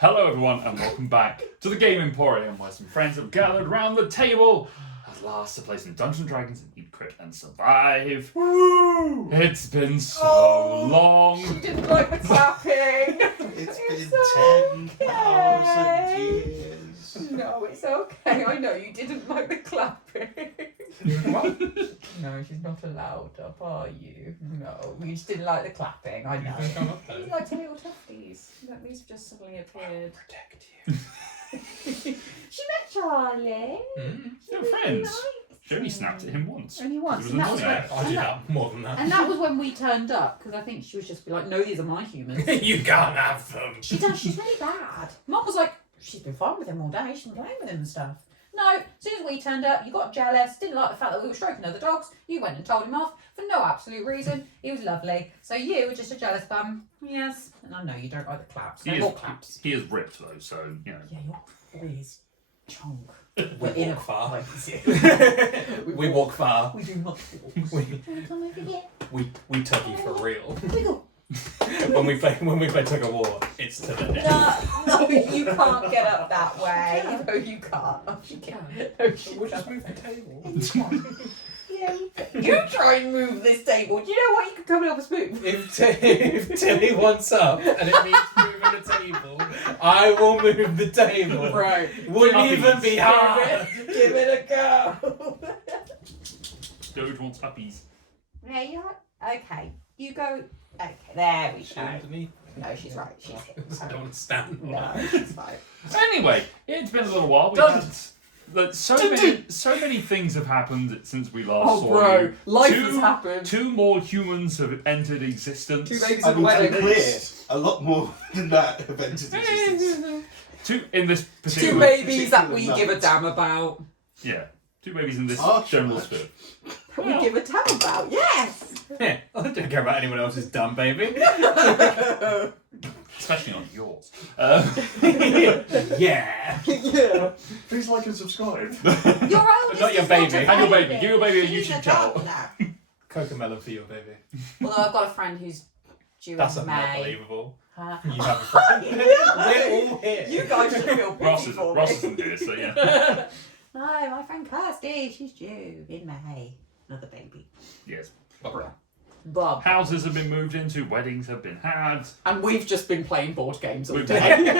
Hello everyone and welcome back to the Game Emporium, where some friends have gathered around the table at last to play some Dungeons and Dragons and eat, crit and survive. Woo! It's been so long. She didn't like the clapping. It's been 10,000 years. No, it's okay. I know you didn't like the clapping. What? No, she's not allowed up, are you? No, you just didn't like the clapping. I know. You like little tufties. That means just suddenly appeared. Protect you. She met Charlie. They're friends. She only snapped at him once. Only once. It was And that was annoying. when, I do that more than that. and that was when we turned up, because I think she was just like, no, these are my humans. You can't have them. She does, she's really bad. Mum was like, she's been fine with him all day, she's been playing with him and stuff. No, as soon as we turned up, you got jealous, didn't like the fact that we were stroking other dogs, you went and told him off for no absolute reason. He was lovely. So you were just a jealous bum. Yes. And I know you don't like the claps. No more claps. He is ripped though, so, you know. Yeah, your boy is chunk. We in walk far. we We walk far. We do much walks. Come over here. We tuggy for real. Wiggle. when we play tug of war, it's to the death. No, you can't get up that way. No, you can't. Oh, she can. No, she We'll just can't. move the table. Yeah, you try and move this table. Do you know what? You can come and help us move. If Tilly wants up and it means moving the table, I will move the table. Right. Wouldn't even be hard. Give it a go. Doge wants puppies. There you are. Okay. You go. Okay, there we She's go. underneath. No, she's right. She's I don't stand. No, she's fine. Anyway, it's been a little while. We've Done. had so many things have happened since we last Oh, saw bro. you. Life has happened. Two more humans have entered existence. Two babies I and mean, to be weddings. clear, a lot more than that have entered existence. Two in this Two particular. babies that we particular give a damn about. Yeah, two babies in this Oh, general much. sphere. That we give a damn about. Yes. Yeah, I don't care about anyone else's dumb baby. Especially not yours. Yeah. Yeah. Please like and subscribe. Your oldest not your is baby. And your baby. Give your baby a She's YouTube channel. toddler. Cocomelon for your baby. Although I've got a friend who's due That's in not May. believable. Huh? You have a friend. We're all here. You guys should feel Ross pity is, for Ross me. isn't here, so yeah. No, my friend Kirsty, she's due in May. Another baby. Yes. Bob. Houses have been moved into, weddings have been had. And we've just been playing board games all We've day. been great.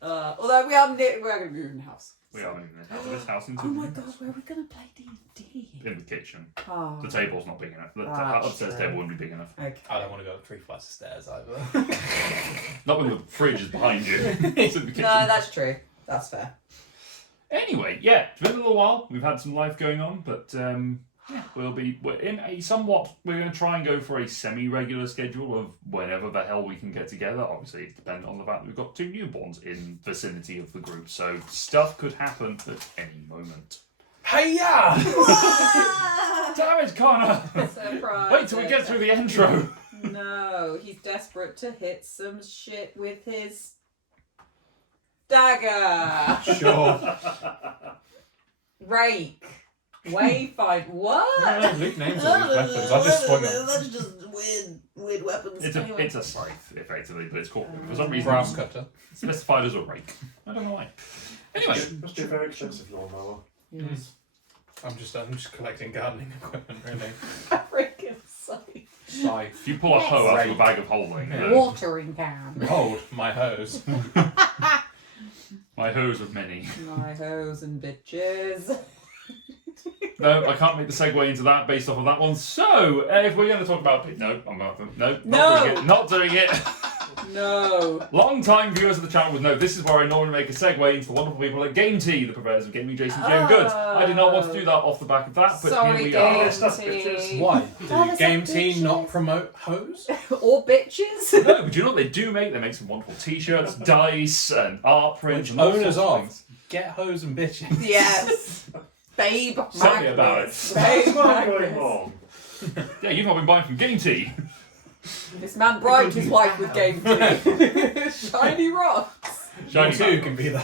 Although we're going to move in the house. We are moving this house into Oh my god, where are we going to play D&D? in the kitchen. Oh. The table's not big enough. The Ah, upstairs true. table wouldn't be big enough. Okay. I don't want to go up 3 flights of stairs either. Not when the fridge is behind you. It's in the kitchen. No, that's true. That's fair. Anyway, yeah, it's been a little while. We've had some life going on, but yeah, we're in a somewhat. We're going to try and go for a semi-regular schedule of whenever the hell we can get together. Obviously, it's dependent on the fact that we've got 2 newborns in vicinity of the group, so stuff could happen at any moment. Hey-ya! Damn it, Connor! Surprise. Wait till we get through the intro. No, he's desperate to hit some shit with his dagger. Sure. Rake. Wayfind. What? Luke names all these weapons. I just swung them. That's just weird weapons. It's a scythe, effectively, but it's called for some reason Grass it's cutter. specified as a rake. I don't know why. Anyway, Must be a very expensive lawnmower. Yes. I'm just collecting gardening equipment, really. Freaking sight. Scythe. if you pull a hoe out of a bag of holding, Watering can. Hold my hose. my hose of many. My hoes and bitches. No, I can't make the segue into that based off of that one. So, if we're going to talk about... No, I'm not. No, not doing it. Not doing it. No. Long-time viewers of the channel would know this is where I normally make a segue into the wonderful people at Game Tea, the purveyors of gaming, Jason, Joe, and Goods. I did not want to do that off the back of that, but Sorry, here we Game are. Stuff, Tea. bitches. Why? Oh, Did there's Game some Team not bitches. promote hose? Or bitches. No, but you know what they do make? They make some wonderful T-shirts, dice, and art prints. Which and all owners sorts of? things. Get hose and bitches. Yes. Babe Tell me about magnets. it. Babe What's going magnets. on? Yeah, you've not been buying from Game Tea. This man bribed his wife with game tea. Shiny rocks. Shiny You too Magnum. can be the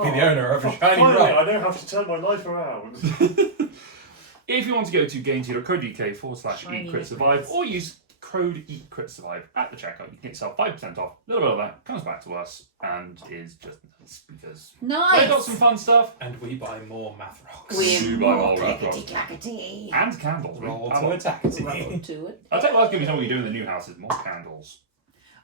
owner of a shiny Finally, rock. I know how to turn my life around. If you want to go to gametea.co.uk/eatcritsurvive or use code EatCritSurvive at the checkout. You can get yourself 5% off. A little bit of that comes back to us and is just nice because Nice. they got some fun stuff. And we buy more math rocks. We buy more math rocks. clickety-clackety. And candles. Roll I to want- attack. Roll to it. I'll tell you what's going to be something we do in the new house is more candles.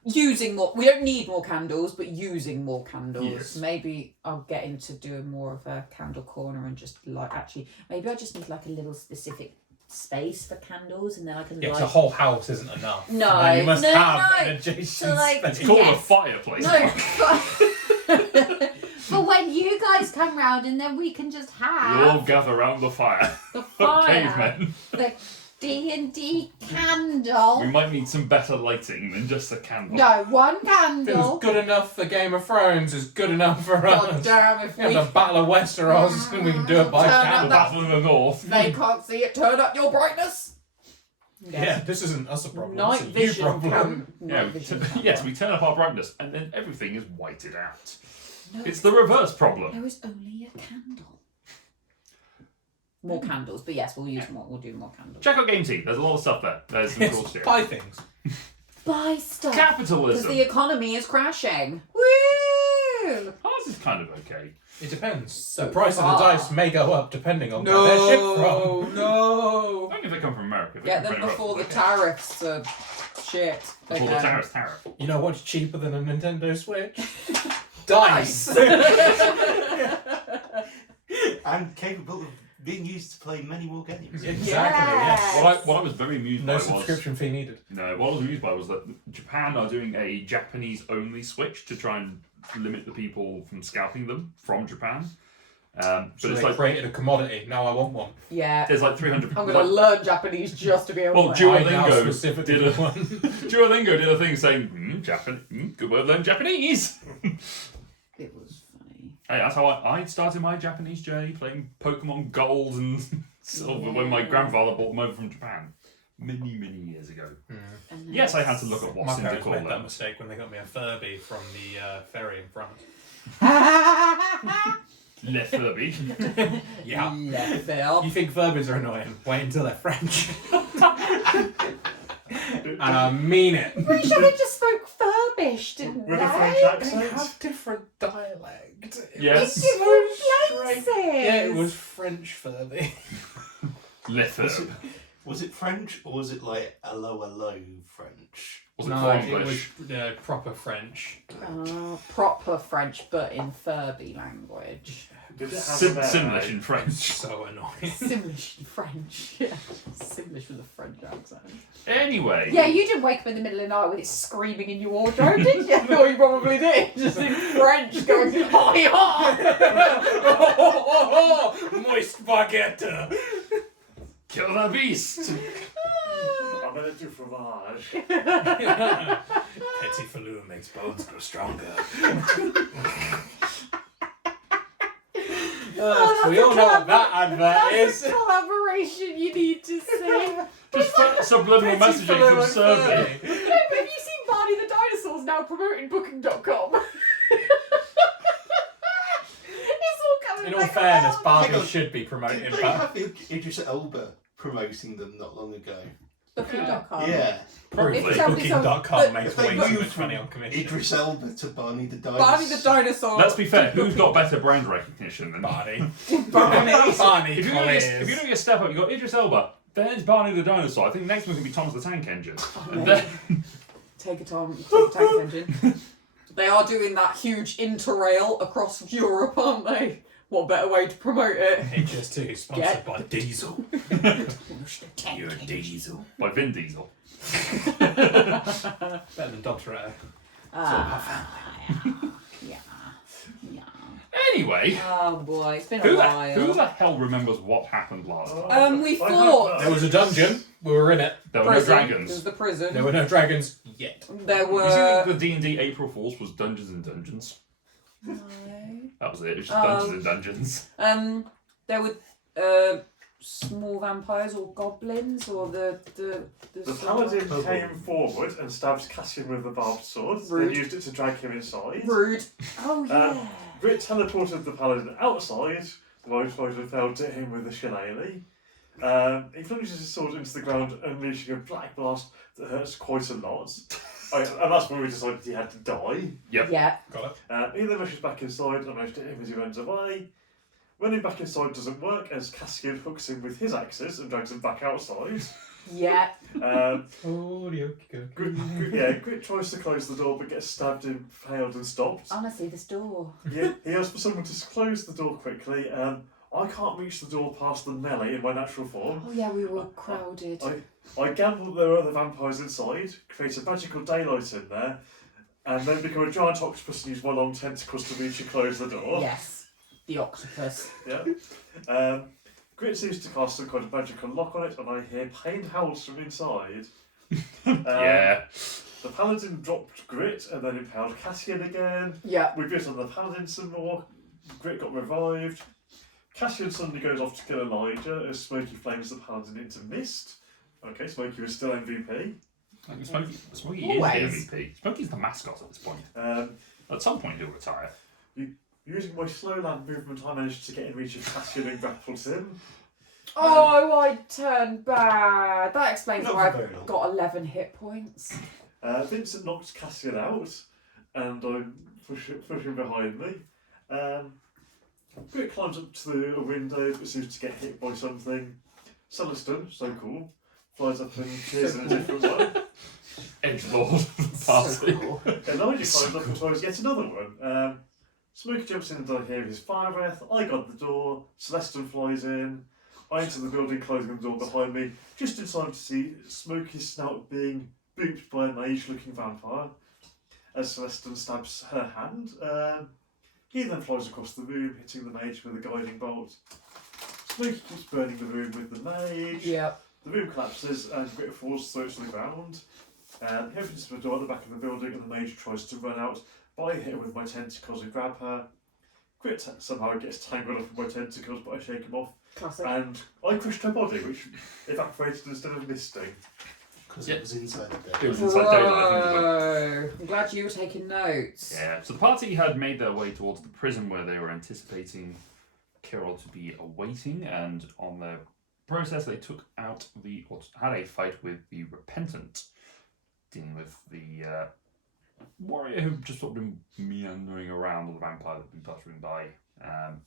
Using more. We don't need more candles, but using more candles. Yes. Maybe I'll get into doing more of a candle corner and just like actually. Maybe I just need like a little specific space for candles, and then I can Yeah, 'cause like. a whole house isn't enough. No, Then you must no, have no. an adjacent So, like, It's space. called Yes. a fireplace. No, but when you guys come round, and then we can just We all have gather around the fire. the fire, Cavemen. the D&D candle. We might need some better lighting than just a candle. No, one If it was candle. good enough for Game of Thrones, it's good enough for God us. damn, if We have we the Battle of Westeros, and we can do it by Turn up The candle. that- Battle of the North. they can't see it, turn up your brightness. Yeah, this isn't us a problem. Night it's a you vision. problem. Yeah, Night vision. yes, we turn up our brightness and then everything is whited out. No, It's the reverse problem. there is only a candle. More candles, but yes, we'll use more. We'll do more candles. Check out Game Team. There's a lot of stuff there. There's some cool Yes, shit. buy things. Buy stuff because Capitalism. the economy is crashing. Woo! Ours is kind of okay. It depends. So the price far. of the dice may go up depending on where they're shipped from. no. Only if they come from America. If they Get come them from before the anywhere else, tariffs are shit. Before the tariff. You know what's cheaper than a Nintendo Switch? Dice. And capable of being used to play many more games. Exactly. Yes. Yes. What I was very amused by No was subscription fee needed. no. What I was amused by was that Japan are doing a Japanese only Switch to try and limit the people from scalping them from Japan. But So it's they like created a commodity. Now I want one. Yeah. there's like 300. I'm gonna learn Japanese just to be able Well, to. Duo- I now Duolingo specifically did a- want one. Duolingo did a thing saying, good word, learn Japanese. It was funny. Hey, that's how I started my Japanese journey, playing Pokemon Gold and Silver when my Yeah. grandfather brought them over from Japan many, many years ago. And then Yes, I had to look at My what's in parents made that Decor. mistake when they got me a Furby from the ferry in France. Le Furby. Yeah. Yeah, Phil. You think Furbies are annoying? Wait until they're French. And I mean it. Pretty sure they just spoke Furbish, didn't With they? a French They accent. have different dialect. It Yes. was Different so places. strange. Yeah, it was French Furby. Le Was it, Furb. was it French or was it like hello French? Was it No, it English? was proper French. Proper French, but in Furby language. Did it have a Simlish in French. So annoying. Simlish in French. Yeah. Simlish with a French accent. Anyway. Yeah, you didn't wake up in the middle of the night with it screaming in your wardrobe, did you? Or you probably did. Just in French going, hi, hi. Moist baguette. Kill the beast. I'm gonna do fromage. Petit Falou makes bones grow stronger. Oh, we all know what that advert That's is. a collaboration you need to see. Just subliminal Petit messaging Falou from and Serbia. Furby. No, but have you seen Barney the Dinosaurs now promoting Booking.com? It's all coming In all back fairness, around. Barbie Hang on. should be promoting Did they that. have Idris Elba promoting them not long ago? Booking.com. Yeah. Probably. If it's- Booking.com makes If they way too move much money from on commission. Idris Elba to Barney the Dinosaur. Barney the Dinosaur. Let's be fair, who's got better brand recognition than Barney. Barney. Barney, If you do your step up, you've got Idris Elba, then it's Barney the Dinosaur. I think next one can be Thomas the Tank Engine. And then, Take a tank engine. They are doing that huge interrail across Europe, aren't they? What better way to promote it? HS2 sponsored Get- by Diesel. Tank You're a engine. Diesel. by Vin Diesel. Better than Dr. Ed. Yeah. Anyway, Oh boy, it's been a who while. the hell remembers what happened last time? We I fought. have There was a dungeon. We were in it. There were no Prison. dragons. There's the prison. There were no dragons yet. There You were. see the D&D April Fools was Dungeons and Dungeons. No. That was it. It was just Dungeons and Dungeons. There were small vampires or goblins or the The small- paladin came forward and stabbed Cassian with the barbed sword, Rude. then used it to drag him inside. Rude. Oh yeah. Rit teleported the paladin outside, the Void Fighter fell to him with a shillelagh. He plunges his sword into the ground, unleashing a black blast that hurts quite a lot. And that's when we decided he had to die. Yep. Yeah. Got it. He then rushes back inside and managed to hit him as he runs away. Running back inside doesn't work as Cassian hooks him with his axes and drags him back outside. Yeah. Grit tries to close the door but gets stabbed, impaled and stopped. Honestly, this door. Yeah, he asks for someone to close the door quickly. I can't reach the door past the melee in my natural form. Oh yeah, we were all crowded. I gamble there are other vampires inside, create a magical daylight in there, and then become a giant octopus and use my long tentacles to reach and close the door. Yes, the octopus. Yeah. Grit seems to cast some kind of magical lock on it, and I hear pained howls from inside. Yeah. The paladin dropped Grit and then impaled Cassian again. Yeah. We bit on the paladin some more. Grit got revived. Cassian suddenly goes off to kill Elijah as Smokey flames the paladin into mist. Okay, Smokey was still MVP. Smokey is Always. the MVP. Smokey's the mascot at this point. Um, At some point he'll retire. Using my slow land movement, I managed to get in reach of Cassian and grappled him. Oh, I turned bad. That explains Not why for very I've long. got 11 hit points. Vincent knocks Cassian out, and I'm pushing behind me. Grit climbs up to the window, but seems to get hit by something. Celestin, so cool, flies up and cheers in a different way. Edgelord of the party. So cool. Elijah climbs up and tries yet another one. Smokey jumps in and I hear his fire breath. I guard the door. Celestin flies in. I enter the building, closing the door behind me, just in time to see Smokey's snout being booped by a mage-looking vampire as Celestin stabs her hand. He then flies across the room, hitting the mage with a guiding bolt. Smokey keeps burning the room with the mage. Yep. The room collapses and Grit falls through to the ground. He opens the door at the back of the building and the mage tries to run out, but I hit her with my tentacles and grab her. Grit somehow gets tangled up in my tentacles, but I shake him off. Classic. And I crushed her body, which evaporated instead of misting. Because Yeah. it was inside the It bed. was inside daylight. Whoa. I'm glad you were taking notes. Yeah, so the party had made their way towards the prison where they were anticipating Kirill to be awaiting, and on their process they took out had a fight with the Repentant, dealing with the warrior who just sort of been meandering around, or the vampire that had been puttering by.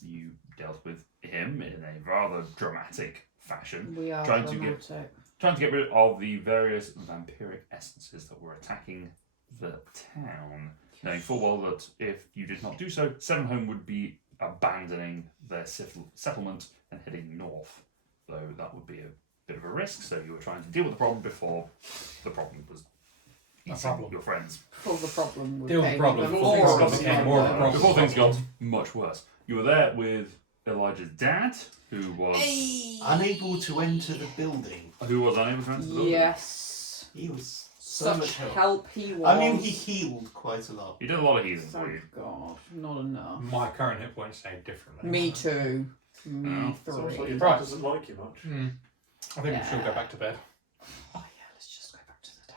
You dealt with him in a rather dramatic fashion, We are Trying to dramatic. trying to get rid of the various vampiric essences that were attacking the town, knowing full well that if you did not do so, Sevenhome would be abandoning their settlement and heading north, though that would be a bit of a risk, so you were trying to deal with the problem before the problem was eating problem. your friends. Before the problem would Deal with the became problem even before more things of a became more of a problem. problem. Before things got much worse. You were there with Elijah's dad, who was Unable to enter the building. unable to enter the building. Yes. He was so much Such help. help he was. I mean, he healed quite a lot. He did a lot of healing for you. Thank God. Not enough. My current hit points say differently. Me too. Me Oh. It's almost like your three. dad doesn't like you much. Hmm. I think we should go back to bed. Oh yeah, let's just go back to the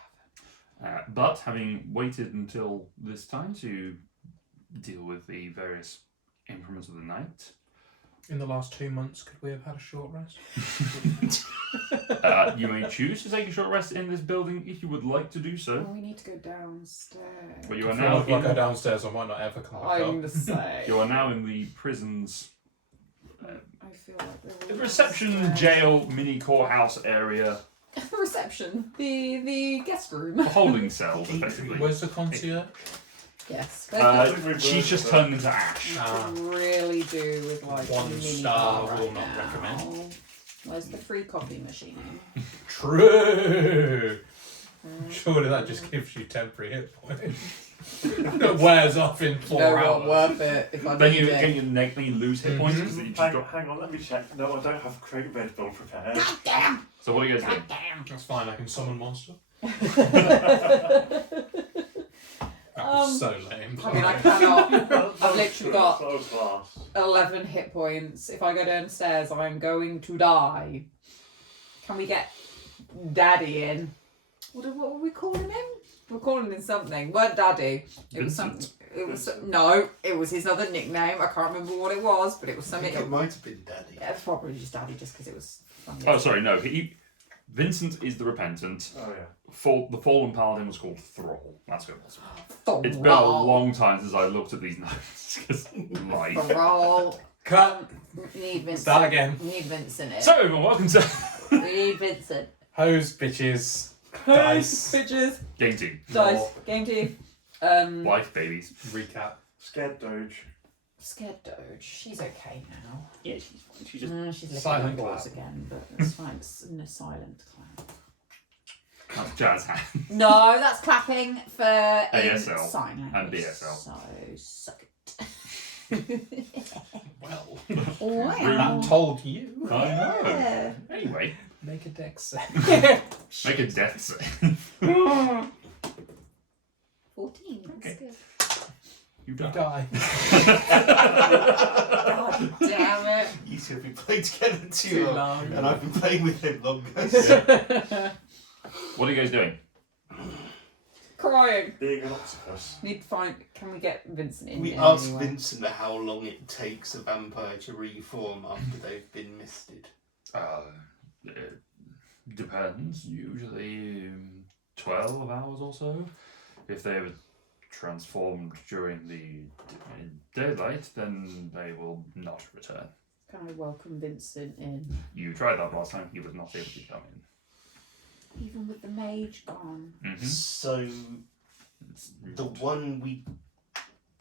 tavern. But having waited until this time to deal with the various implements of the night, In the last 2 months, could we have had a short rest? you may choose to take a short rest in this building if you would like to do Oh, so. we need to go downstairs. But you I are feel now like if I go in, downstairs, I might not ever come back I'm up. the same. you are now in the prison's I feel like the they're all reception, downstairs. jail, mini courthouse area, The reception. The guest room. the holding cell, effectively. Where's the concierge? Yes. She's just turned into ash. Really do with like 1 a mini star, bar will right not now. recommend. Where's the free coffee machine? True! Surely that just gives you temporary hit points. It wears off in 4 No, hours. not worth it if I Then need you it. get your neck, then you lose hit points because you just Hang, drop. hang on, let me check. No, I don't have Great Red Bull prepared. So what are you guys doing? That's fine, I can summon monster. That Um, was so lame. I mean, I cannot. I've literally got- That was class. 11 hit points. If I go downstairs, I'm going to die. Can we get Daddy in? What were we calling him? We're calling him something. Weren't Daddy. It was Vincent. something. It was no. It was his other nickname. I can't remember what it was, but it was I something. think it might have been Daddy. Yeah, it's probably just Daddy, just because it was from Oh, sorry, no. Vincent is the repentant. Oh yeah. The fallen paladin was called Thrall. That's who it was. Thrall. It's been a long time since I looked at these notes. 'Cause life. Thrall. Cut. We need Vincent. Start again. We need Vincent in. So, everyone, welcome to We need Vincent. Hose, bitches. Dice. Bitches. Game 2. Dice. Game 2. Life, babies. Recap. Scared Doge. Scared Doge. She's okay now. Yeah, she's fine. She's just She's licking Silent the balls clap. again, but it's fine. It's in a silent clap. kind of jazz hand. No, that's clapping for ASL sign language. and BSL. So suck it. Well. Wow. That told you. I know. Yeah. Anyway, Make a dex save. make a death save. 14. That's Okay. good. You You die. die. God damn it. You two have been playing together too Too long, long. and I've been playing with him longer. What are you guys doing? Crying. Being an octopus. Need to find. Can we get Vincent in? We in asked anyway? Vincent how long it takes a vampire to reform after they've been misted. It depends. Usually 12 hours or so. If they were transformed during the daylight, then they will not return. Can I welcome Vincent in? You tried that last time. He was not able to come in. Even with the mage gone. Mm-hmm. So the one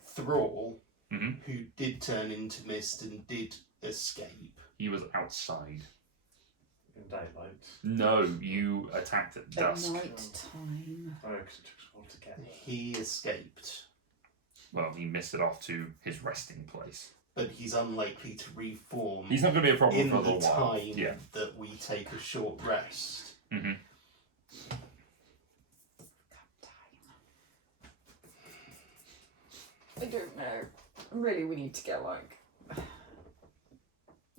Thrall, Mhm. who did turn into mist and did escape. He was outside. In daylight. No, you attacked at At dusk. night time. Oh, because it took us a while to get there. He escaped, Well, he missed it off to his resting place. but he's unlikely to reform He's not going to be a problem in for a the little while. time Yeah. that we take a short rest. Mm-hmm. I don't know. Really, we need to get like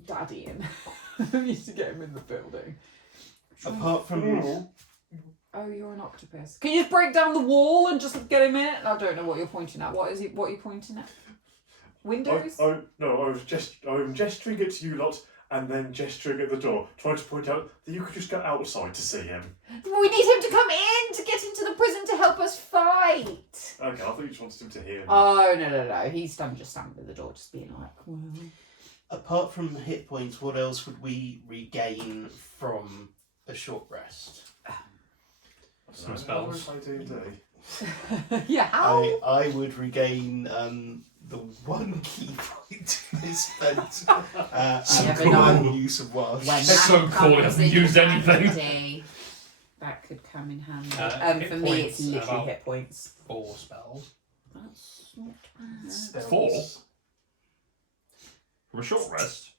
Daddy in. We need to get him in the building. Apart from Oh, you're an octopus. Can you just break down the wall and just get him in? I don't know what you're pointing at. What is it? What are you pointing at? Windows? I'm gesturing it to you lot and then gesturing at the door, trying to point out that you could just go outside to see him. We need him to come in to get into the prison to help us fight. Okay, I thought you just wanted him to hear me. Oh no! He's just standing at the door, just being like, well. apart from hit points, what else would we regain from a short rest? Some spells. I do. Yeah. How? I would regain the one key point I spent never and know. one use of wild. When It's so that cool, he comes hasn't in used anything. handy, that could come in handy. Hit For me, it's points, literally about- hit points. 4 spells. That's not bad. Spells. 4? From a short rest,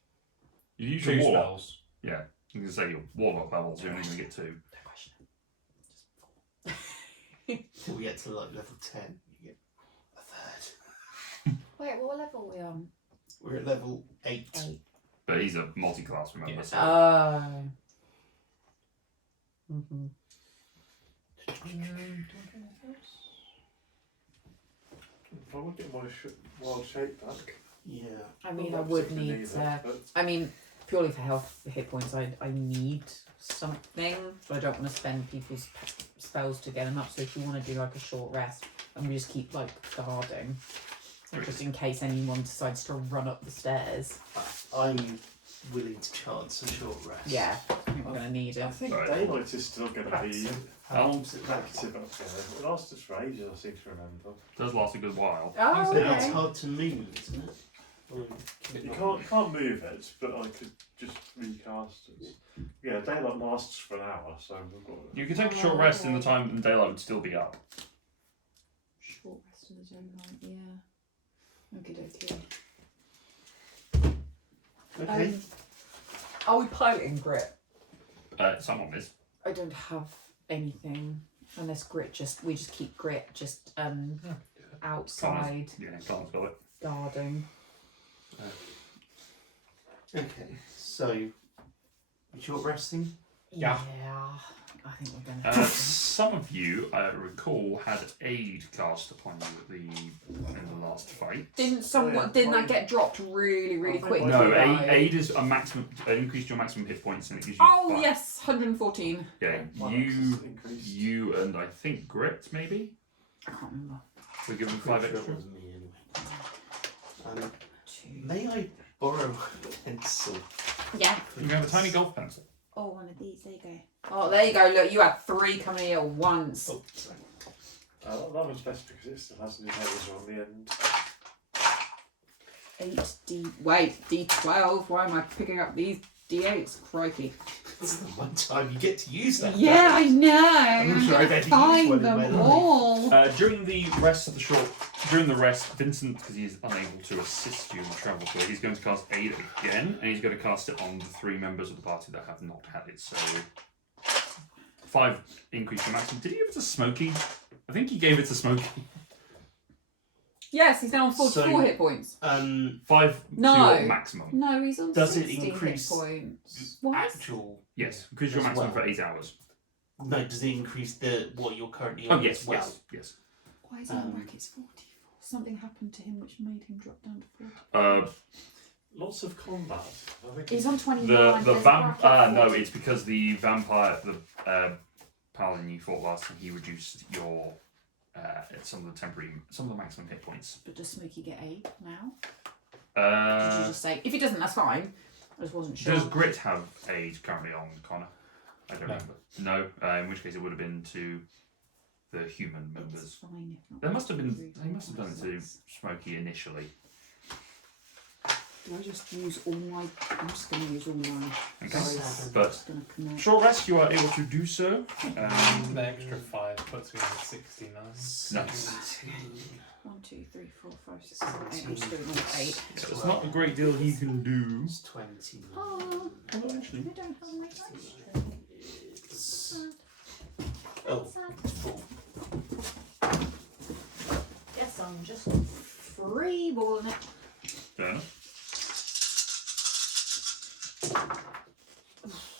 you use 2 your warlock. spells. Yeah, you can say your warlock levels, you're only going to get 2. Don't question Till we get to like level 10, you get a third. Wait, what level are we on? We're at level 8. 8. But he's a multi-class, remember? Yeah. So Mm-hmm. If I would get my wild shape back. Yeah. I mean, I Not would particularly need it, to. but I mean, purely for health hit points, I need something, but I don't want to spend people's spells to get them up. So if you want to do like a short rest, and we just keep like guarding, just in case anyone decides to run up the stairs. I'm willing to chance a short rest. Yeah, I think we're gonna need I it. think Right. daylight is still going to be How long's it back? active up there. It lasted for ages, I seem to remember. it does last a good while. Oh, But it's okay. hard to move, isn't it? You can't move it, but I could just recast it. Yeah, daylight lasts for an hour, so we've got. You can take a short rest in the time that daylight would still be up. Short rest in the zone light, yeah. Okay. Okay. Are we piloting grit? Someone is. I don't have anything unless grit. We just keep grit outside Yeah, Connor's got it. guarding. Okay. So, short resting? Yeah. I think we're going to. Some of you, I recall, had aid cast upon you in the last fight. Didn't that get dropped really, really quick? No, aid is a maximum. Increased your maximum hit points, and it gives you. Oh 5. yes, 114. Yeah, you and I think Grit maybe. I can't remember. We're given 5 Pretty sure extra. it was me anyway. May I borrow a pencil? Yeah. You have a tiny golf pencil. Oh, one of these. There you go. Oh, there you go. Look, you had 3 coming here at once. Oh, sorry. That one's best because it still has new headers on the end. D12. Why am I picking up these D8s? Crikey. This is the one time you get to use that. Yeah, I know. I'm sure I've had to use one Find in my them life. all. During the rest, Vincent, because he's unable to assist you in the travel tour, he's going to cast aid again, and he's going to cast it on the 3 members of the party that have not had it. So 5 increase your maximum. Did he give it to Smokey? I think he gave it to Smokey. Yes, he's now on 44 So- hit points. 5 No. to your maximum. No, he's on Does it 60 increase hit points. What? Actual. Yes, increase your As maximum well. for 8 hours. No, does it increase what you're currently Oh on yes, as well? yes. Why is he on brackets 44? Something happened to him which made him drop down to 40. Lots of combat. I think He's on 29. The there's a bracket no, 40. it's because the vampire, the paladin you fought last time, he reduced your some of the maximum hit points. But does Smokey get aid now? Did you just say? If he doesn't, that's fine. I just wasn't sure. Does Grit have aid currently on Connor? I don't No. remember. No, in which case it would have been to the human It's members. fine if not. They must have done it to Smokey initially. Do I just use all my? I'm just going to use all mine. Okay, Sorry, but I'm just going to connect. short rest, you are able to do so. The extra 5 puts me on 69. Nice. 1, 2, 3, 4, 5, 6, 7, 8. I'm just doing all 8. So it's not a great deal he can do. It's 20. Oh, Well, actually, I don't have my dice. It's... Oh, it's full. Guess I'm just freeballing it. fair enough.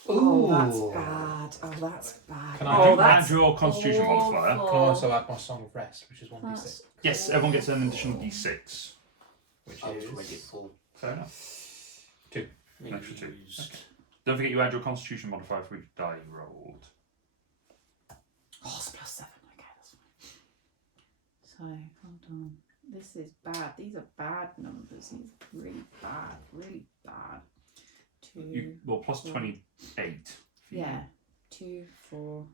Oh, that's Ooh. bad. Oh, that's bad. Can I oh, do that's add your Constitution modifier? Can I also add my Song of Rest, which is 1d6. That's Yes, everyone gets an additional d6. Which I was is already at full. Fair enough. Maybe An extra 2. used- Okay. Don't forget you add your Constitution modifier for each die you rolled. Oh, it's +7. Okay, that's fine. So, hold on. This is bad. These are bad numbers. These are really bad. Really bad. 2. Well, plus 28. for you. Yeah. 2, 4.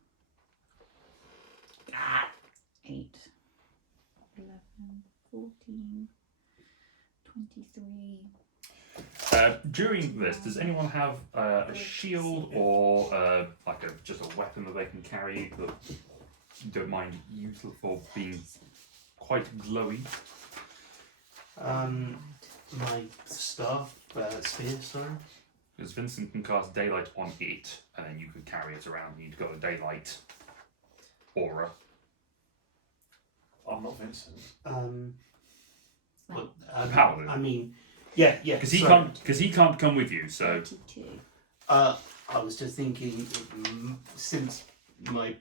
8. 11, 14. 23. During this, does anyone have a shield or just a weapon that they can carry that you don't mind using for being quite glowy? My staff, spear, sorry. Because Vincent can cast daylight on it, and then you could carry it around. You've got a daylight aura. I'm not Vincent. Paladin. I mean, yeah. Because he sorry. can't come with you. So 22. I was just thinking, since my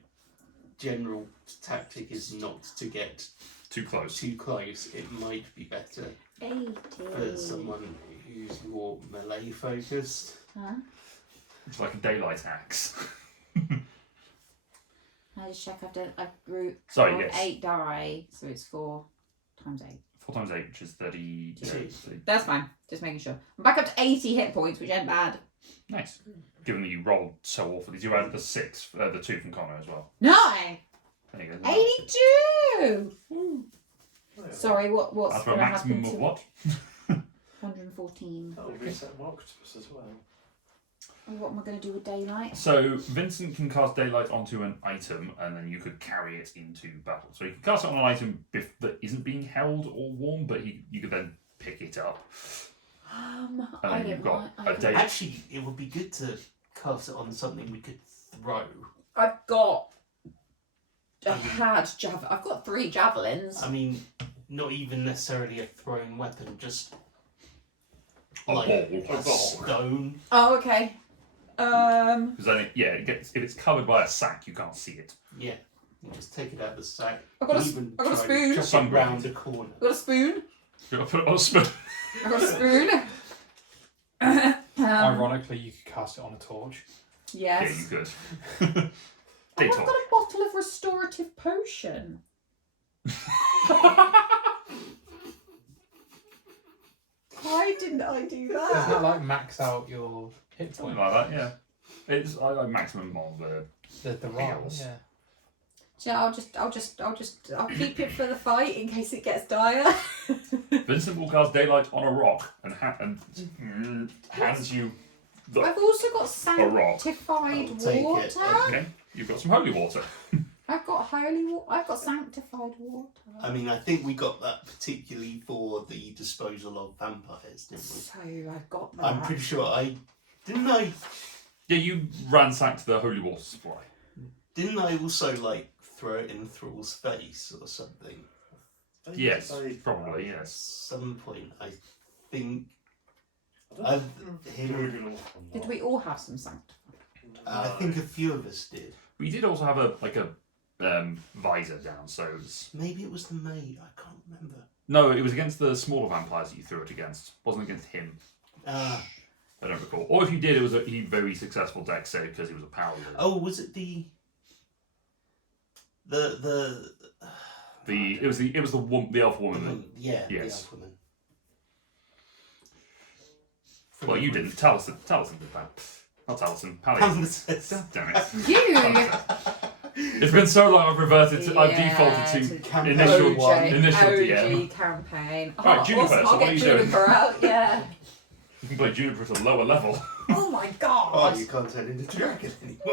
general tactic is not to get too close. too close, it might be better 80. for someone who's more melee focused. Huh? It's like a daylight axe. I just check I've rolled Sorry, yes. 8 die, so it's 4 times 8. 4 times 8, which is 30. Two. That's fine, just making sure. I'm back up to 80 hit points, which ain't bad. Nice. Given that you rolled so awful, did you add the 2 from Connor as well? No! There you go. 82! Oh, yeah. Sorry, what's After a going to happen maximum to of what? 114? That'll reset my octopus as well. And what am I going to do with daylight? So Vincent can cast daylight onto an item, and then you could carry it into battle. So you can cast it on an item that isn't being held or worn, but you could then pick it up. I And you've don't got mind. a day. Actually, it would be good to cast it on something we could throw. I've got. I've got 3 javelins. I mean, not even necessarily a thrown weapon, just A like ball. a stone. Oh, okay. Because then, it gets if it's covered by a sack, you can't see it. Yeah. You just take it out of the sack. I've got a even I've got a try spoon. to chuck it round the corner. I've got a spoon. You got to put it on a spoon. I've got a spoon. Ironically, you could cast it on a torch. Yes. Yeah, you could. Oh, Day I've torch. got a bottle of restorative potion. Why didn't I do Doesn't that? that like max out your hit Something point? like that, yeah. It's I like maximum on The roll, Heals. yeah. Yeah, I'll keep it for the fight in case it gets dire. Vincent will cast daylight on a rock and hands you I've also got a rock. sanctified I'll take it. water. Okay, you've got some holy water. I've got holy water. I've got sanctified water. I mean, I think we got that particularly for the disposal of vampires, didn't we? So I've got that. I'm pretty sure I Yeah, you ransacked the holy water supply. didn't I also like throw it in Thrall's face or something? Yes, probably, At yes. some point, I think. I Did we all have some sanctified? I think a few of us did. We did also have a visor down, so it was... Maybe it was the maid. I can't remember. No, it was against the smaller vampires that you threw it against. It wasn't against him. Ah. I don't recall. Or if you did, it was a very successful deck save because he was a power wizard. Oh, was it the It was the elf woman. That, yeah, Yes. the elf woman. well, you didn't. Taliesin did that. Not Taliesin. Pally. Palimpsest. Damn it. You. It's been so long. I've reverted to. I've defaulted to campaign initial one. initial OG DM. campaign. Right, Juniper, awesome. so I'll what are get you doing? Juniper out. Yeah. You can play Juniper at a lower level. Oh my god. Oh, you can't turn into a dragon anymore. No.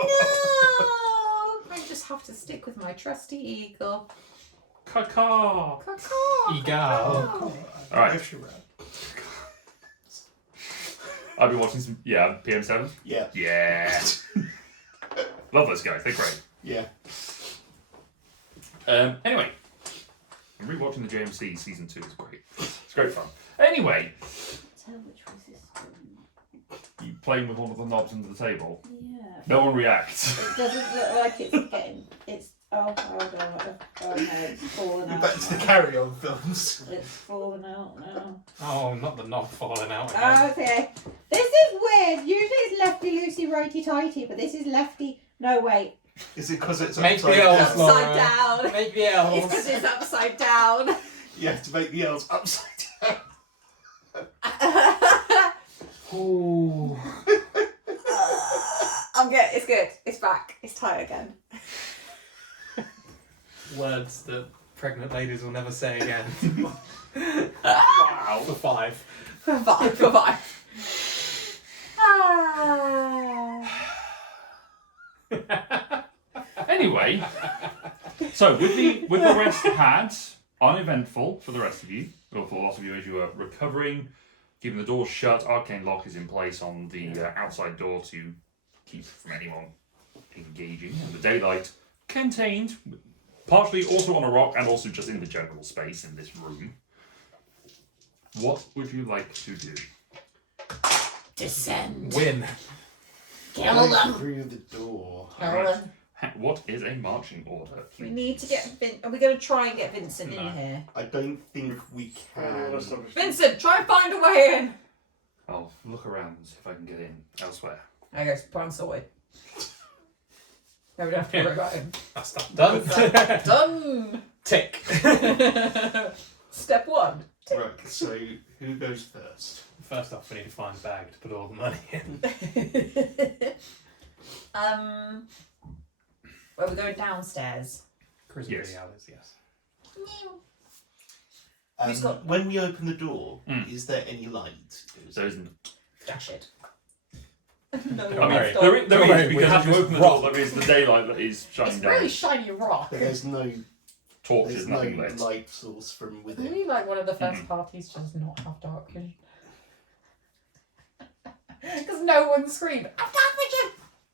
I just have to stick with my trusty eagle. Caw. Caw-caw. Eagle. All right. I've been watching some. Yeah, PM7. Yeah. Yeah. Love those guys. They're great. Yeah. Anyway, I'm rewatching the JMC season 2. It's great. It's great fun. Anyway, Tell which was this one. you playing with one of the knobs under the table. Yeah. No one reacts. It doesn't look like it's getting. It's. Oh, hold on. Oh no, it's fallen out. Back to the now. carry-on films. It's fallen out now. Oh, not the knob falling out again. Okay. This is weird. Usually it's lefty loosey, righty tighty, but this is lefty. No, wait. Is it because it's Make upside the elves, down? Laura. Upside down. Make the It's elves. because it's upside down. You have to make the elves upside down. Ooh. It's good. It's back. It's tight again. Words that pregnant ladies will never say again. Wow. For 5. For five. Anyway, so with the rest had uneventful for the rest of you, or for the lot of you as you are recovering, keeping the doors shut. Arcane lock is in place on the outside door to keep from anyone engaging, and the daylight contained, partially also on a rock and also just in the general space in this room. What would you like to do? Descend. Win. Kill them. Through the door. Kill them. What is a marching order? We need to get. Are we going to try and get Vincent No. in here? I don't think we can. Vincent, try and find a way in. I'll look around and see if I can get in elsewhere. There goes plan sorted. No, we don't have to worry about him. That's that done. Done. Tick. Step 1. Right, so who goes first? First off, we need to find a bag to put all the money in. Well, we're going downstairs. Cruising Yes. through the alleys, yes. Who's got- When we open the door, Mm. is there any light? There isn't. Dash it. No, Don't I mean, worry. there is Don't worry, we because have as you this open the door, rock. there is the daylight that is shining It's down. really shiny rock. But there's no Torches, nothing lit. light source from within. Really like one of the first parties does not have dark vision. Because no one screamed, "I've dark vision!"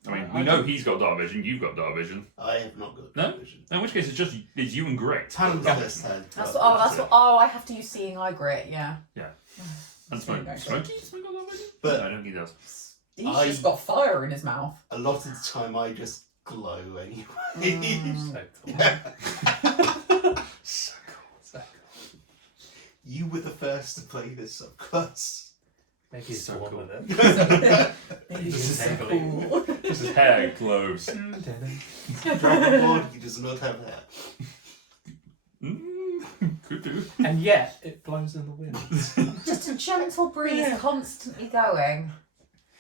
I mean, we know he's got dark vision. You've got dark vision. I have not got No? vision. In which case, it's you and Grit. Palimpsest had. That's what. Oh, I have to use seeing eye grit. Yeah. And Smoke. Okay. Smoke got dark vision? But- no, I don't think he does. He's just got fire in his mouth. A lot of the time, I just glow anyway. So cool. So cool. So cool. You were the first to play this up close. Maybe he's So the one cool. with it. Maybe This is so so cool. Just his hair glows. Drop board, he does not have that. Could do. And yet, it blows in the wind. Just a gentle breeze constantly going.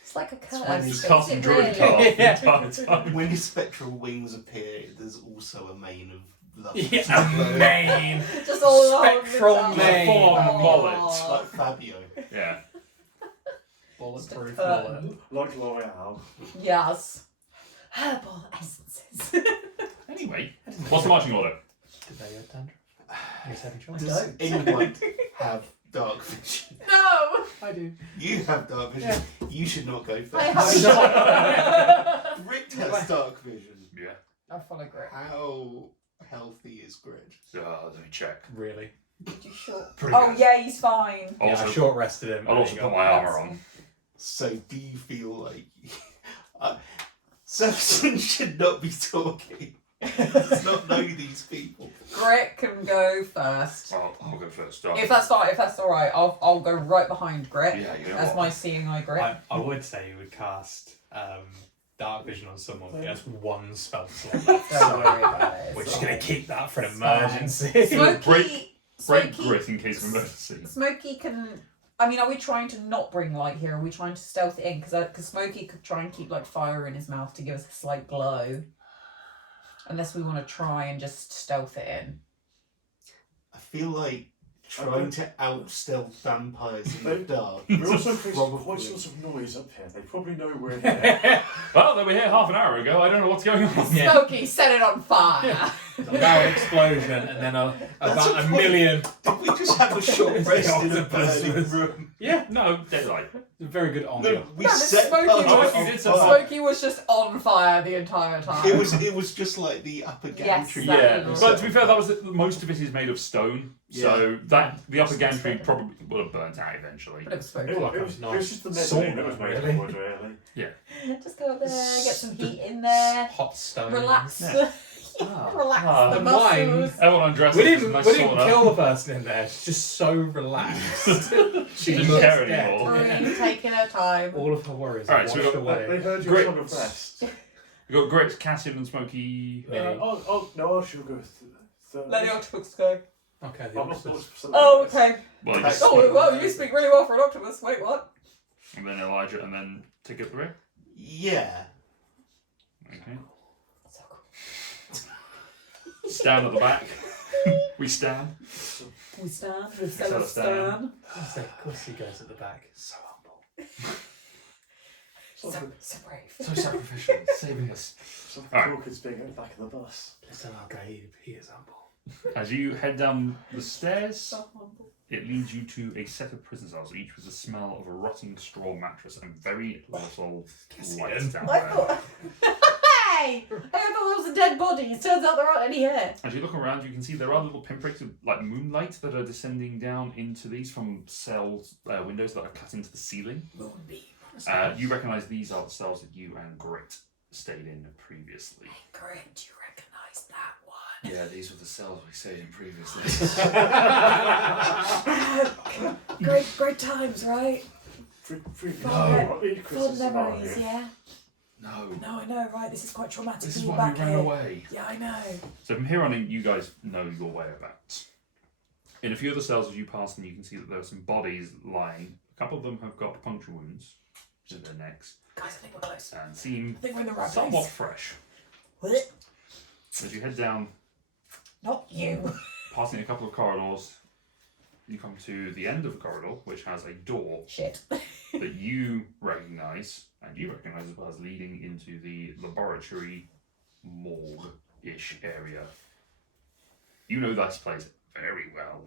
It's like a curse. when you Is Casting it druid really? card the entire time. When your spectral wings appear, there's also a mane of love. Yeah, mane. Just all along Spectral the top. mane. Full on Oh. mullet. Like Fabio. Yeah. Bulletproof curtain. bullet. Like L'Oreal. Yes. Herbal essences. Anyway, what's the marching order? Did they have dandruff? You said in Does anyone have dark vision? No! I do. You have dark vision. You should not go first. I have Grit has dark vision. Yeah. I follow Grit. How healthy is Grit? Let me check. Really? Did you short? Pretty Oh good. yeah, he's fine. Yeah, I Also, short rested him. I'll also put my armour on. So do you feel like Samson should not be talking? He does not know these people. Grit can go first. I'll go first. If that's all right, I'll go right behind Grit. Yeah, you know That's what? my seeing eye Grit. I would say you would cast Dark Vision on someone who has one spell slot left. Don't worry So about it. we're it's just all going to right. keep that for an It's fine. emergency. Break Smokey, grit in case of emergency. Smokey can. I mean, are we trying to not bring light here? Are we trying to stealth it in? Because Smokey could try and keep like fire in his mouth to give us a slight glow. Unless we want to try and just stealth it in. I feel like trying to out stealth vampires in the dark. We're also creating Probably. quite sorts of noise up here. They probably know we're here. Well, they were here half an hour ago. I don't know what's going on. Yeah. Smokey, set it on fire! A loud explosion and then about a million. Did we just have a short It's rest the in a octopus burning was- room? Yeah, No, daylight. very good on No, we No, but set Smokey Parker was- on you did fire. Smokey was just on fire the entire time. It was just like the upper Yes, gantry. that Yeah, was- but to be fair, that was most of it is made of stone, so Yeah. that the upper gantry probably would have burnt out eventually. But it was It Smokey. like was nice just the sauna, mezzanine that was made really. of wood, really. Just go up there, get some heat in there, hot stone. relax, Yeah. relax Ah. the And wine. muscles. Everyone undresses. We There's didn't, a nice we didn't sauna. kill the person in there. She's just so relaxed. She She's doesn't just care dead. anymore. Really taking her time. All of her worries Alright, are so we washed got- away. They heard Great. your song of rest. We've got Grit, Cassian, and Smokey. Yeah. No, I should go. Let the octopus go. Okay, the I'm not octopus. supposed to. Oh, okay. Well, Okay. just Oh, well, you speak really well for an octopus. Wait, what? and then Elijah, and then take it the rear. Yeah. Okay. So cool. Stand at the back. We stand. We stand. We Set a stand. Of course he goes at the back. So humble. So brave. So sacrificial, saving us. Some Alright. talkers being at the back of the bus. Listen, our guy, he is humble. As you head down the stairs, So humble. it leads you to a set of prison cells, each with the smell of a rotting straw mattress and very little light down I there. thought. Hey! I thought there was a dead body. It turns out there aren't any here. As you look around, you can see there are little pinpricks of like moonlight that are descending down into these from cells windows that are cut into the ceiling. Moonbeam. You recognise these are the cells that you and Grit stayed in previously. Grit, you recognise that one? Yeah, these were the cells we stayed in previously. Great times, right? Fond memories, yeah. No. No, I know, right? This is quite traumatic. This is You're why we back ran here. away. Yeah, I know. So from here on in, you guys know your way about. In a few of the cells as you pass them, you can see that there are some bodies lying. A couple of them have got puncture wounds in their necks Guys, I think we're close. and seem I think we're in the right somewhat place. fresh. What? As you head down, Not you. passing a couple of corridors, you come to the end of a corridor which has a door Shit. that you recognise, and you recognise as well as leading into the laboratory morgue-ish area. You know this place very well.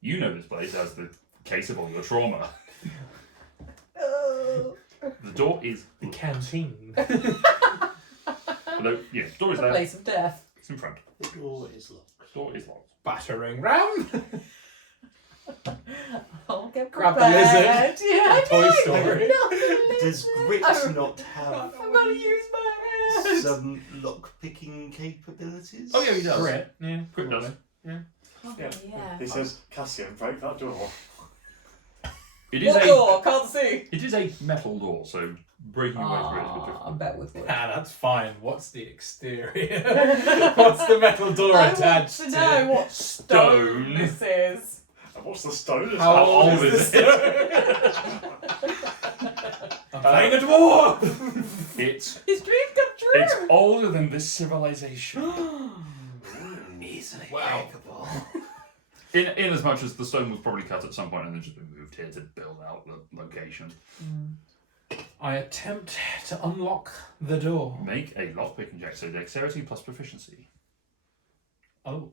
You know this place as the case of all your trauma. Oh. The door is The canteen. Although, yeah, the door is The there. place of death. It's in front. The door is locked. The door is locked. Battering ram. I'll get Grab the prepared. lizard. Yeah, Toy Story. Does Grit not have I'm gonna use my hand. some lock-picking capabilities? Oh yeah, he does. Grit. Yeah. Grit does. Yeah. Oh, Yeah. yeah. He says, Cassian, break that door. It is What a door? Can't see. it is a metal door, so breaking away through it is a bit I difficult. bet with wood. Ah, that's fine. What's the exterior? What's the metal door I want attached to know what stone this is. And what's the stone? How old old is is this? I'm playing a dwarf. It's His dreams come true. it's older than this civilization. Easily Wow. breakable. In as much as the stone was probably cut at some point and then just been moved here to build out the location. I attempt to unlock the door. Make a lockpicking check, so dexterity plus proficiency. Oh.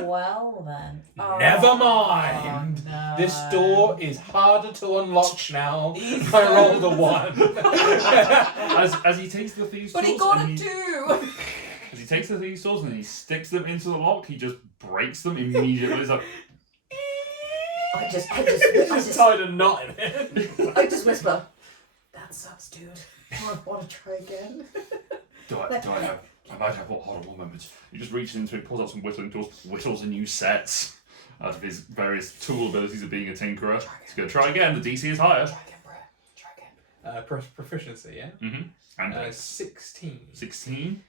Well then. Never mind. No. This door is harder to unlock now. I rolled a 1. As he takes the thieves' But he tools got and it too. as he takes the thieves' tools and he sticks them into the lock, he just breaks them immediately. It's like, I just Just tied a knot in it. I just whisper. That sucks, dude. I want to try again. I might have what horrible moments. He just reaches into it, pulls out some whittling tools, whittles a new set out of his various tool abilities of being a tinkerer. He's going to try again. The DC is higher. Try again, Brett. Try again. Proficiency, yeah? Mm-hmm. And 16. 16.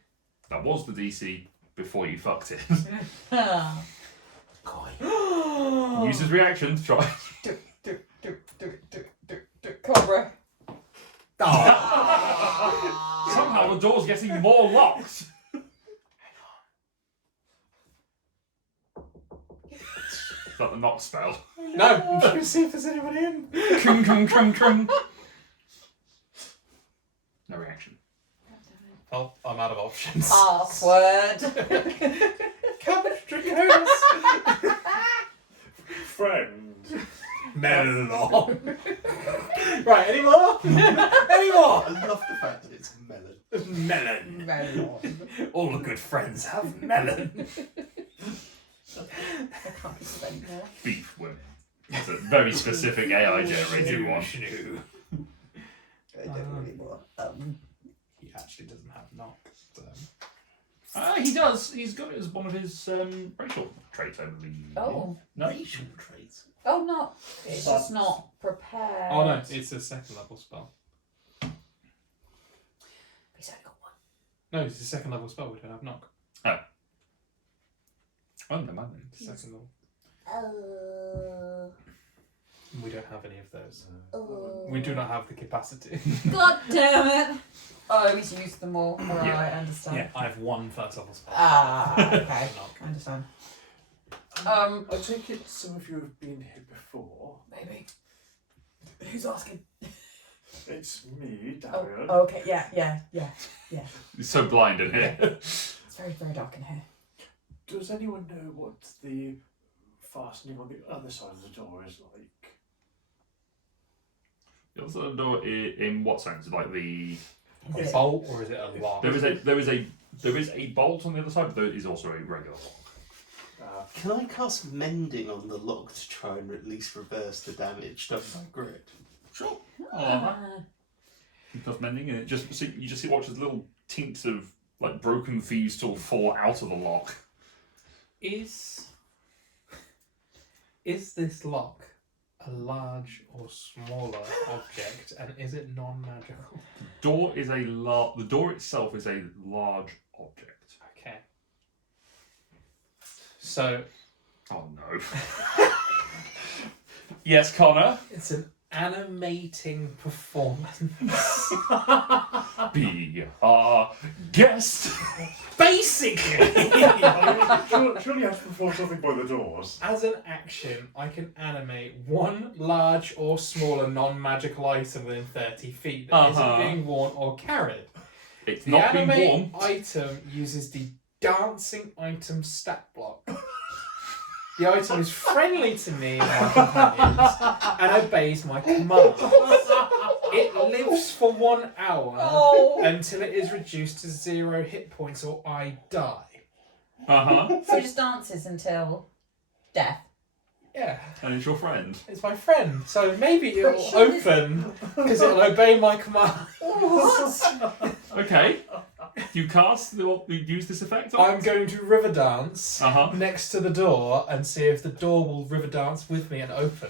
That was the DC before you fucked it. Use his reaction to try. Do. Come on, bro. Somehow the door's getting more locked. Is that the knock spell? No, I'm trying to see if there's anyone in. Krum, krum, krum, krum. No reaction. Oh, I'm out of options. Password. Cabbage Draconis. Friend. Melon. Right, any more? Any more? I love the fact that it's melon. Melon. Melon. All the good friends have melon. I can't be spent more. Beef women. It's a very specific AI generated one. Shoo. I don't really want. He actually doesn't have knock. So. He does. He's got it as one of his racial traits, I believe. Oh. No? Racial traits. Oh, no. It's just not prepared. Oh no, it's a second level spell. He's only got one. No, it's a second level spell. We don't have knock. Oh, no, man. Second level. Oh. We don't have any of those. We do not have the capacity. God damn it. Oh, he's used them all. Alright, Yeah. I understand. Yeah, I have one first level spell. Ah, okay. Knock. I understand. I take it some of you have been here before. Maybe. Who's asking? It's me, Oh, Darian. okay. Yeah. He's so blind in here. It's very, very dark in here. Does anyone know what the fastening on the other side of the door is like? The other side of the door, in what sense? Like the... A bolt or is it a lock? There is a bolt on the other side, but there is also a regular lock. Can I cast mending on the lock to try and at least reverse the damage done by Grit? Sure. Ah. Because mending, and you just see watches little tints of like broken thieves' tool fall out of the lock. Is this lock a large or smaller object, and is it non-magical? The door itself is a large object. Okay. So Oh no. Yes, Connor. it's an animating performance. Be our guest. Basically, Surely you have to perform something by the doors. as an action, I can animate one large or smaller non-magical item within 30 feet that isn't being worn or carried. It's The not being animate worn. item uses the dancing item stat block. The item is friendly to me and my companions and obeys my commands. It lives for 1 hour until it is reduced to 0 hit points or I die. So he just dances until death. Yeah, And it's your friend. it's my friend. So maybe it'll sure this- open because it'll obey my command. What? Okay. You use this effect on I'm going to river dance Uh-huh. next to the door and see if the door will river dance with me and open.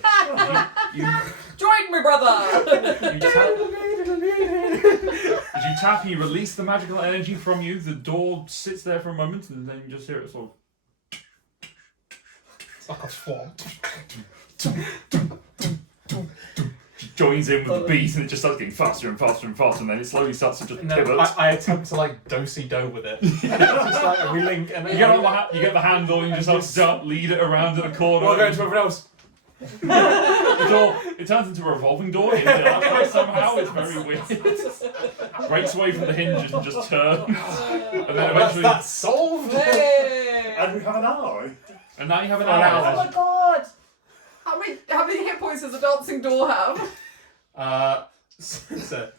You, Join me, brother! you tap, as you tap, you release the magical energy from you. The door sits there for a moment, and then you just hear it sort of. It's like a swan. Joins in with the beat, and it just starts getting faster and faster and faster, and then it slowly starts to just And then pivot. I attempt to like do-si-do with it. Just like we link and You get on you get the handle, and you just have to jump, lead it around in a corner. We'll go to everyone else. The door, it turns into a revolving door in the way somehow. It's very weird. Breaks away from the hinges and just turns, and then eventually. That's solved. Hey. And we have an ally. And now you have an Oh hour. my god! How many hit points does a dancing door have? So,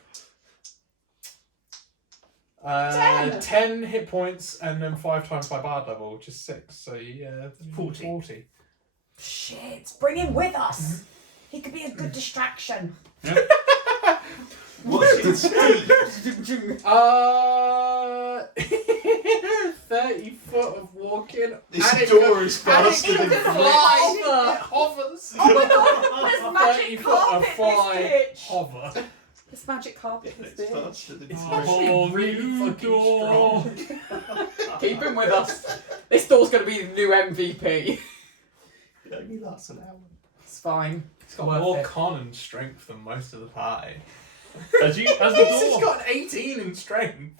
10. 10 hit points and then 5 times my bard level, which is 6. So yeah, 40. Shit, bring him with us. He could be a good distraction. What's your speed? 30 foot of walking. This and it door is and it faster than can flight. fly. It hovers. Oh my god, there's 30 magic foot of carpet fly this bitch. hover. There's magic carpet It's this bitch. faster than It's flight. actually really new fucking door. strong. Keep him with us. This door's going to be the new MVP. It only lasts an hour. It's fine. It's got Worth more it. con and strength than most of the party. As the It's door. got an 18 in strength.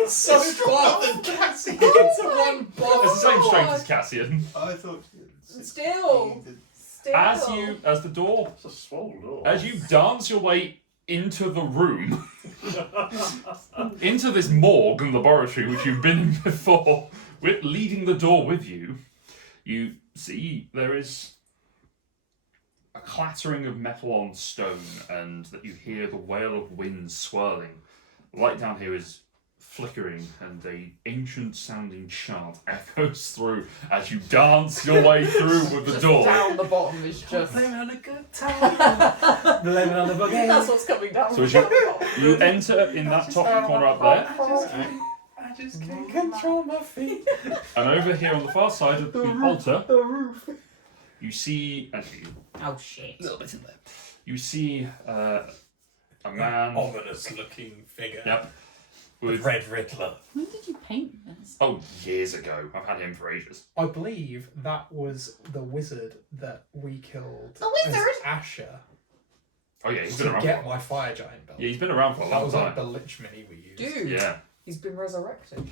It's so Stronger buff. than Cassie. It's a one buff. It's the same Oh, strength God. as Cassian. I thought. Still. Still. As the door, It's a swollen door. as you dance your way into the room, into this morgue and laboratory which you've been in before, with leading the door with you, you see there is a clattering of metal on stone, and that you hear the wail of wind swirling. The light down here is flickering, and a ancient sounding chant echoes through as you dance your way through with the Just door. down the bottom is just. Blaming on a good time. Blaming on the boogie. That's what's coming down. So as you enter in that top corner up there, I just can't Control my feet. and over here on the far side of the altar, The roof. you see, actually, Oh shit. A little bit in there. you see a man. Ominous looking figure. Yep. With, Red Riddler. When did you paint this? oh, years ago. I've had him for ages. I believe that was the wizard that we killed. The wizard? As Asher. Oh yeah, he's been To around. get my fire giant belt. Yeah, he's been around for a That long was like the time. Lich Mini we used. Dude. Yeah. He's been resurrected.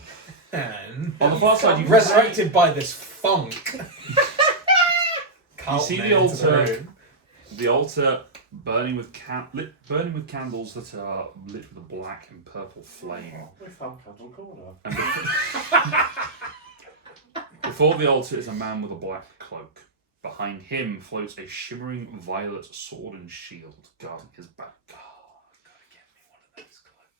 And On the far side, you can resurrected by this funk. You see the Cult man into altar. room. The altar burning with candles that are lit with a black and purple flame. We found Candle Corner. And before the altar is a man with a black cloak. Behind him floats a shimmering violet sword and shield guarding his back. God, I've got to get me one of those cloaks.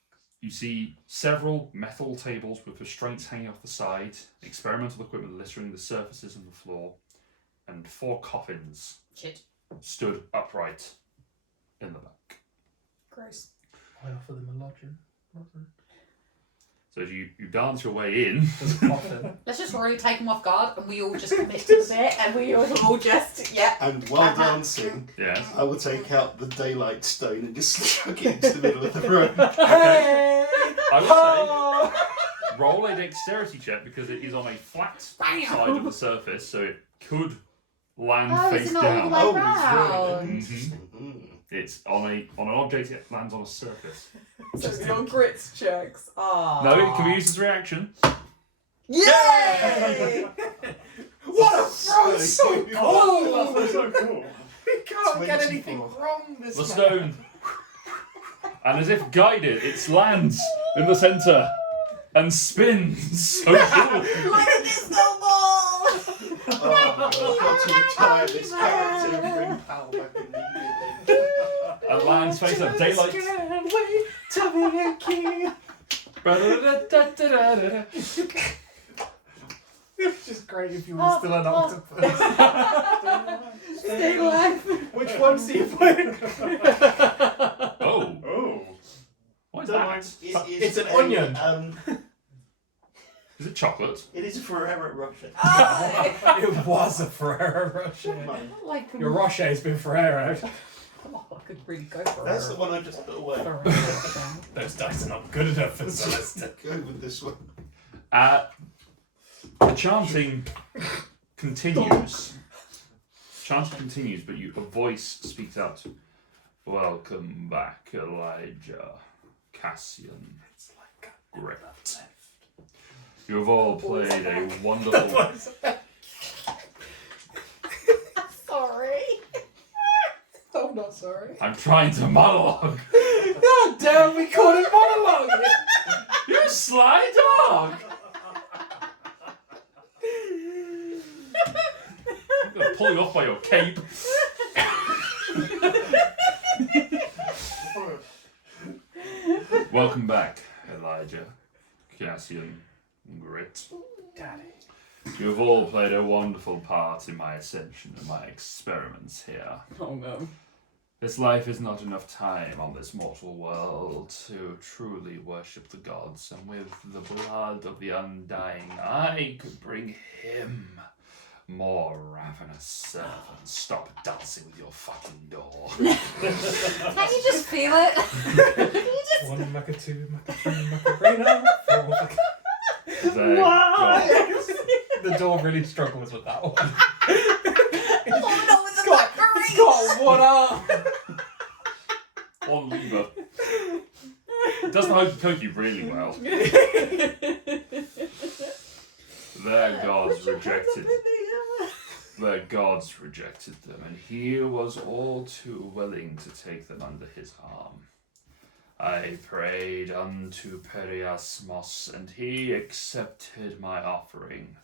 You see several metal tables with restraints hanging off the side, experimental equipment littering the surfaces and the floor, and 4 coffins Shit. stood upright in the back. Gross. I offer them a lodging. So as you dance your way in, There's a coffin. Let's just really take him off guard and we all just commit to the bit and we all just, yeah. And while dancing, yes, I will take out the daylight stone and just chuck it into the middle of the room. I would say roll a dexterity check because it is on a flat Bam! side of the surface, so it could land Oh, face it's not all down. the way Oh, round. it's very interesting. It's on an object. It lands on a surface. So it's on grits checks. Ah. No, it can be used as a reaction. Yay! What a throw! So Oh, cool! that's so cool. We can't get 24. anything wrong this The man. stone, and as if guided, it lands in the centre and spins. So cool. Like a disco ball! Oh, I've got to retire this character and bring Pal back immediately. And lands face up. Daylight. Can't wait to be a king. It's just great if you were still an octopus. Stay alive. Which one's do you playing? Oh, Oh. what is Don't that? mind, It's an onion. Is it chocolate? It is a Ferrero Rocher. It was a Ferrero Rocher. Mine. Like Your Rocher's been Ferrero. Oh, I could really go for That's the one I just put away. Those dice are not good enough for Celeste. Go with this one. The chanting continues. Chanting continues, but a voice speaks out. Welcome back, Elijah, Cassian. It's like Great. You have all played a wonderful. Sorry. I'm not sorry. I'm trying to monologue. God damn, we called it monologue. You sly dog. I'm gonna pull you off by your cape. Welcome back, Elijah, Cassian, Grit. Daddy. You have all played a wonderful part in my ascension and my experiments here. Oh no. This life is not enough time on this mortal world to truly worship the gods, and with the blood of the undying, I could bring him more ravenous servants. Stop dancing with your fucking door. Can't you just feel it? Can you just... 1 Maca 2 Maca 3 Macarena 4 Maca. Thank God. The door really struggles with that one. Oh no, with the Scott, macaroni! It's got one arm. One lever. It does the hokey pokey really well. Their gods rejected. Their gods rejected them, and he was all too willing to take them under his arm. I prayed unto Periasmos, and he accepted my offering,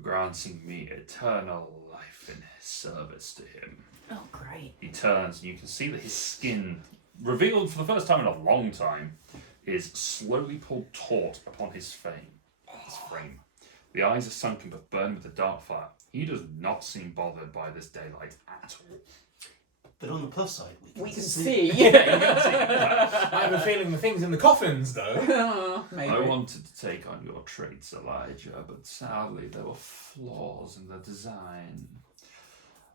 granting me eternal life in his service to him. Oh, great. He turns, and you can see that his skin, revealed for the first time in a long time, is slowly pulled taut upon his frame. The eyes are sunken but burn with the dark fire. He does not seem bothered by this daylight at all. But on the plus side, We can see. I have a feeling the things in the coffins, though. Maybe. I wanted to take on your traits, Elijah, but sadly there were flaws in the design.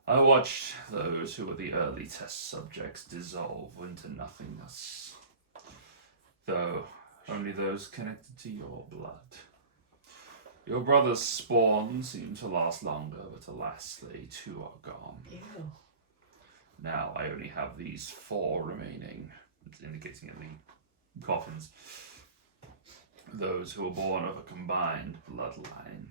I watched those who were the early test subjects dissolve into nothingness, though only those connected to your blood. Your brother's spawn seemed to last longer, but alas, they too are gone. Ew. Now I only have these 4 remaining, it's indicating at the coffins. Those who were born of a combined bloodline.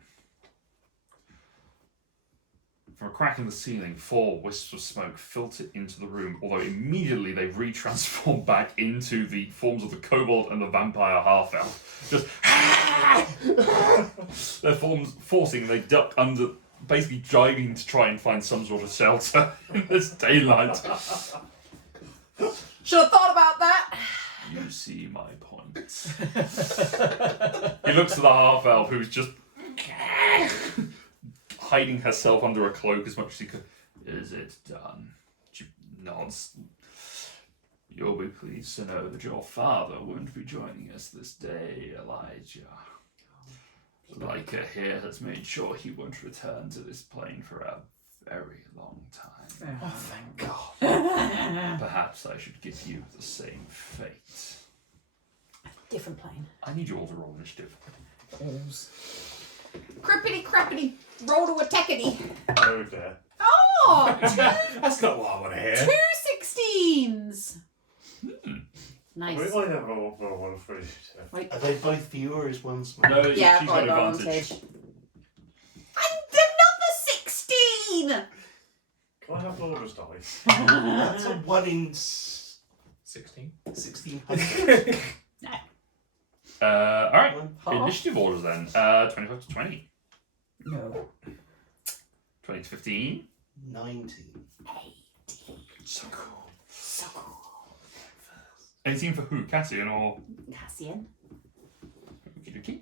From a crack in the ceiling, 4 wisps of smoke filtered into the room, although immediately they retransformed back into the forms of the kobold and the vampire half-elf. Just their forms forcing, they duck under, basically diving to try and find some sort of shelter in this daylight. Should have thought about that. You see my point. He looks at the half-elf who's just hiding herself under a cloak as much as she could. Is it done? She nods. You'll be pleased to know that your father won't be joining us this day, Elijah. Leica here has made sure he won't return to this plane for a very long time. Oh, thank God. Perhaps I should give you the same fate. Different plane. I need you all to roll initiative. Crippity crappity. Roll to attackity. Okay. Oh! That's not what I want to hear. 2 16s. Nice. We might have one for each. Wait. Are they both for you or is one small? No, Yeah, she's got got advantage. And another 16! Can I have Laura's dice? That's a 1 in 16. 1600. Alright. Half? Initiative orders then. 25 to 20. No. 20 to 15. 19. 18. So cool. So cool. 18 for who? Cassian or? Cassian. Okie dokie.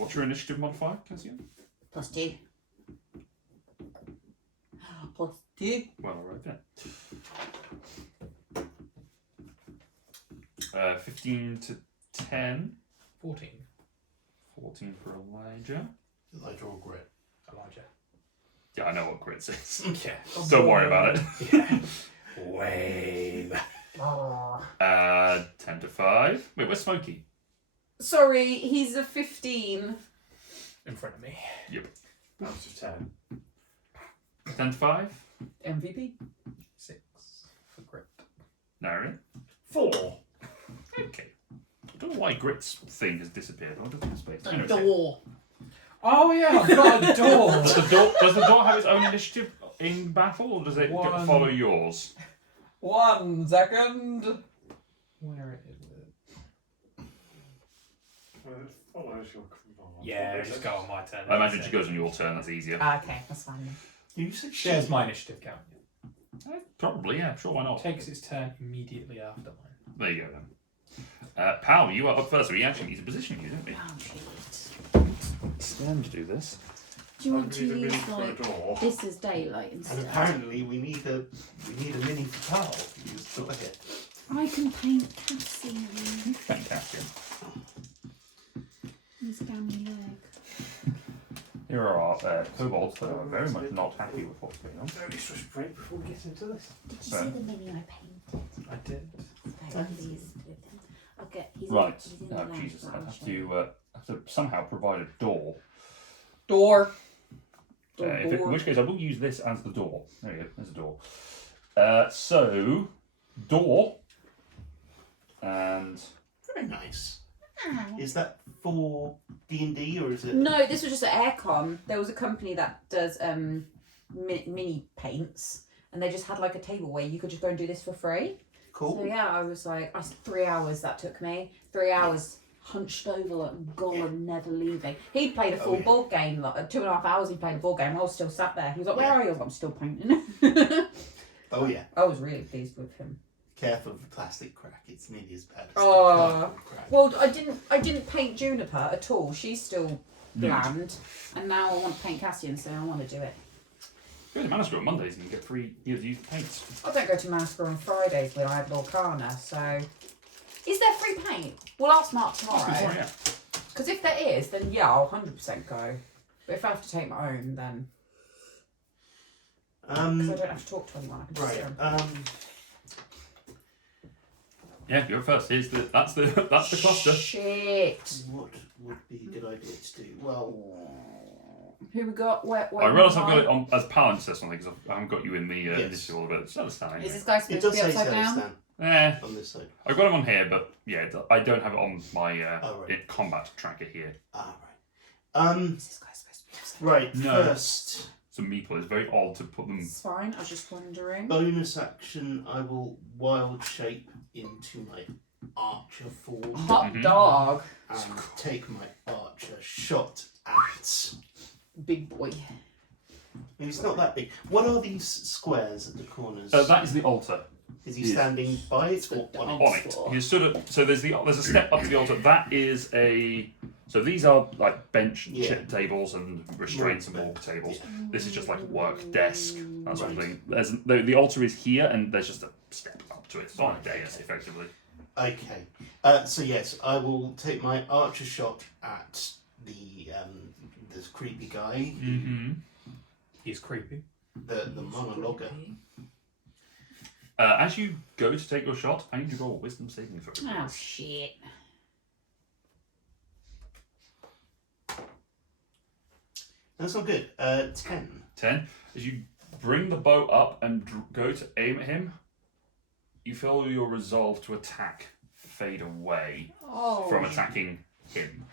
What's your initiative modifier, Cassian? +2. +2. Well, right then. 15 to 10. 14. 14 for Elijah. I draw grit. Elijah. Yeah, I know what grit is. Yeah. Don't worry about it. Yeah. Wave. 10 to 5. Wait, where's Smokey? Sorry, he's a 15. In front of me. Out of 10. 10 to 5? MVP. 6 for grit. No, really? 4. Okay. I don't know why Grit's thing has disappeared. I don't think it's space. Anyway, Door. Oh yeah, I've got a door. does the door have its own initiative in battle, or does it One. follow yours? 1 second. Where is it? Follows your command. Yeah, just go on my turn. I imagine she goes on your turn, that's easier. Okay, that's fine then. You said Shares my initiative count. Probably, yeah, sure, why not? Takes its turn immediately after mine. There you go then. Pal, you are up first. We actually need to position you, don't we? Oh, shit. Stand to do this. Do you want to Need a use mini for a like door. this as daylight And instead? apparently we need a mini for Carl to use the bucket. I can paint Cassie Fantastic. his gammy leg. Here are kobolds that are very much not happy with what's going on. Very swish break before we get into this. Did you Right. see the mini I painted? I did. So pleased with him. Okay, he's Right. In, he's in Oh, the Jesus. I lounge, have but to somehow provide a door. Door. In which case, I will use this as the door. There you go. There's a door. So, door. And Very nice. I'll show Is that for D&D or is it? No, this was just at Aircon. There was a company that does mini paints, and they just had like a table where you could just go and do this for free. Cool. So yeah, I was like, 3 hours that took me. 3 hours hunched over like gone, never leaving. He played a full yeah. board game, like 2.5 hours. He played a board game. I was still sat there. He was like, "Where are you?" I was like, "I'm still painting." Oh yeah. I was really pleased with him. Careful of the plastic crack. It's nearly as bad as Oh. the cardboard crack. Well, I didn't paint Juniper at all. She's still Nude. bland, and now I want to paint Cassian, so I want to do it. go to Manuscript on Mondays and you get free used paints. I don't go to Massacre on Fridays when I have Lorcana, so... Is there free paint? We'll ask Mark tomorrow. Oh, yeah. Because if there is, then yeah, I'll 100% go. But if I have to take my own, then... Because I don't have to talk to anyone, I can just sit Right. and... Yeah, you're first. That's the cluster. Shit. What would be a good idea to do? Well, Who we got? Where I realise I've got it on as palincests on because I haven't got you in the Yes. initial order, but it's understanding. Is this guy it supposed to does be say upside down? Celestan on this side. I've got him on here, but yeah, I don't have it on my Oh, right. combat tracker here. Ah, right. Is this guy supposed to be upside down? Right. No. First, So meeple is very odd to put them. It's fine, I was just wondering. bonus action. I will wild shape into my archer form Hot Mhm. dog. and take my archer shot at. Big boy. It's not that big. What are these squares at the corners? That is the altar. Is he Yes. standing by it or on On it? it. He stood up. So there's a step up to the altar. That is a. So these are like bench Yeah. tables and restraints and Right. walk tables. Yeah. This is just like work desk, that sort of Right. thing. There's the altar is here, and there's just a step up to it. It's on a dais, effectively. Okay. So yes, I will take my archer shot at the this creepy guy, Mm-hmm. He's creepy. the monologuer. As you go to take your shot, I need you to roll a wisdom saving throw. Oh, shit. That's not good. 10. 10. As you bring the bow up and go to aim at him, you feel your resolve to attack fade away Oh. from attacking him.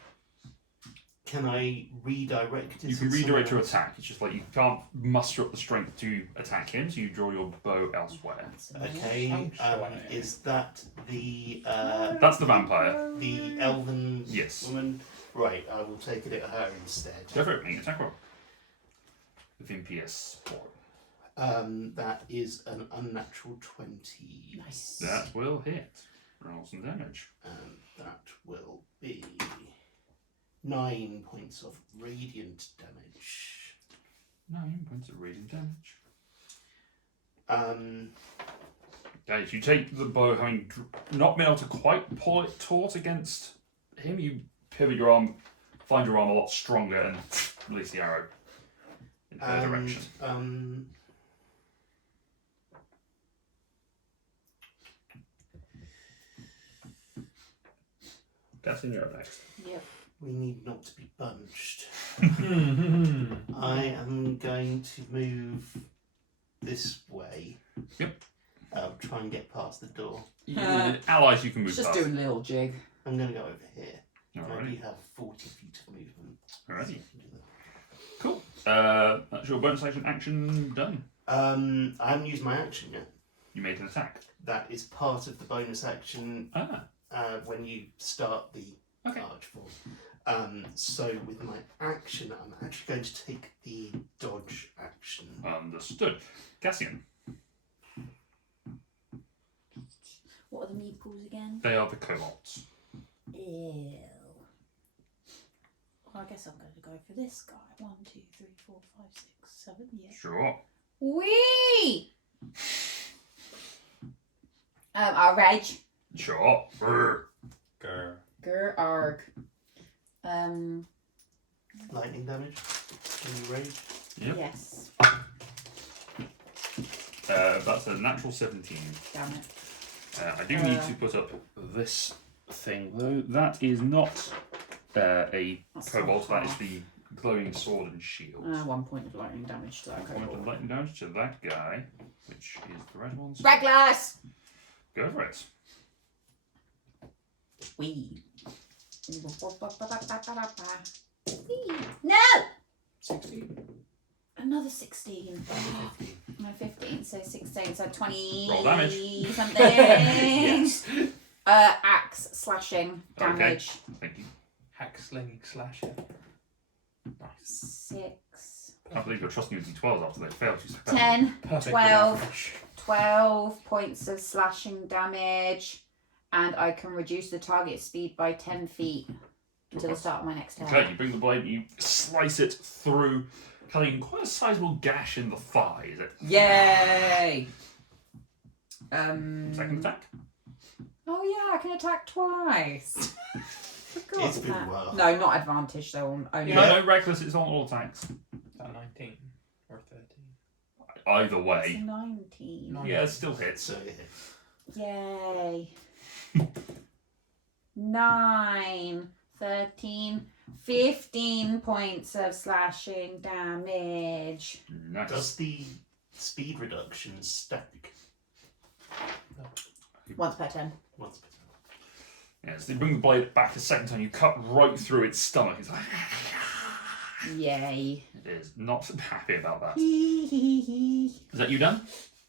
Can I redirect it? You can at redirect your someone else? attack. It's just like you can't muster up the strength to attack him, so you draw your bow elsewhere. Okay. I'm sure. Is that the That's the vampire. elven Yes. woman? Right. I will take it at her instead. Go for it, make an attack roll. With MPS 4. That is an unnatural 20. Nice. That will hit. Roll some damage. And that will be 9 points of radiant damage. 9 points of radiant damage. Um, You take the bow, having not been able to quite pull it taut against him. You pivot your arm, find your arm a lot stronger, and release the arrow in her direction. Cassian, you're up next. Yep. we need not to be bunched. I am going to move this way. Yep. Try and get past the door. Allies, you can move It's just past. doing a little jig. I'm going to go over here. I Alrighty. do have 40 feet of movement. Alrighty. So I can do that. Cool. That's your bonus action done. I haven't used my action yet. You made an attack. That is part of the bonus action when you start the Okay. large form. So with my action, I'm actually going to take the dodge action. Understood. Cassian, What are the meeples again? they are the cohorts. Ew. Well, I guess I'm going to go for this guy. 1, 2, 3, 4, 5, 6, 7. Yeah. Sure. Wee! I'll rage. Sure. Brr. Grr arg. Lightning damage. Can you rage? Yep. Yes. That's a natural 17. Damn it. I do need to put up this thing, though. That is not a That's cobalt, not that is half. the glowing sword and shield. 1 point of lightning damage to that Point of kobold. lightning damage to that guy, which is the red one. so Reckless! Go for it. Wee. No! 16. Another 16. No, 15, so 16, so 20 Roll damage. something. Yes. Axe slashing damage. Thank you. Hack, slinging, slasher. Nice. 6, I can't believe you're trusting your d12s after they failed you. 10, Perfect. 12. average. 12 points of slashing damage, and I can reduce the target speed by 10 feet to the start of my next turn. Okay, you bring the blade and you slice it through, cutting quite a sizable gash in the thigh. Is it? Yay! Second attack? Oh yeah, I can attack twice. Forgot It's been that. a while. No, not advantage though. Only. No, reckless, it's on all attacks. Is that 19 or 13? Either It's a way. 19. Nine. Yeah, it still hits. So it hits. Yay. 9, 13, 15 points of slashing damage. Nice. Does the speed reduction stack? Once per turn. Once per turn. Yeah, so you bring the blade back a second time, you cut right through its stomach. It's like, Yay. it is not happy about that. Hee. Is that you done?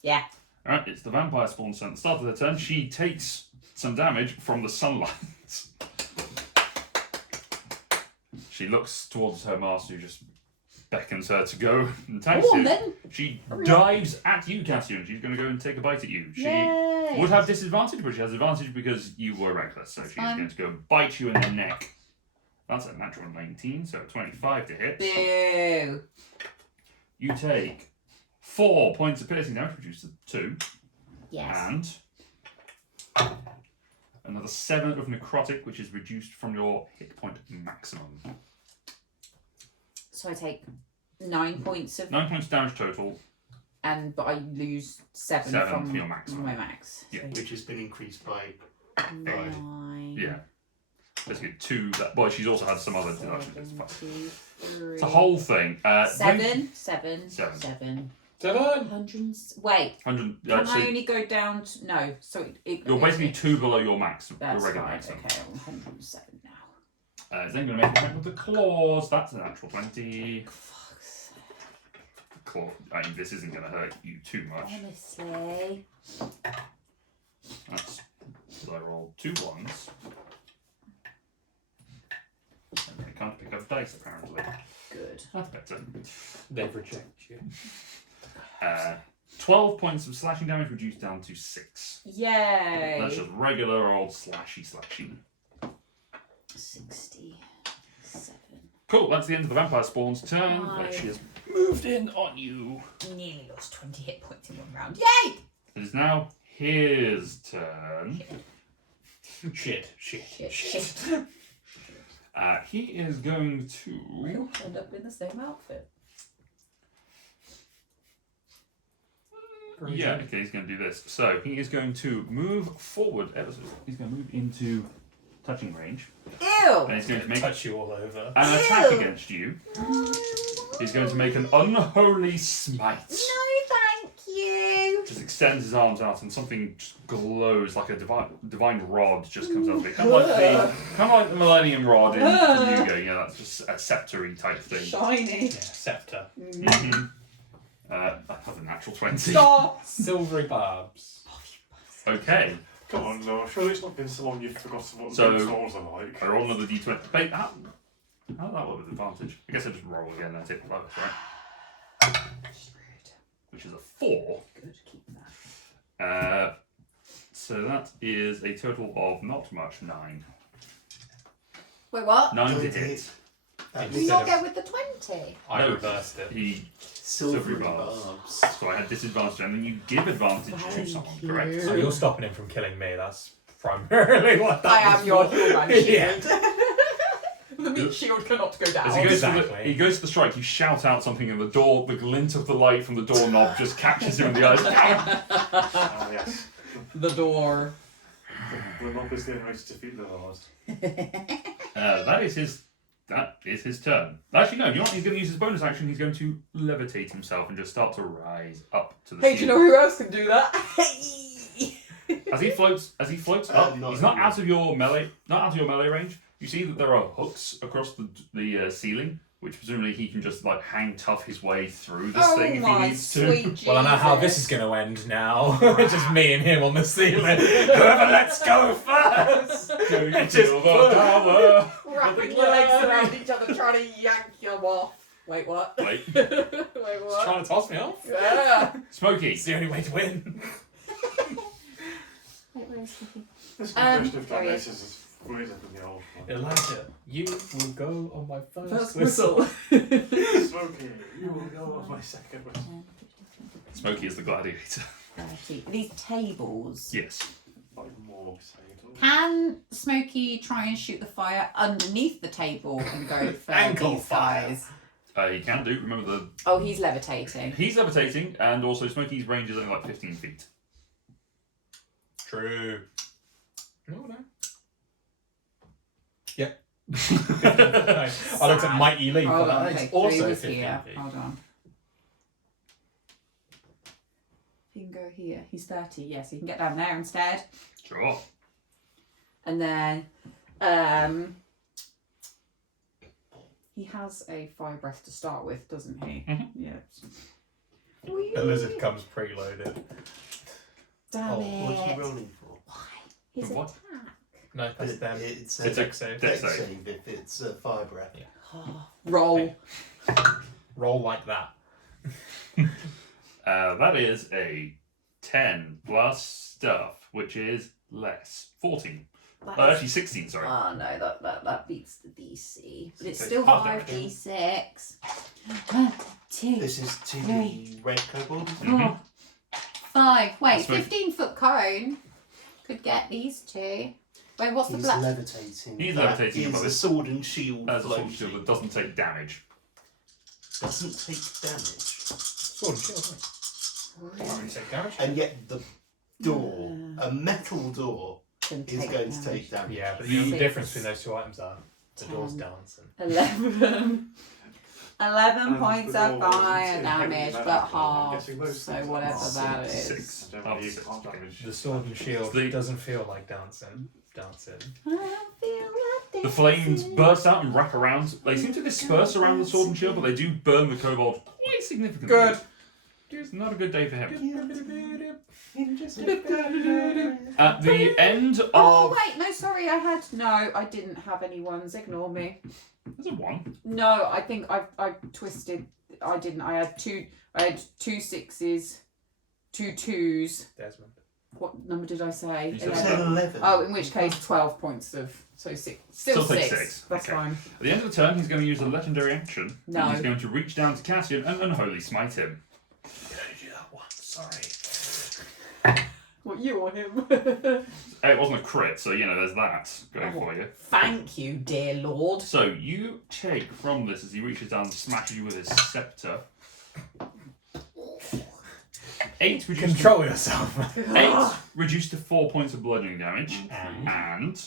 Yeah. Alright, it's the vampire spawn turn. At the start of the turn, she takes some damage from the sunlight. She looks towards her master, who just beckons her to go and attacks Go on you. then. She dives at you, Cassian. She's going to go and take a bite at you. She Yay. would have disadvantage, but she has advantage because you were reckless. So she's fine. going to go and bite you in the neck. That's a natural 19, so 25 to hit. Boo. You take 4 points of piercing damage, reduced to 2. Yes. And another 7 of necrotic, which is reduced from your hit point maximum. So I take 9 points of, 9 points of damage total. but I lose 7 7 from for your maximum. my max. Yeah. So Which has been increased by 9. Yeah. Basically 2. Well, she's also had some other deductions. It's 7, fine. 2, 3. It's a whole thing. 7. Seven. 7. 7! Wait, 100. can So I only go down to. No, so you're basically 2 below your maximum, your That's regular fine. maximum. Okay, I'm 107 now. It's then going to make an attack with the claws. That's a natural 20. Fuck's Claw. I mean, this isn't going to hurt you too much. honestly. That's. So I rolled 2 ones. And I can't pick up dice apparently. Good. That's better. They reject you. 12 points of slashing damage reduced down to 6. Yay. That's just regular old slashy. 60. 7. Cool, that's the end of the vampire spawn's turn. Five. She has moved in on you. Nearly lost 20 hit points in one round. Yay! It is now his turn. Shit. He is going We to. all end up in the same outfit. Yeah, okay, he's going to do this. So he is going to move forward ever so. He's going to move into touching range. Ew! And he's going to make touch you all over. an attack Ew. against you. No, He's going to make an unholy smite. thank you. Just extends his arms out and something just glows like a divine rod just comes out of it. Kind of like the Millennium Rod in Yuga. Yeah, that's just a scepter-y type thing. Shiny. Yeah, scepter. Mm-hmm. That has a natural 20. Stop. Silvery barbs. Okay, Come on, Noah. Surely it's not been so long you've forgotten what So- the souls are like. I roll another d20. Wait, how did that work with advantage? I guess I just roll again and take the lowest, right? Which is a 4. Good, keep that. So that is a total of not much, 9. Wait, what? 9 to Don't hit. hit. Did you not get with the 20? I No. reversed it. He Silvery barbs. barbs. So I had disadvantage, and then you give advantage to Thank someone, you. correct? So you're stopping him from killing me. That's primarily what that I was am your for. human Yeah. shield. The meat shield cannot go down. As he goes, Exactly. he goes to the strike, you shout out something, and the glint of the light from the doorknob just catches him in the eyes. Ah, yes. The door. The knob is the only way to defeat the Lord. That is his turn. Actually, no, you know what? He's going to use his bonus action. He's going to levitate himself and just start to rise up to the Hey, do you ceiling. know who else can do that? As he floats up, not he's not really. out of your melee range. You see that there are hooks across the ceiling, which presumably he can just like hang tough his way through this thing if he needs to. sweet Well, I know how this is going to end now. It's just me and him on the ceiling. Whoever lets go first. Go Just feel the put- power. Wrapping your legs around each other, trying to yank you off. Wait, what? Wait, Wait, He's what? trying to toss me off. Yeah. Smokey. It's the only way to win. Wait, where is Vicky? This Um, version of there he Dionysus is weirder than the old one. Elijah, you will go on my first, First whistle. whistle. Smoky, you will go on my second whistle. Smokey is the gladiator. 30. These tables. Yes. Like more potato. Can Smokey try and shoot the fire underneath the table and go for Ankle these fire. guys? He can do. Remember Oh, he's levitating. he's levitating, and also Smokey's range is only like 15 feet. True. No. Yep. I looked at Mighty Leap, Hold but on, it's okay, also three was 15 here. feet. Hold on. He can go here. He's 30. Yes, he can get down there instead. Sure. And then he has a fire breath to start with, doesn't he? Mhm. Yes. The lizard comes preloaded. Damn Oh, what are it. you rolling for? Why? His What? attack. No, that's them. It's It's a a Dex save. dex dex save. save if it's fire breath. Roll. Roll like that. That is a 10 plus stuff, which is less. 14. Actually, 16, sorry. Oh no, that beats the DC. But it's Okay, still half 5d6. 1, 2, This is to Three. the red kobold. 4, 5. Wait, That's right. 15-foot cone could get these two. Wait, what's the He's black? levitating. He's That levitating is above a it. sword and shield That's a sword floating. shield that doesn't take damage. Doesn't take damage. Sword and shield, mate. Can't really take damage. And yet the door, a metal door, Can is take going to damage. take damage. Yeah, but the Six. difference between those two items are the door's 10. dancing. 11. 11 And points the of door fire isn't damage, heavy but metal, I'm half. guessing those So things are whatever that is. 6. I don't Oh, believe 6. can't Okay. damage. The sword and shield The- doesn't feel like dancing. Dancing. I don't feel like The flames dancing. burst out and wrap around. They seem to disperse around the sword and shield, but they do burn the kobold quite significantly. Good. It's not a good day for him. In just At the end Oh of... wait, no, sorry, I didn't have any ones. Ignore me. There's a 1. No, I think I twisted. I didn't. I had two 6s, 2 2s. Desmond. What number did I say? You said 11. Oh, in which case 12 points of... So 6. Still Still take 6. six. That's Okay. fine. At the end of the turn, he's going to use a legendary action. No. And he's going to reach down to Cassian and unholy smite him. Can only do that once, sorry. What, you or him? It wasn't a crit, so, there's that going for you. Thank you, dear Lord. So, you take from this as he reaches down and smashes you with his scepter. 8 reduced Control yourself. 8 reduced to 4 points of bludgeoning damage. And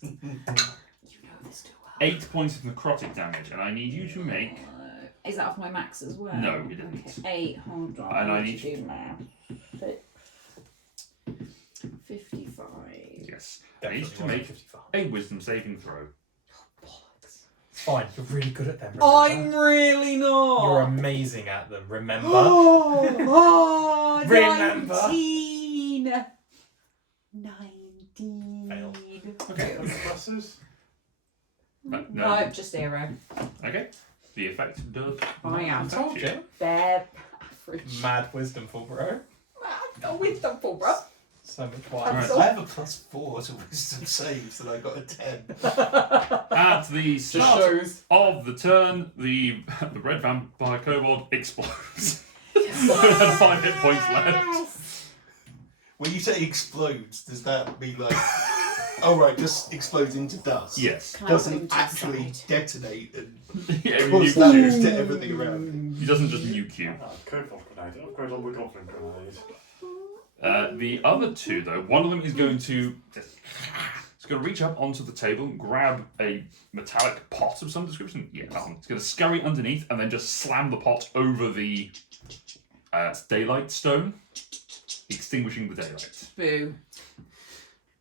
You know this too well. 8 points of necrotic damage. And I need you to make... Is that off my max as well? No, it isn't. Okay. 8, hold on. And I need need to do math. 55. Yes. I need you to Definitely make 55. a wisdom saving throw. Bollocks. It's fine, you're really good at them. I'm Remember? really not. You're amazing at them, remember? Oh, Remember. 19. 19. Fail. Okay. Pluses? No, just 0. Okay. The effect does. I am. affect Told you. Bare average. Mad wisdomful, bro. I've got wisdom for, bro. So much Right. wise. I have a +4 to wisdom saves and I got a 10. At the Just start shows. of the turn, the red vampire kobold explodes. Had 5 hit points left. When you say explodes, does that mean like, oh right, just explodes into dust? Yes. Can I put him Doesn't to the actually side? detonate and Yeah, cause nuke damage you. to everything around He doesn't just nuke you. Cobalt grenade. Upgrade on the goblin grenade. The other two, though, one of them is going to... It's going to reach up onto the table and grab a metallic pot of some description. Yeah, that one. It's going to scurry underneath and then just slam the pot over the daylight stone, extinguishing the daylight. Boo.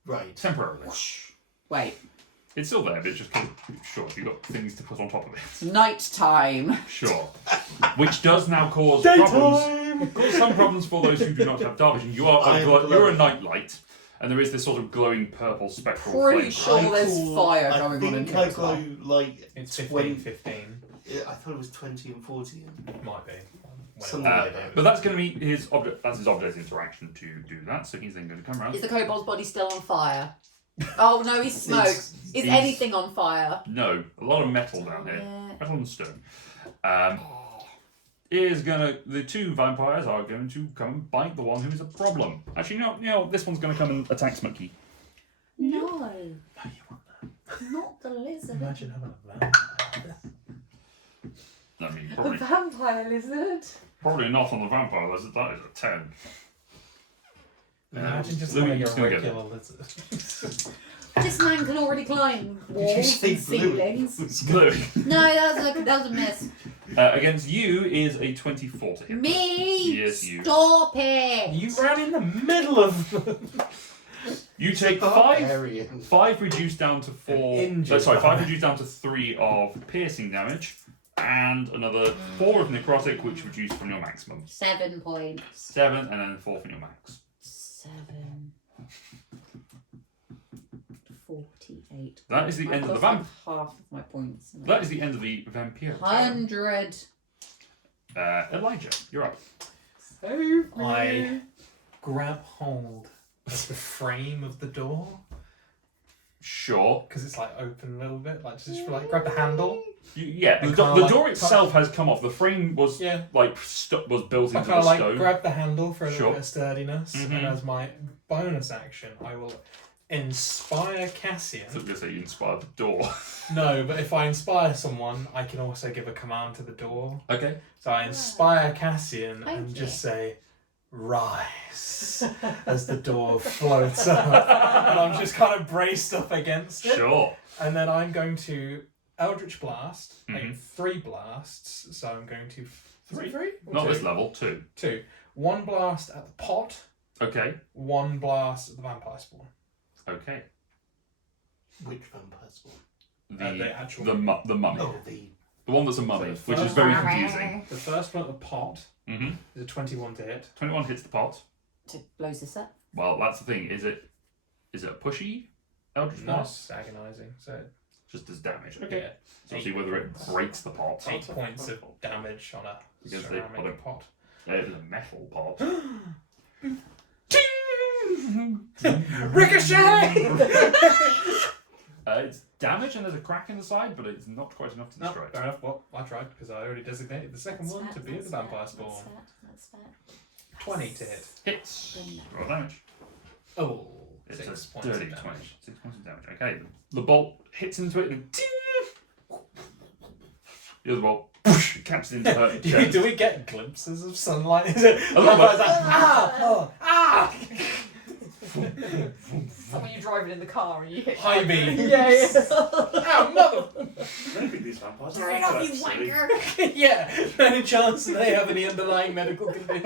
Right. Temporarily. Wait. It's still there, but it's just kind of short. You've got things to put on top of it. Night time. Sure. Which does now cause problems. Cause some problems for those who do not have dark vision. You are I am you're a glowing. nightlight, and there is this sort of glowing purple spectral Pretty flame. sure there's fire I going on in think here I as well. glow like It's 20. 15. I thought it was 20 and 40. Might be. Something like that. But that's going to be his object. That's his object interaction to do that. So he's then going to come around. Is the kobold's body still on fire? Oh no, he's smoked. Is he's- anything on fire? No, a lot of metal down here. Yeah. Metal and stone. The two vampires are going to come and bite the one who is a problem. Actually, no, this one's going to come and attack Smokey. No. Not the lizard. Imagine having a vampire. I mean, A probably, vampire lizard. probably not on the vampire. That is a 10. Imagine just Louis having is a gonna get regular lizard. This man can already climb walls and ceilings. Blue. No, that was a miss. Against you is a 24 to hit. Me? Yes, you. Stop it! You ran in the middle of. You take Barbarian. 5 reduced down to 4. Injured. 5 reduced down to 3 of piercing damage, and another 4 of necrotic, which reduced from your maximum. 7 points. 7, and then 4 from your max. 7. 48. That is the end of the I've vamp. lost like half of my points. That is the end of the vampire. turn. 100. Elijah, you're up. Save me. I grab hold of the frame of the door Sure. because it's like open a little bit, like just like grab the handle. Yeah, And the kinda like- door itself has come off. The frame was Yeah. was built I into kind the of like stone. grab the handle for a little Sure. bit of sturdiness, Mhm. and as my bonus action, I will inspire I Cassian. was going to say you inspired the door. No, but if I inspire someone, I can also give a command to the door. Okay. So I inspire Cassian Thank and you. just say, "Rise," as the door floats up, and I'm just kind of braced up against it. Sure. And then I'm going to Eldritch Blast, Mhm. make 3 blasts. So I'm going to is it 3? three? Or Not two? this level. 2. 2. 1 blast at the pot, Okay. 1 blast at the vampire spawn. Okay. Which vampire spawn? The actual. the mummy. Oh, the. The one that's a mummy, So which is first- very confusing. The first one at the pot Mm-hmm. is a 21 to hit. 21 hits the pot. It blows this up. Well, that's the thing. Is it a pushy Eldritch No, Blast? it's agonizing. So Just as damage. yeah, Okay. So see whether it breaks the pot. 8 points of damage on a Because they- ceramic pot. It is a metal pot. Ricochet! It's damage and there's a crack in the side, but it's not quite enough to No, destroy it. fair enough. Well, I tried because I already designated the second one to be the vampire spawn. That's fair. 20 to hit. Hits. Roll damage. Oh, It's 6 a points of dirty damage. 20. 6 points of damage. Okay, the bolt hits into it and the other bolt catches into her chest. Do we get glimpses of sunlight? Is it? A little bit. Ah! So when you're driving in the car and you hit High beam. Yeah. Ow, mother! Maybe these vampires Turn are it off, you actually. wanker! Yeah, any chance that they have any underlying medical condition?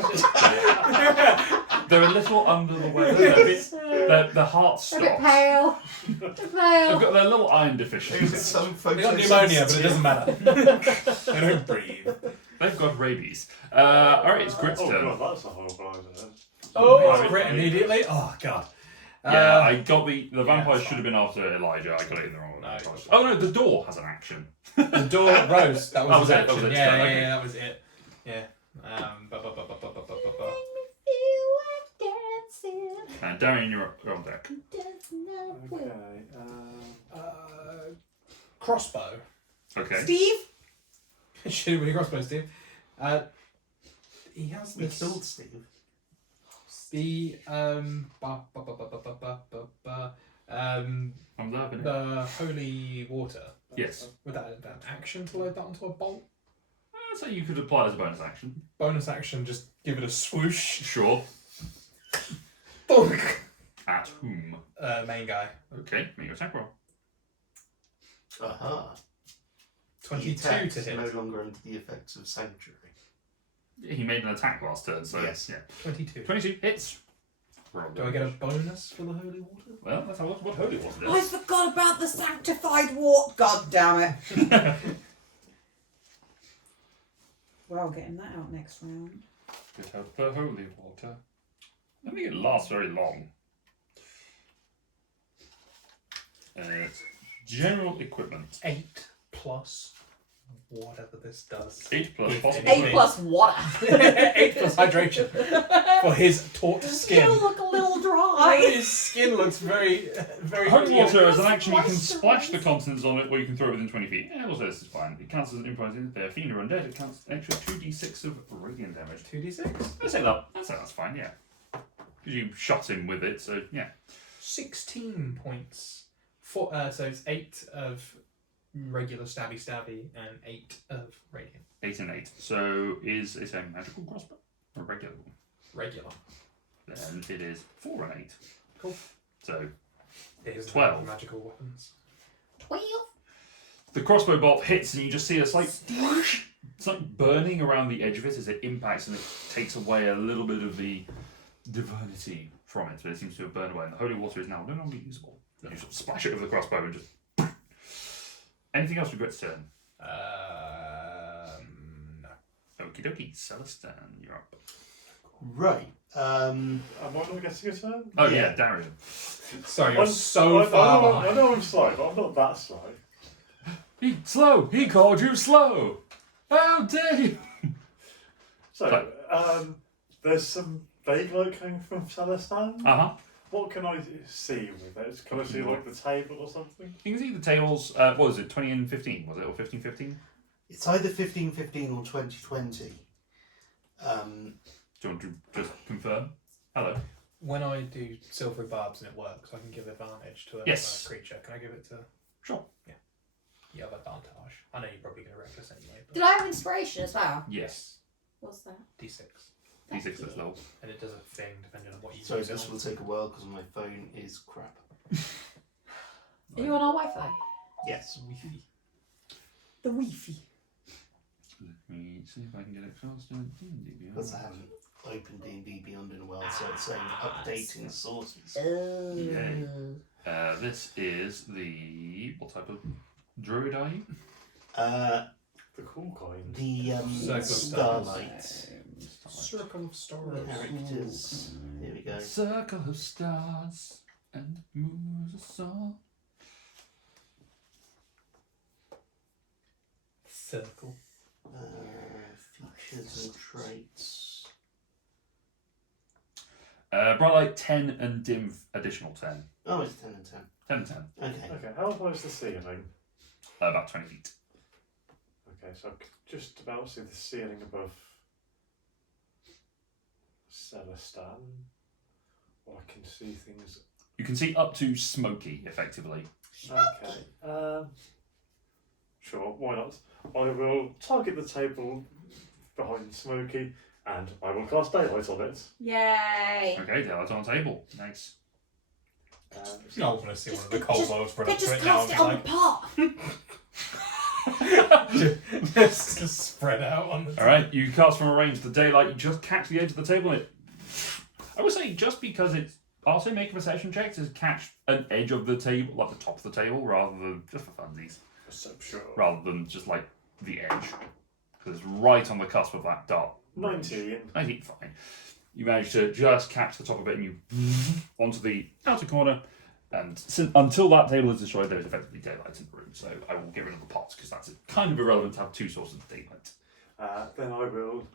They're a little under the weather. Their heart A bit stops. pale. A bit They've pale. got their little iron deficiency. Some They got pneumonia, but it doesn't matter. They don't breathe. They've got rabies. Alright, it's Grit's Oh turn. god, that's a horrible idea. Oh, crit immediately. Oh god. Yeah, I got the vampire should have been after Elijah. I got it in the wrong order. No, it's fine. Oh no, the door has an action. The door rose. That was Oh, his was it? action. That was its Yeah, turn, yeah, okay. yeah, that was it. Yeah. And Darian, you're on deck. Okay. Crossbow. Okay. Steve? Shoot with a crossbow, Steve. He has We this. killed Steve. The I'm loving it. the holy water. Yes. Would that an action to load that onto a bolt? So you could apply it as a bonus action. Bonus action, just give it a swoosh. Sure. Bonk. At whom? Main guy. Okay, make your attack roll. Aha. 22 Attacks to hit. no longer under the effects of sanctuary. He made an attack last turn, so Yes. yeah. 22. 22 hits. Roll Do I get a bonus for the holy water? Well, let's have a look at what holy water I does. forgot about the sanctified water. God damn it. Well, getting that out next round. Get out the holy water. I don't think it lasts very long. It's general equipment. 8 plus whatever this does. 8 plus If possible. any- 8 plus water. 8 plus hydration for his taut skin. Still look a little dry. His skin looks very, very. Holy water as an Must action, you can moisturise. splash the contents on it or you can throw it within 20 feet. Yeah, also this is fine. It counts as an improvised. If they're fiend or undead, it counts an extra 2d6 of radiant damage. 2d6. I'd say that. I'd say that's fine, yeah. Because you shot him with it, so yeah. 16 points. So it's 8 of regular stabby and 8 of radiant. 8 and 8. So is it a magical crossbow or a regular one? Regular. Then it is 4 and 8. Cool. So It is 12. magical weapons. 12. the crossbow bolt hits and you just see a slight whoosh. It's like burning around the edge of it as it impacts and it takes away a little bit of the divinity from it. So it seems to have burned away and the holy water is now no longer usable. You just splash it over the crossbow and just... Anything else for Grit's turn? No. Okie dokie. Celestin, you're up. Right. Am I not getting a turn? Oh yeah, Darian. Sorry, you're I'm- so I far know, behind. I know I'm slow, but I'm not that slow. He slow. He called you slow. How dare you? So, there's some vague light coming from Celestin. Uh-huh. What can I see with it? Can I see like the table or something? You can see the tables, what was it, 20 and 15, was it, or 15-15? It's either 15-15 or 20-20. Do you want to just confirm? Hello. When I do silvery barbs and it works, I can give advantage to a Yes. creature. Can I give it to? Sure. You have advantage. I know you're probably going to reckless anyway. But Did I have inspiration as well? Yes. What's that? D6, Thank D6 that's you. low. and it does a thing depending on what you So use. this it will on. take a while because my phone is crap. Are you on our Wi-Fi? Yes. The Wi-Fi. Let me see if I can get it faster. Because I haven't opened D&D Beyond in a while, so it's saying updating sources. Oh. Yay. This is the... What type of druid are you? The cool kind. The Circle of Starlight Circle of stars. characters. Here we go. Circle of stars and moons of song. Circle. Features and traits. Bright light 10 and dim additional 10. Oh, it's 10 and 10. 10 and 10. Okay. Okay, how high is the ceiling? About 20 feet. Okay, so I could just about see the ceiling above Celestan. Or I can see things. You can see up to Smoky, effectively. Okay. Sure, why not? I will target the table behind Smoky and I will cast daylight on it. Yay! Okay, daylight on the table. Nice. I want to see one of the kobolds run up to Just it now cast and it be on like, the pot. just spread out on the Alright, you cast from a range. The daylight, you just catch the edge of the table and it... I would say just because it's... Also make a perception check to catch an edge of the table, like the top of the table, rather than... Just for funsies. So sure. Rather than just like the edge. Because it's right on the cusp of that dart. 19. 19, fine. You manage to just catch the top of it and you onto the outer corner. And until that table is destroyed, there is effectively daylight in the room. So I will get rid of the pots because that's kind of irrelevant to have two sources of daylight. Then I will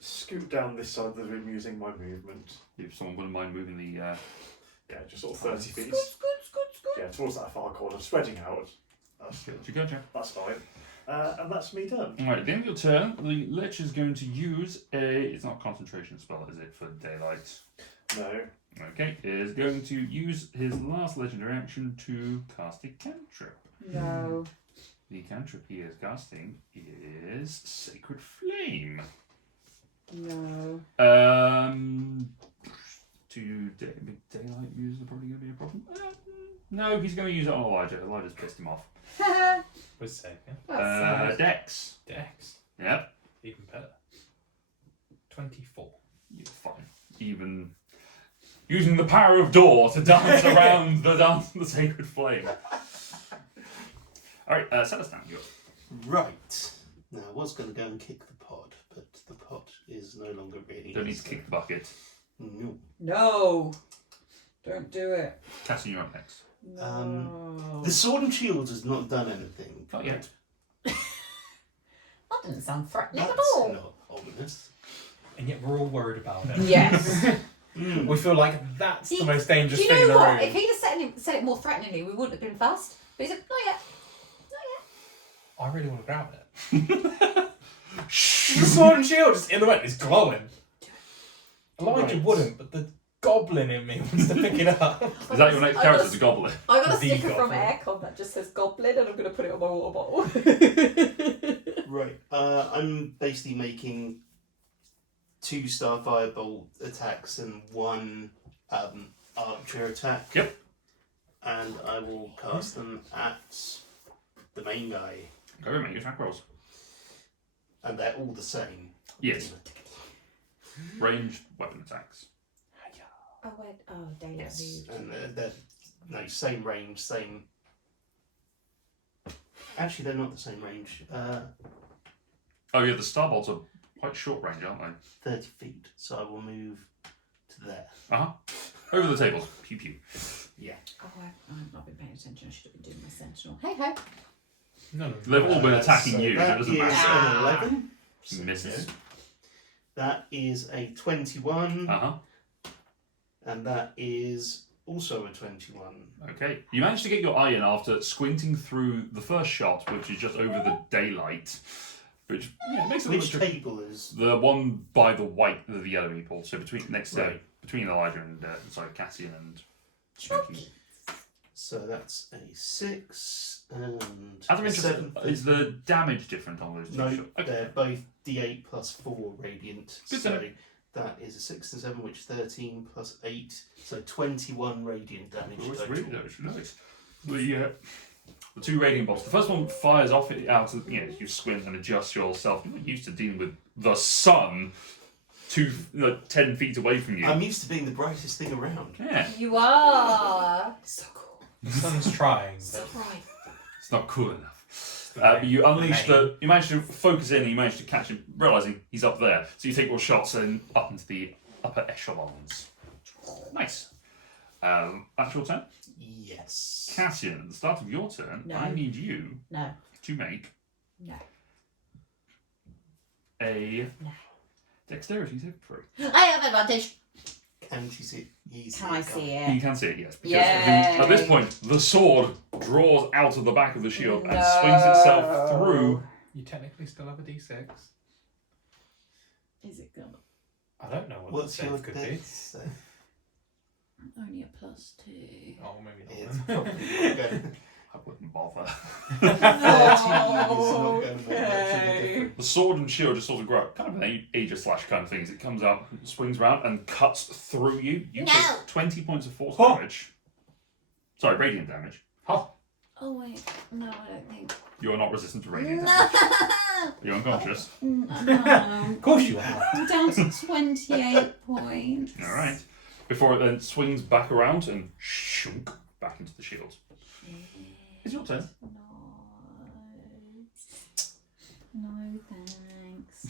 scoot down this side of the room using my movement. If someone wouldn't mind moving the... Yeah, just sort of 30 feet. Scoot. Yeah, towards that far corner, spreading out. Gotcha. That's fine. And that's me done. Alright, at the end of your turn, the Lich is going to use a... It's not a concentration spell, is it, for daylight? No. Okay, is going to use his last legendary action to cast a cantrip. No. The cantrip he is casting is Sacred Flame. No. Daylight use is probably going to be a problem. No, he's going to use it on Elijah. Elijah's pissed him off. Was second. Dex. Dex. Yep. Even better. 24. You're fine. Even using the power of door to dance around the sacred flame. Alright, Celestan, you're Right. Now, I was going to go and kick the pot, but the pot is no longer really... don't need to kick the bucket. No. No. Don't do it. Cassie, you're up next. No. The sword and shield has not done anything. Not yet. That didn't sound threatening at That's all. not ominous. And yet we're all worried about it. Yes. We feel like that's the most dangerous Do you thing in know the what? room. If he'd have said it more threateningly, we wouldn't have been fussed. But he said, not yet. I really want to grab it. The sword and shield just in the way. It's glowing. Elijah Right. wouldn't, but the goblin in me wants to pick it up. Is that your next character, the goblin? I got a The sticker from goblin. Aircon that just says Goblin, and I'm going to put it on my water bottle. Right. I'm basically making 2 Starfire Bolt attacks and 1 Archer attack. Yep. And I will cast them at the main guy. Go and make your attack rolls. And they're all the same. Yes. Ranged weapon attacks. Oh, wait. Oh, daylight. Yes. And they're no, same range, same... Actually, they're not the same range. Oh yeah, the starbolts are quite short range, aren't they? 30 feet. So I will move to there. Over the table. Pew pew. Yeah. Oh, I've not been paying attention. I should have been doing my sentinel. Hey ho. No. They've all been attacking so you, so that it doesn't is matter. an 11. Misses. That is a 21. Uh-huh. And that is also a 21. Okay. You managed to get your eye in after squinting through the first shot, which is just over the daylight. Which makes it a Which little bit table is... the one by the yellow meeple, so between Right. between Elijah and Cassian and Smokey. So that's a 6 and Out of a interest, 7. is the damage different on those two No, shots? Okay. they're both D8 plus 4 radiant. Good so to know. that is a 6 and 7, which is 13 plus 8. So 21 radiant damage. Oh, it's total. really nice. The 2 radiant bolts. The first one fires off it out of, you squint and adjust yourself. You're not used to dealing with the sun 10 feet away from you. I'm used to being the brightest thing around. Yeah, You are. So cool. The sun's trying, So but bright. it's not cool enough. But you unleash you manage to focus in and you manage to catch him, realising he's up there. So you take your shots and up into the upper echelons. Nice. That's your turn. Yes. Cassian, at the start of your turn, No. I need you No. to make No. a No. dexterity save throw. I have advantage. Can she see? Can I see You it? can see it, yes. Because Yay. at this point, the sword draws out of the back of the shield and swings itself through. You technically still have a D6. Is it gonna? I don't know what What's the your save could be. dex? Only a +2. Oh, maybe not. It's then. probably not going. I wouldn't bother. 13 is not going to make much of a Okay. difference. The sword and shield just sort of grow up, kind of an Aegis slash kind of thing. As it comes out, swings around, and cuts through you. You No. take 20 points of force Huh. damage. Sorry, radiant damage. Oh, Oh wait, no, I don't think. You are not resistant to radiant No. damage. You're unconscious. No. of course you are. I'm down to 28 points. All right. Before it then swings back around and shunk back into the shield. It's your turn. No, thanks.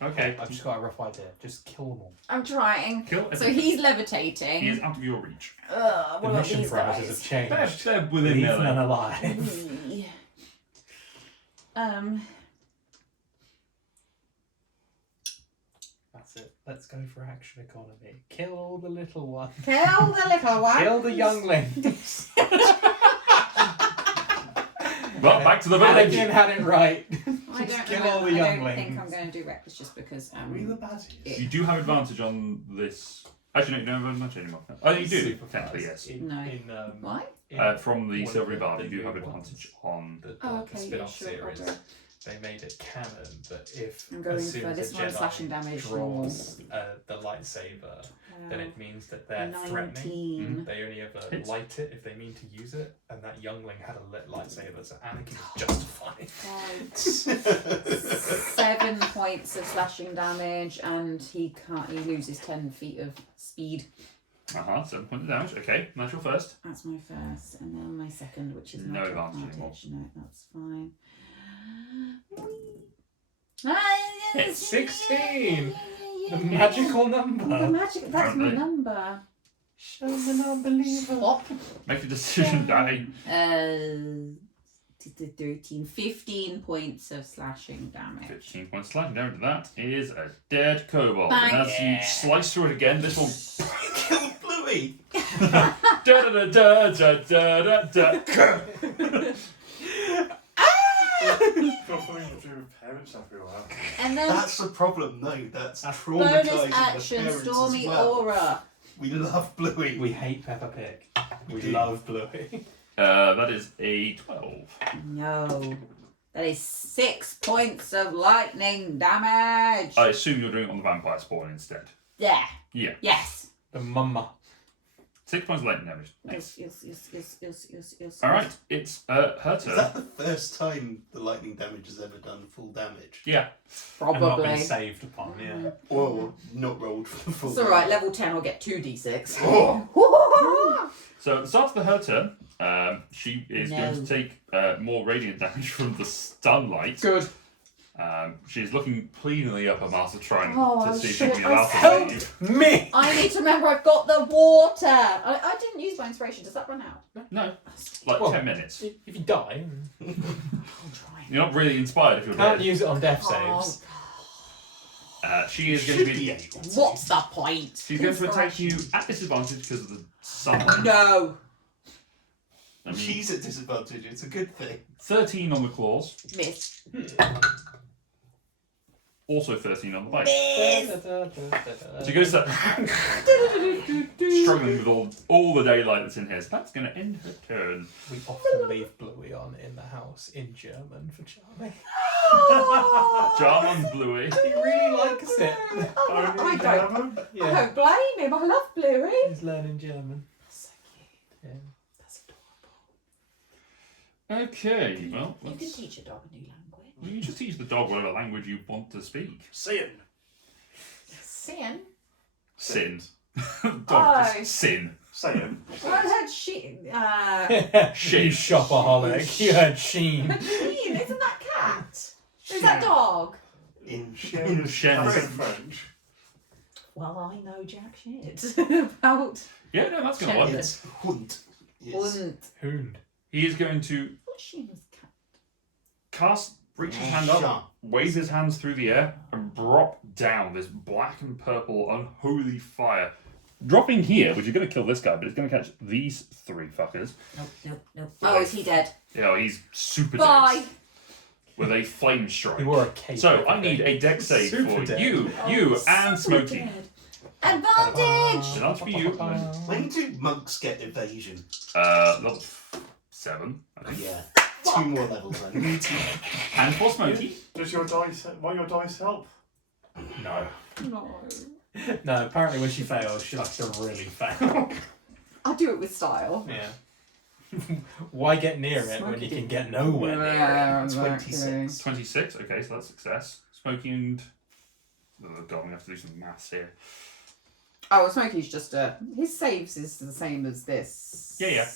No, Okay. I've just got a rough idea. Just kill them all. I'm trying. Kill So everything. he's levitating. He is out of your reach. What The about mission these parameters guys? have changed. They're within Leave melee. none alive. That's it. Let's go for action economy. Kill all the little ones. Kill the little one. Kill the younglings. Well, back to the village. Anakin had it right. I Just don't, kill remember, all the I don't younglings. think I'm going to do reckless just because. Are we the baddies? You do have advantage on this. Actually, no, you don't have advantage anymore. Oh, you do. Super Technically, fast. yes. In, No. in, Why? in From the one of Silvery the Bard, you do have new advantage ones, on. the Oh, okay, the spin-off yeah, sure, I'll series. do. They made it canon that if I'm going as soon for as this a one, Jedi slashing damage. draws the lightsaber, then it means that they're threatening. 19. They only ever Hits. light it if they mean to use it, and that youngling had a lit lightsaber, so Anakin is justified. 7 points of slashing damage, and he can't. He loses 10 feet of speed. 7 points of damage. Okay, that's your first. That's my first, and then my second, which is No not advantage anymore. No, that's fine. It's 16! The The magical number! magic. That's my Apparently. number. Show the non-believer! Swap. Make a decision, Daddy. 15 points of slashing damage. 15 points slashing damage. That is a dead kobold. Bang. And as you slice through it again, this one. Kill Bluey! Da da da da da da da da. Got something to do with parents after a while. And then That's the problem, no. That's bonus traumatising the action, parents Stormy as well. Aura. We love Bluey. We hate Peppa Pig. We do. love Bluey. That is a 12. No. That is 6 points of lightning damage. I assume you're doing it on the vampire spawn instead. Yeah. Yeah. Yes. The mama. 6 points of lightning damage. Nice. Yes. Alright, it's her Is turn. that the first time the lightning damage has ever done full damage? Yeah. And not been Probably. saved upon, yeah. Or not rolled for full It's alright, damage? level 10 I'll get 2d6. Oh. So at the start of her turn, she is No. going to take more radiant damage from the sunlight. Good. She's looking pleadingly up at Master trying Oh, to see if she shit, can be I allowed to help. leave. Me! I need to remember I've got the water. I didn't use my inspiration. Does that run out? No, like Well, 10 minutes. If you die, I'll try. You're not really inspired if you're can't dead. use it on death Oh, saves. She is going to Should be be. able to. what's the point? She's going to attack you at disadvantage because of the sunlight. No. I mean, She's at disadvantage, it's a good thing. 13 on the claws, Miss. also 13 on the bite. Miss. She goes to struggling with all the daylight that's in here. So that's going to end her turn. We often leave Bluey on in the house in German for Charlie. German Bluey. He really likes it. I Only don't. German? I Yeah, don't blame him. I love Bluey. he's learning German. That's so cute. Yeah. That's adorable. Okay, well, You can let's, teach a dog a new language. you just teach the dog whatever language you want to speak. Sin. Sin. Sin. Dog Oh. just sin. Saying. I heard she. You shopaholic. You heard Sheen. Sheen, isn't that cat? Is that dog? In Shen. Shen. That's in French. Well, I know jack shit about. Yeah, no, that's going to Shen. work. It's Hund. Yes. Wouldn't. Hound. He is going to Sheen was cat. cast reaches his hand up, waves his hands through the air, and drop down this black and purple unholy fire. Dropping here, which is going to kill this guy, but it's going to catch these 3 fuckers. Nope. Oh, is he dead? Yeah, he's super Bye. dead. With a flame strike. He wore a cape. So I need a dex save Super for dead. you and Smokey. Advantage! Advantage for you. When do monks get evasion? Level 7, I think. Yeah. 2 more levels then. And for Smokey. Does your dice? Won't your dice help? No. No. No, apparently when she fails, she likes to really fail. I do it with style. Yeah. Why get near it when you can get nowhere near it? Yeah, 26. 26, okay, so that's success. Smokey and... Oh god, I'm going to have to do some maths here. Oh, Smokey's just his saves is the same as this. Yeah.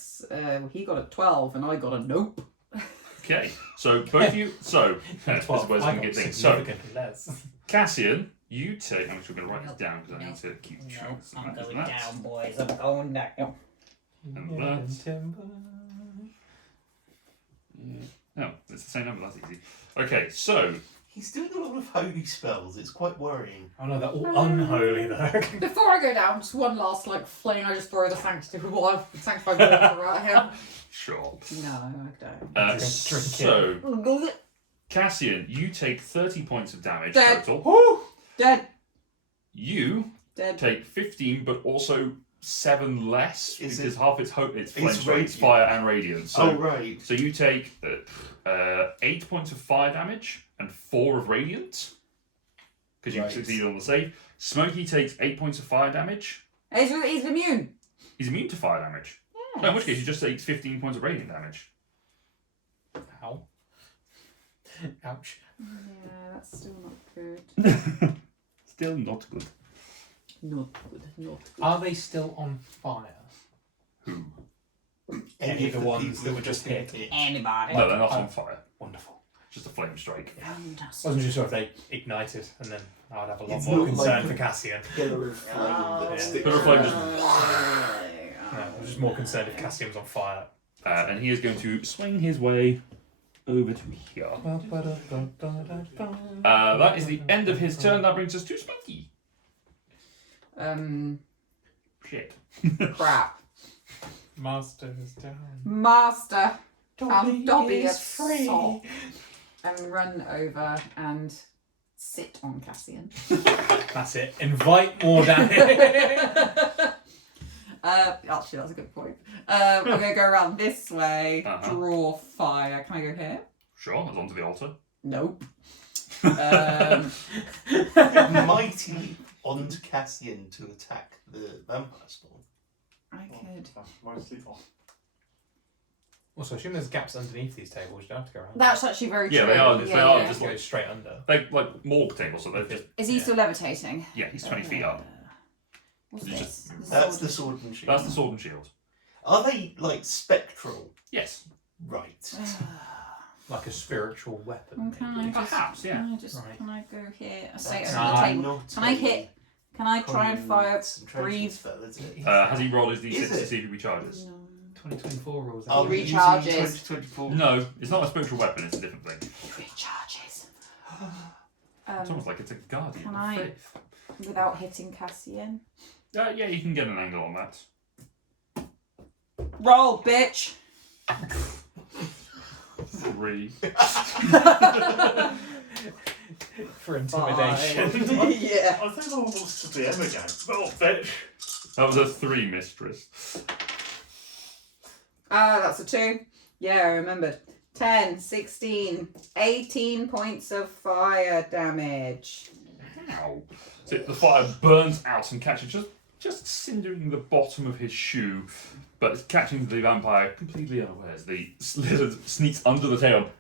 He got a 12 and I got a nope. Okay, so both of you... So, this is where it's going to get things. So, significantly less. Cassian, you take... I'm actually going to write this down because I need to keep track of some I'm maths going and that. down, boys. I'm going down. And that. No, it's the same number, that's easy. Okay, so... He's doing a lot of holy spells. It's quite worrying. Oh no, they're all unholy though. Before I go down, just one last flame. I just throw the sanctified water at him. Sure. No, I don't. Drink So, Cassian, you take 30 points of damage Dead. total. Dead. You Dead. take 15, but also 7 less Is because it- half its flame It's strike, it's radiant. fire and radiant. So, Oh, right. so you take 8 points of fire damage and 4 of radiant because you Right. succeeded on the save. Smokey takes 8 points of fire damage. He's immune. He's immune to fire damage. Yes. No, in which case, he just takes 15 points of radiant damage. Ow. Ouch. Yeah, that's still not good. Still not good. Not good. Not good. Are they still on fire? Who? Any of the ones people that were who've just been hit? Anybody. No, they're not on fire. Wonderful. Just a flame strike. I Fantastic. wasn't just sure if they ignited, and then I'd have a lot It's more not concern like- for Cassian. Pillar of flame that Yeah. sticks Pillar of flame out. just- No, I was just more concerned if Cassian was on fire. And he is going to swing his way over to here. That is the end of his turn. That brings us to Smokey. Shit. Crap. Master is down. Master. Dobby is is free. salt. And run over and sit on Cassian. That's it. Invite more damage. Actually, that's a good point. I'm going to go around this way, Uh-huh. draw fire. Can I go here? Sure, that's onto the altar. Nope. Mighty leap onto Cassian to attack the vampire spawn. I could. Might sleep off. Also, assume there's gaps underneath these tables. You don't have to go around. That's actually very true. Yeah, they are. They are yeah. just Go like straight under. like morgue tables. So they're just Is he Yeah. still levitating? yeah. He's 20 feet up. What's It's this? just- That's the sword and shield. That's the sword and shield. Are they like spectral? Yes. Right. Like a spiritual weapon. Can I maybe. just, Perhaps, yeah. Can I just Right. can I go here? I say That's on the table. not Can I hit? Can I try and fire? concentration breathe? spell, is it? Has he rolled his d6 Is to it? see if he recharges? No. 2024 rules. Are we using Recharges. 2024? No, it's not a spiritual weapon. It's a different thing. Recharges. It's almost like it's a guardian. Can of I- faith. Without hitting Cassian. Yeah, you can get an angle on that. Roll, bitch. 3. For intimidation. Yeah. I think I wants to be Emma again. Oh, bitch. That was a 3, mistress. That's a 2. Yeah, I remembered. 10, 16, 18 points of fire damage. Ow. So the fire burns out and catches just cindering the bottom of his shoe, but it's catching the vampire completely unawares. The lizard sneaks under the tail.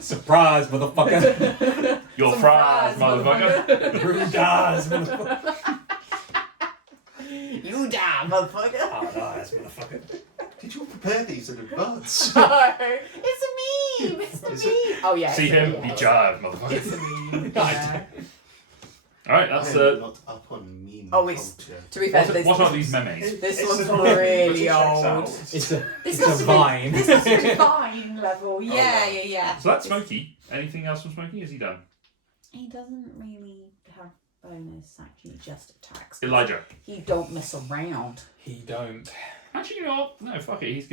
Surprise, motherfucker. Your fries, motherfucker. Who dies, motherfucker? You die, motherfucker. Oh, dies, motherfucker. Did you prepare these in advance? No, it's a meme. It's a Is meme. Oh yeah. See it's a him? meme. He jive, motherfucker. It's a meme. I Yeah. Alright, that's I'm not up on meme Oh, it's- culture. To be fair, What are these memes? This It's one's a document, really but it checks old. out. It's a This it's must a be- vine. This must be Vine level. Yeah, wow. yeah. So that's Smokey. Anything else from Smokey? Is he done? He doesn't really have bonus action, he just attacks. Elijah. He don't mess around. He don't. Actually, you know what? No, fuck it. He's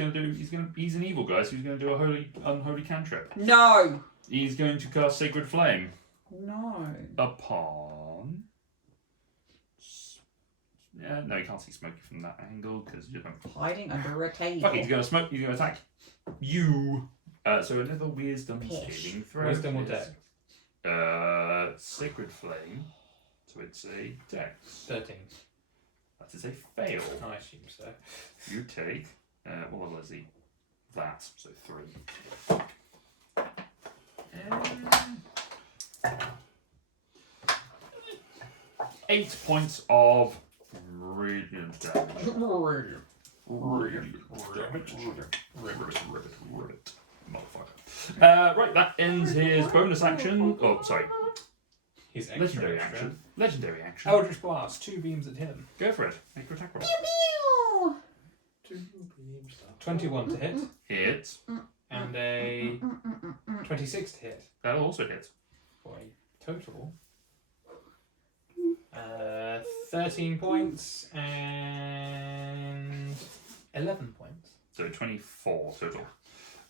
an evil guy, so he's gonna do a unholy cantrip. No! He's going to cast Sacred Flame No. upon. Yeah, no, you can't see Smokey from that angle because you don't. Hiding under a table. Fuck it, he's gonna smoke. He's gonna attack you. So another Wisdom Pish. saving throw. Wisdom or is, dex? Sacred Flame. So it's a dex. 13. That is a fail. I assume so. You take. What level is he? That. So 3. 8 points of radiant damage. Ribbit. Motherfucker. Right, that ends his bonus action. Oh, sorry. His Legendary action. Legendary action. Eldritch Blast. 2 beams at him. Go for it. Make your attack roll. Pew! 21 to hit. Hit. And a 26 to hit. That'll also hit. For a total. 13 points and 11 points. So 24 total.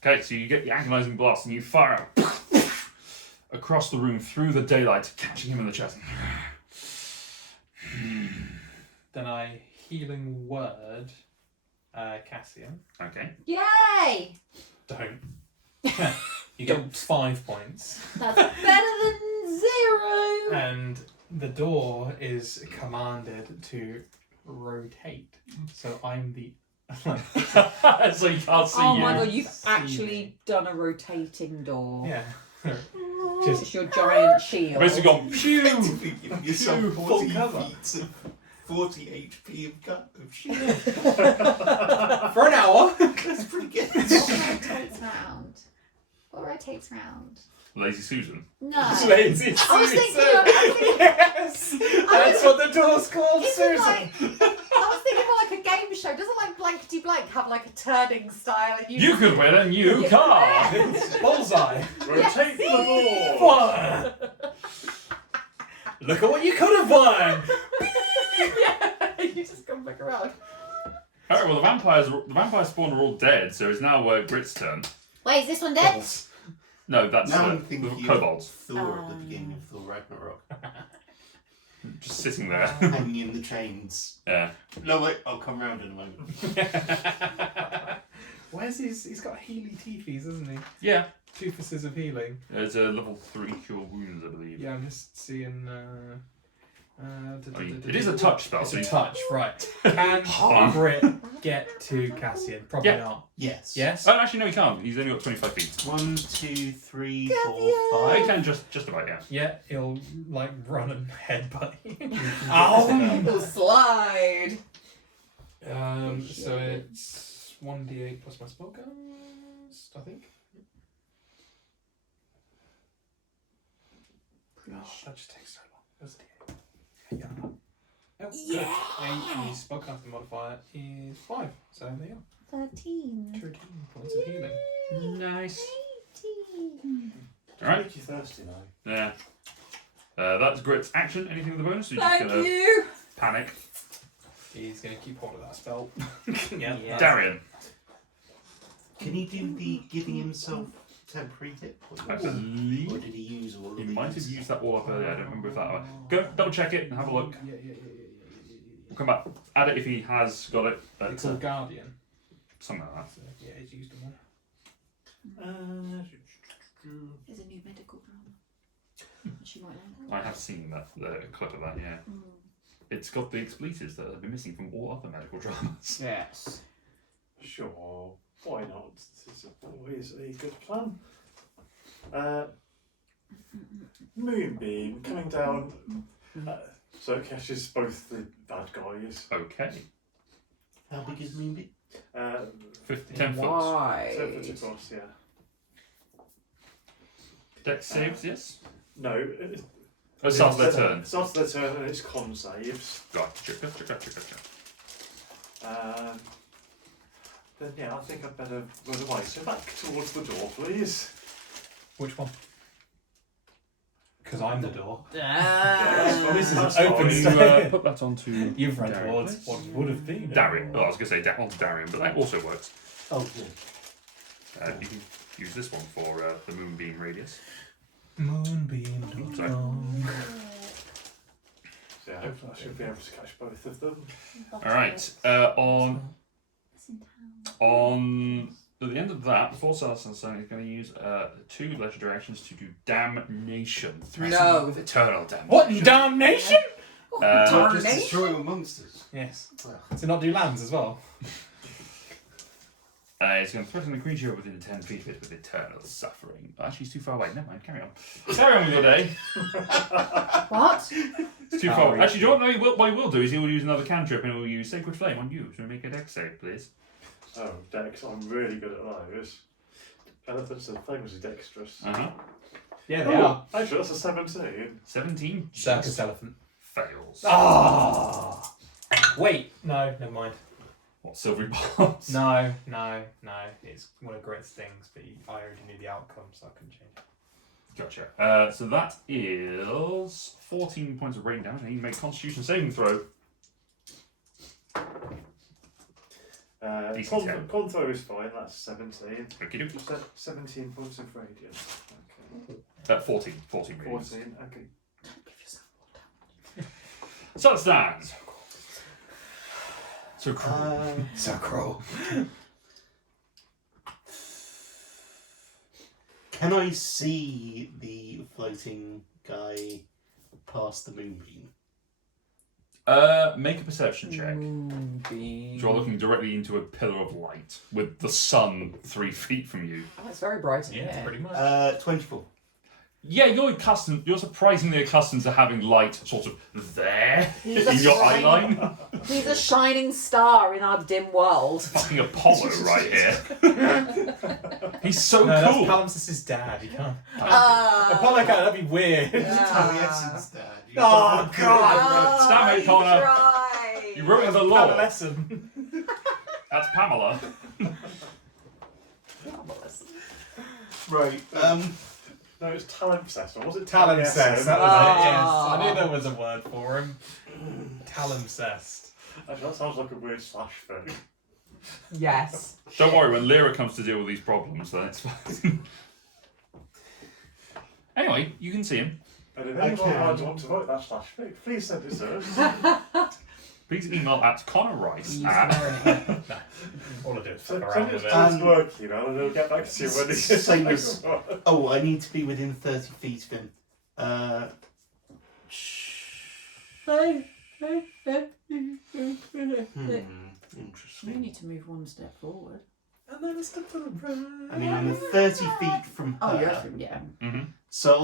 Okay, so you get the agonizing blast and you fire across the room through the daylight, catching him in the chest. Then I healing word Cassian. Okay. Yay! Don't. You get 5 points. That's better than 0! And the door is commanded to rotate. So I'm the. So you can't see Oh you. my god, you've See actually me. done a rotating door. Yeah. It's your giant shield. Basically gone pew! Effectively giving yourself Phew, 40 full cover. feet of 40 HP of shield. For an hour. That's pretty good. What rotates round? What rotates round? Lazy Susan. No. Lazy I was thinking Susan. of- Yes! That's what the door's called, Isn't Susan. like, I was thinking more like a game show. Doesn't like Blankety Blank have like a turning style and You could win a new car! Bullseye. Rotate the ball! Won. Look at what you could have won. Yeah, you just come back around. Alright, well the vampire spawn are all dead, so it's now Grit's turn. Wait, is this one dead? No, that's Now the I'm thinking kobolds. of Thor at the beginning of Thor Ragnarok. Just sitting there. Hanging in the chains. Yeah. No, wait, I'll come round in a moment. Where's his? He's got Healy teethies, hasn't he? Yeah. 2 focuses of healing. It's a level 3 cure wounds, I believe. Yeah, I'm just seeing. It is a touch spell, It's so a you- touch, right? Can Huh? Grit get to Cassian? Probably Yeah. not. Yes. Yes. Oh, actually, no, he can't. He's only got 25 feet. 1, 2, 3, 4, I 5. can just about, yeah. Yeah, he'll like run and headbutt you. It'll slide. So it's 1d8 plus my spell cast, I think. Gosh, that just takes so long. That's a d8. Yeah. Oh, Yeah. And his spellcasting modifier is 5. So there you 13. go. 13 points of healing. Nice. 18. Alright. Make you thirsty now. Yeah. That's Grit's action. Anything with the bonus? Or you just Thank gonna you. panic? He's going to keep hold of that spell. Yeah. Darian. Can he do the giving himself temporary hit points? I believe Or did he use all of he these? might have used that all up earlier. I don't remember if that. Go double check it and have a look. Yeah. We'll come back. Add it if he has got it. It's called Guardian. Something like that. So, yeah, he's used them all. There's a new medical drama. She might know. I have seen that clip of that. Yeah. It's got the expletives that have been missing from all other medical dramas. Yes. Sure, why not? This is always a good plan. Moonbeam coming down. So it catches both the bad guys. Okay. How big is Moonbeam? 10 foot. Why? 10 foot across, yeah. Dex saves, yes. No, It starts their turn. It starts their turn and it's con saves. Gotcha. Then yeah, I think I'd better run away. So back towards the door, please. Which one? Because I'm the door. Yeah, This is that's an open fine. Can stage. you put that onto You've run Darren, towards please? what would have been. Darian. Well, I was going to say onto Darian, but that also works. Oh, yeah. You can use this one for the moonbeam radius. Moonbeam. Sorry. Yeah, hopefully I should be able to catch both of them. All right. On at the end of that, before Sarson is going to use 2 legendary actions to do damnation. No. With eternal damnation. What in damnation? Not just Darnation? destroy all monsters. Yes. Well, To not do lands as well. It's going to threaten a creature within 10 feet of it with eternal suffering. Oh, actually, it's too far away. Never mind. Carry on. Carry on with your day. What? It's too far away. Actually, do you know what he will do is he will use another cantrip and he will use Sacred Flame on you. So make a dex save, please. Oh, Dex, I'm really good at those. Elephants are famously dexterous. Uh-huh. Yeah, they are. Actually, that's a 17. 17. Circus just elephant. fails. Ah. Wait. No, never mind. What, silvery bombs? No. It's one of Gret's things, but I already knew the outcome, so I couldn't change it. Gotcha. So that is 14 points of rain damage, and you make Constitution saving throw. DC 10. Con throw is fine, that's 17. Okie dokie. You said 17 points of radiant. Okay. 14 radius. 14, okay. So it stands. So cruel. So cruel. Can I see the floating guy past the moonbeam? Make a perception check. Moonbeam. You're looking directly into a pillar of light with the sun 3 feet from you. Oh, it's very bright in Yeah, here. pretty much. 24. Yeah, you're surprisingly accustomed to having light sort of there He's in a your eye shining- line. He's a shining star in our dim world. Fucking Apollo right here. He's so No, that's cool. Palimpsest's dad. You can't. Oh, Apollo, that'd be weird. Taliesin's dad. Oh, God. Stop it, you Connor. tried. You ruined the law. Lesson. That's Pamela. Right. No, it's Talimpsest, or was it Talimpsest. That was Oh. it. Yes, I knew there was a word for him. Talimpsest. Actually, that sounds like a weird slash thing. Yes. Don't worry, when Lyra comes to deal with these problems, then it's fine. Anyway, you can see him. And if I anyone can. might want to vote that slash thing, please send it to us. Please email at connorrice You at... swear No. All I do is Send fuck around it with to it. his work email and he'll get back to you when he gets Same back as- to work. Oh, I need to be within 30 feet of him. You Interesting. need to move one step forward. And then a step to the right. I mean, I'm 30 feet from her. Oh, yeah. Mm-hmm. So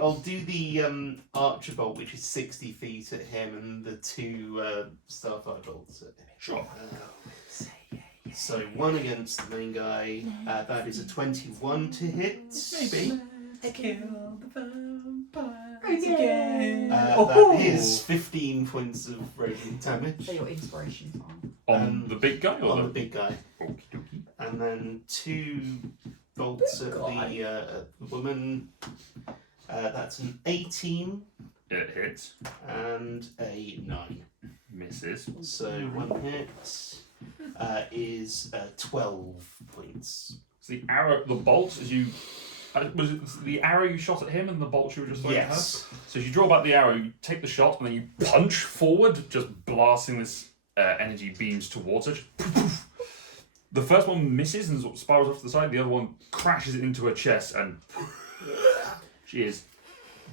I'll do the Archibald, which is 60 feet at him, and the 2 Starfire bolts at him. Sure. So 1 against the main guy. That is a 21 to hit. Maybe. Kill the vampires Okay. again. That is 15 points of radiant damage So your inspiration's on. On the big guy or on the the... big guy, Okie dokie. and then 2 bolts at guy. the woman. That's an 18 It hits. and a 9. Misses. So 1 hit is 12 points. So the arrow, the bolt, as you... was it the arrow you shot at him and the bolt you were just throwing at her? Yes. So as you draw back the arrow, you take the shot and then you punch forward, just blasting this energy beams towards her. Just poof, poof. The first one misses and sort of spirals off to the side. The other one crashes into her chest and she is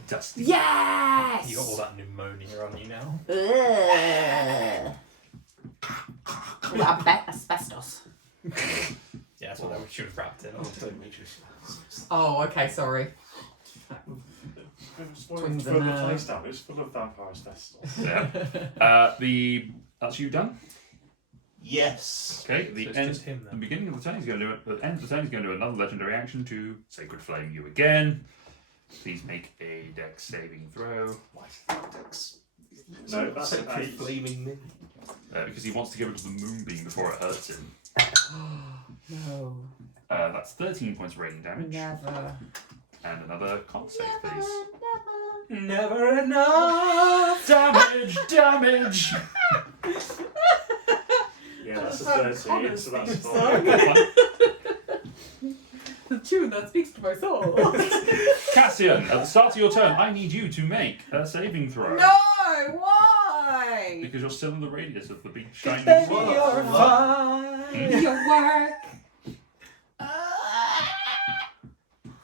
dusty. Yes! You got all that pneumonia on you now. Ugh. All that asbestos. Yeah, that's what they should have wrapped in. Oh, don't make sure. Oh, okay, sorry. It's full Twins of and, place down, it's full of vampire asbestos. Yeah. That's you done. Yes. Okay. So The it's end. just him The then. beginning of the turn, he's going to do it. At the end of the turn, he's going to do another legendary action to Sacred Flame you again. Please make a dex saving throw. Why is that Dex? No, that's an Separate 8. flaming me. Because he wants to get rid of the moonbeam before it hurts him. No. That's 13 points of radiant damage. Never. And another con save, Never, please. never. Never enough. Damage! Damage! Yeah, that's a 13, so that's So- fine. The tune that speaks to my soul. Cassian, at the start of your turn, I need you to make a saving throw. No! Why? Because you're still in the radius of the big shiny Baby, sword. you're fine. Your work.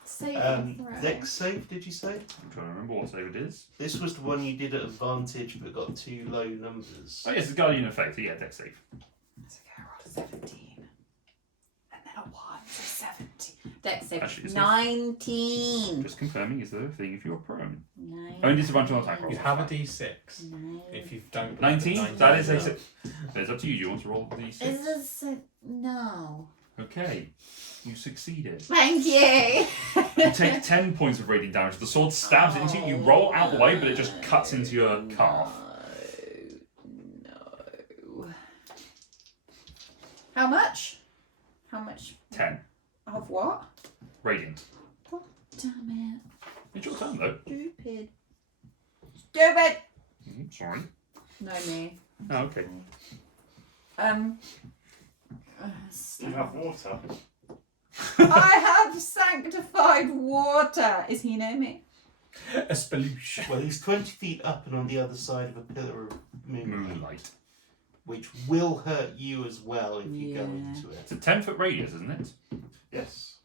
Saving throw. Dex save, did you say? I'm trying to remember what save it is. This was the one you did at advantage but got 2 low numbers. Oh, yes, the Guardian Effect. Yeah, dex save. It's okay, I rolled a 17. And then a 1, so 17. Dex save. Actually, it's 19. Just confirming, is there a thing if you're prone? 9. Only disadvantage on attack rolls. You have a D6 9. if you don't. 19? That is a 6. It's up to you. Do you want to roll the d6? Is this no? Okay. You succeeded. Thank you. You take 10 points of radiant damage. The sword stabs into you. You roll out the way, but it just cuts into your calf. No. How much? How much 10. of what? Radiant. Damn it. It's your turn, though. Stupid. Stupid. Sorry. No, me. Oh, okay. You have water. I have sanctified water. Is he near me? A spaloosh. Well, he's 20 feet up and on the other side of a pillar of moonlight, Moonlight. which will hurt you as well if you go Yeah. into it. It's a 10-foot radius, isn't it? Yes.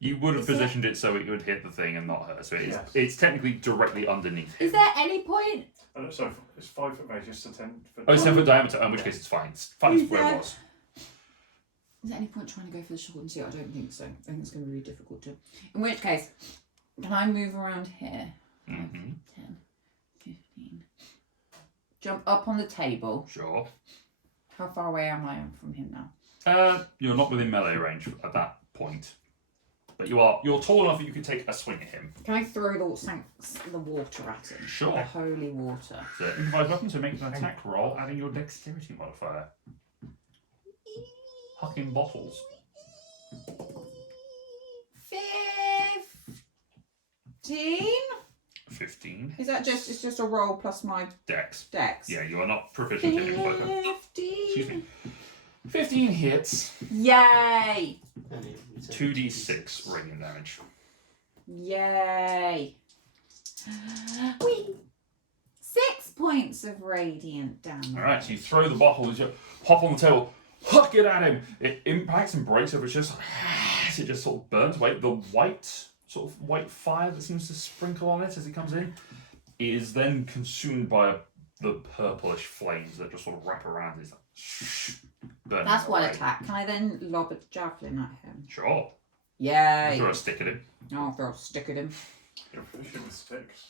You would have Is it- positioned it so it would hit the thing and not hurt. So it's, Yes. it's technically directly underneath him. Is there any point? Oh, sorry, it's 5 foot radius to 10 foot. Oh, it's 10 foot diameter, in which case it's fine. It's fine Is where it there- was. Is there any point trying to go for the short and see? I don't think so. I think it's going to be really difficult to. In which case, can I move around here? Mm-hmm. 10, 15. Jump up on the table. Sure. How far away am I from him now? You're not within melee range at that point. But you're tall enough that you can take a swing at him. Can I throw the water at him? Sure. The holy water. So improvised weapon, so make an attack roll, adding your dexterity modifier. Hucking bottles. 15? 15. Is that just? It's just a roll plus my Dex. dex. Yeah, you are not proficient in improvised weapon. 15. Excuse me. 15 hits. Yay! And it returns 2d6 radiant damage. Yay! Whee! 6 points of radiant damage. Alright, so you throw the bottle, you hop on the table, huck it at him. It impacts and breaks over, it just sort of burns away. The sort of white fire that seems to sprinkle on it as it comes in is then consumed by the purplish flames that just sort of wrap around it. Burning That's one away. attack. Can I then lob a javelin at him? Sure. Yay! Throw a stick at him. I'll throw a stick at him. You're proficient with sticks.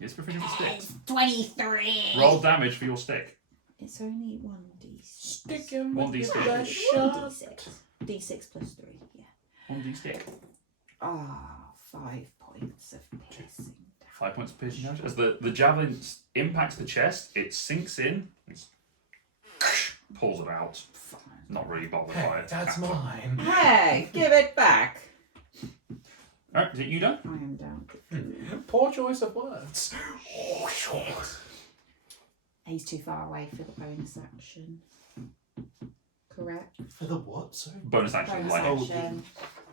Yes, proficient with sticks. 23! Roll damage for your stick. It's only 1d6. Stick him One with D6. the sharp. D6. D6 plus 3, yeah. 1d stick. Ah, 5 points of piercing. 5 points of piercing damage. As the javelin impacts the chest, it sinks in, and pulls it out. Fine. Not really bothered Hey, by it. that's at all. mine. Hey, give it back! Alright, is it you done? I am down to 2. Poor choice of words. He's too far away for the bonus action. Correct? For the what, sorry? Bonus action, Bonus like action.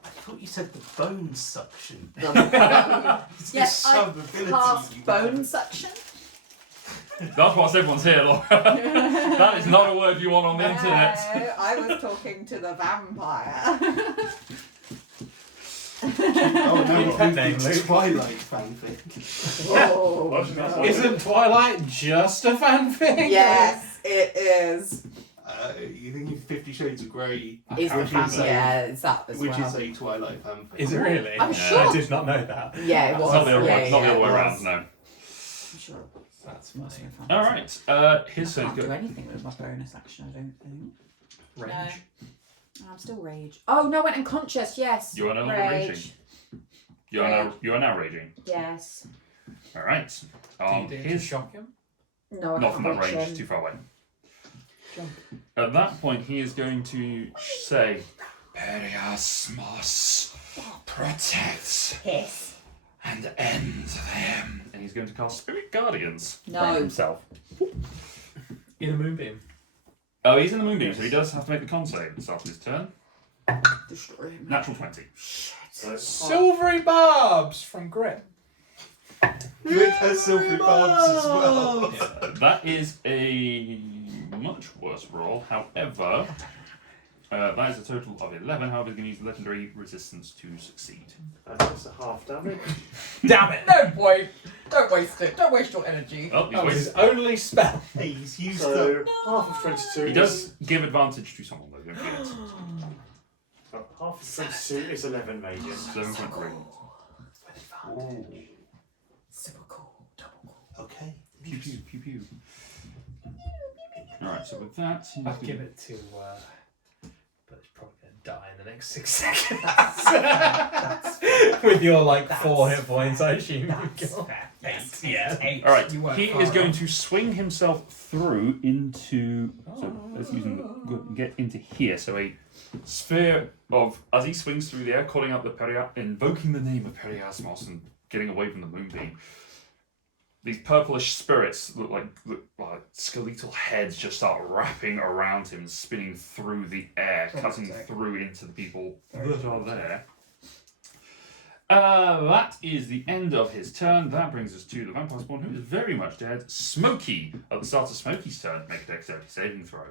I thought you said the bone suction. Yes, Yes, some I ability cast you bone have. suction. that's what everyone's here, Laura. That is not a word you want on the internet. No, I was talking to the vampire. Oh no, Pet name, Luke. Twilight fanfic. Oh, Isn't Twilight just a fanfic? yes, it is. You think 50 Shades of Grey, It's the Which is fancy, a- yeah, it's that as which well. is a Twilight fanfic. Is it really? I'm Yeah. sure. I did not know that. Yeah, it It's was. not the other, yeah, way, not the yeah, other way it around, was. no. I'm sure. That's It must funny. be fancy. Alright, his I turn can't to do go. anything with my bonus action, I don't think. Range. I'm still rage. Oh no, I went unconscious. Yes. You are no longer raging. You are now raging. Yes. All right. Do you dare to shock him? No, I Not can't from that reach range, him. too far away. Jump. At that point, he is going to say, Periasmos protects Hiss. and ends them. And he's going to cast Spirit Guardians No. on himself. In a moonbeam. Oh, he's in the Moonbeam, so he does have to make the con save at the start of his turn. Destroy him. Natural 20. So it's Silvery barbs from Grip. Grit has silvery barbs as well. That is a much worse roll. However, that is a total of 11. However, he's going to use legendary resistance to succeed. and it's a half damage. Damn it! No point. Don't waste it. Don't waste your energy. Oh, he's That was his wasted. only spell. Hey, he's used So up. half of 22. He does give advantage to someone, though. Don't forget. Half of 22 is 11 radiant. 7.3. Super cool. Double cool. Okay. Pew pew pew pew. Alright, so with that, he's I'd gonna- give it to, but it's probably going to die in the next 6 seconds. With your, like, 4 hit points, I assume you That's go. fair. 8, Yes, yeah. 8. Alright, You weren't he far is going off. to swing himself through into. So let's use him get into here. So a sphere of, as he swings through the air, calling out the invoking the name of Periasmos and getting away from the moonbeam. These purplish spirits look like skeletal heads just start wrapping around him, spinning through the air, cutting through into the people that are there. That is the end of his turn. That brings us to the vampire spawn, who is very much dead. Smokey. At the start of Smokey's turn, make a dexterity saving throw.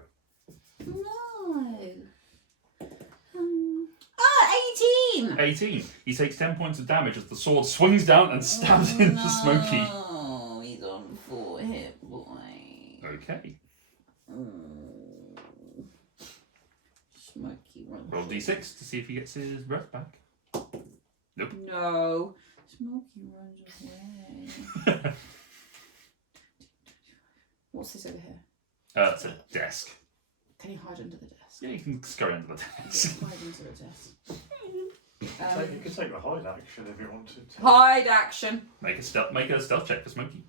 No. 18. 18. He takes 10 points of damage as the sword swings down and stabs into Smokey. Oh, he's on 4 hit points. Okay. Smoky runs. Roll d6 to see if he gets his breath back. No. Smoky runs away. What's this over here? It's a desk. Can he hide under the desk? Yeah, you can scurry under the desk. Hide into the desk. So you can take the hide action if you wanted to. Hide action. Make a stealth check for Smokey.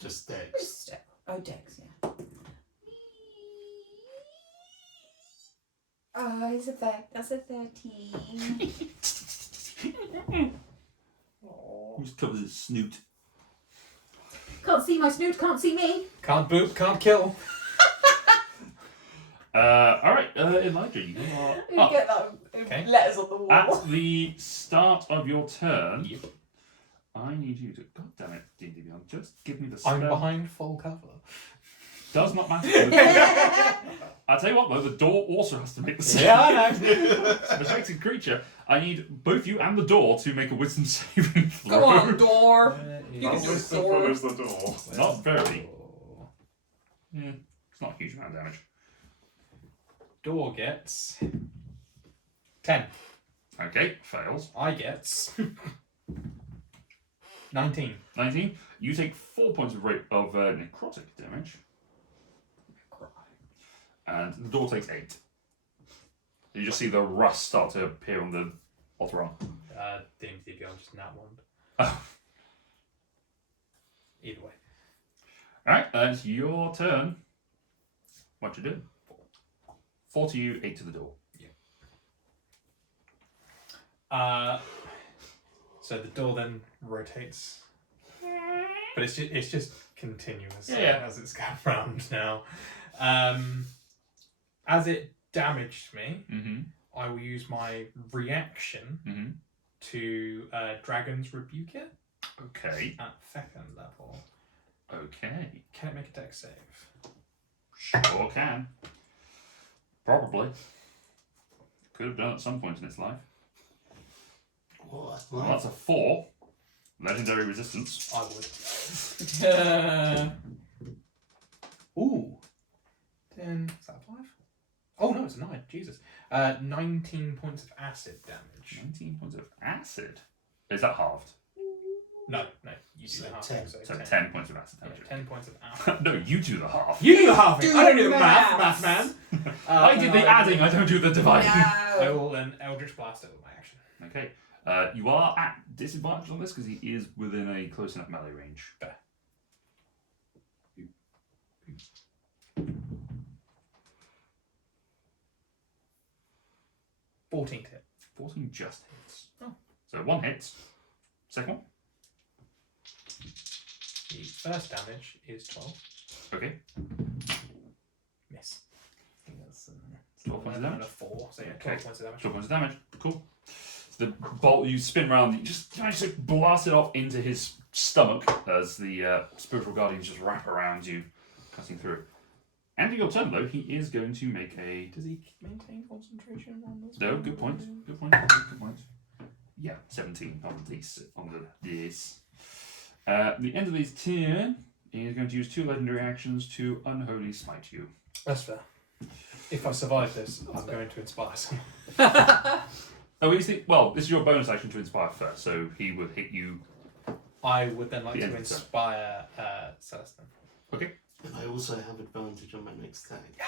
Just Dex. Oh, Dex, yeah. Oh, it's a that's a 13. Just covers his snoot. Can't see my snoot, can't see me. Can't boop, can't kill. Alright, Elijah, you are You up. get that Okay. letters on the wall. At the start of your turn, I need you to. God damn it, D&D Beyond. Just give me the spell. I'm behind full cover. Does not matter. I'll tell you what, though, the door also has to make the save. Yeah, I know. It's an affected creature. I need both you and the door to make a wisdom saving throw. Go on, door. How can do it, wisdom door. is the door? Not very. Yeah, it's not a huge amount of damage. Door gets 10. Okay, fails. I gets 19. 19. You take 4 points of necrotic damage. And the door takes 8. You just see the rust start to appear on the Otteron. D&D Beyond, just nat one. Oh. Either way. Alright, it's your turn. What you do? 4 to you, 8 to the door. So the door then rotates, but it's just continuous Yeah. as it's going round now. As it damaged me, Mm-hmm. I will use my reaction Mm-hmm. to Dragon's Rebuke it Okay. at 2nd level. Okay. Can it make a dex save? Sure can. Probably. Could have done at some point in its life. What? Well, that's a 4. Legendary resistance. I would. Ooh. 10. Is that a 5? Oh no, it's a 9. Jesus. 19 points of acid damage. 19 points of acid. Is that halved? No, you do So the half. 10. So, So 10. 10 points of acid Yeah, damage. 10 points of acid. No, you do the half. You do the halving. Do I don't do the maths. math man. I did the adding, I don't do the dividing. I No. will then Eldritch Blast it with my action. Okay. You are at disadvantage on this because he is within a close enough melee range. Fair. 14 to hit. 14 just hits. Oh. So 1 hits. Second one. The first damage is 12. Okay. Miss. I think that's 12 points of damage. 4, so yeah, 12 Okay. points of damage. 12 points of damage. Cool. So the bolt, you spin around, you just manage to blast it off into his stomach as the spiritual guardians just wrap around you, cutting through. End of your turn, though, he is going to make a. Does he maintain concentration on this? No, good point. Good point. Good point. Yeah, 17 on this. The end of his turn, he is going to use 2 legendary actions to unholy smite you. That's fair. If I survive this, I'm going to inspire someone. Oh, well, this is your bonus action to inspire first, so he would hit you. I would then like The to end of the turn. inspire Celestin. Okay. And I also have advantage on my next attack. Yeah.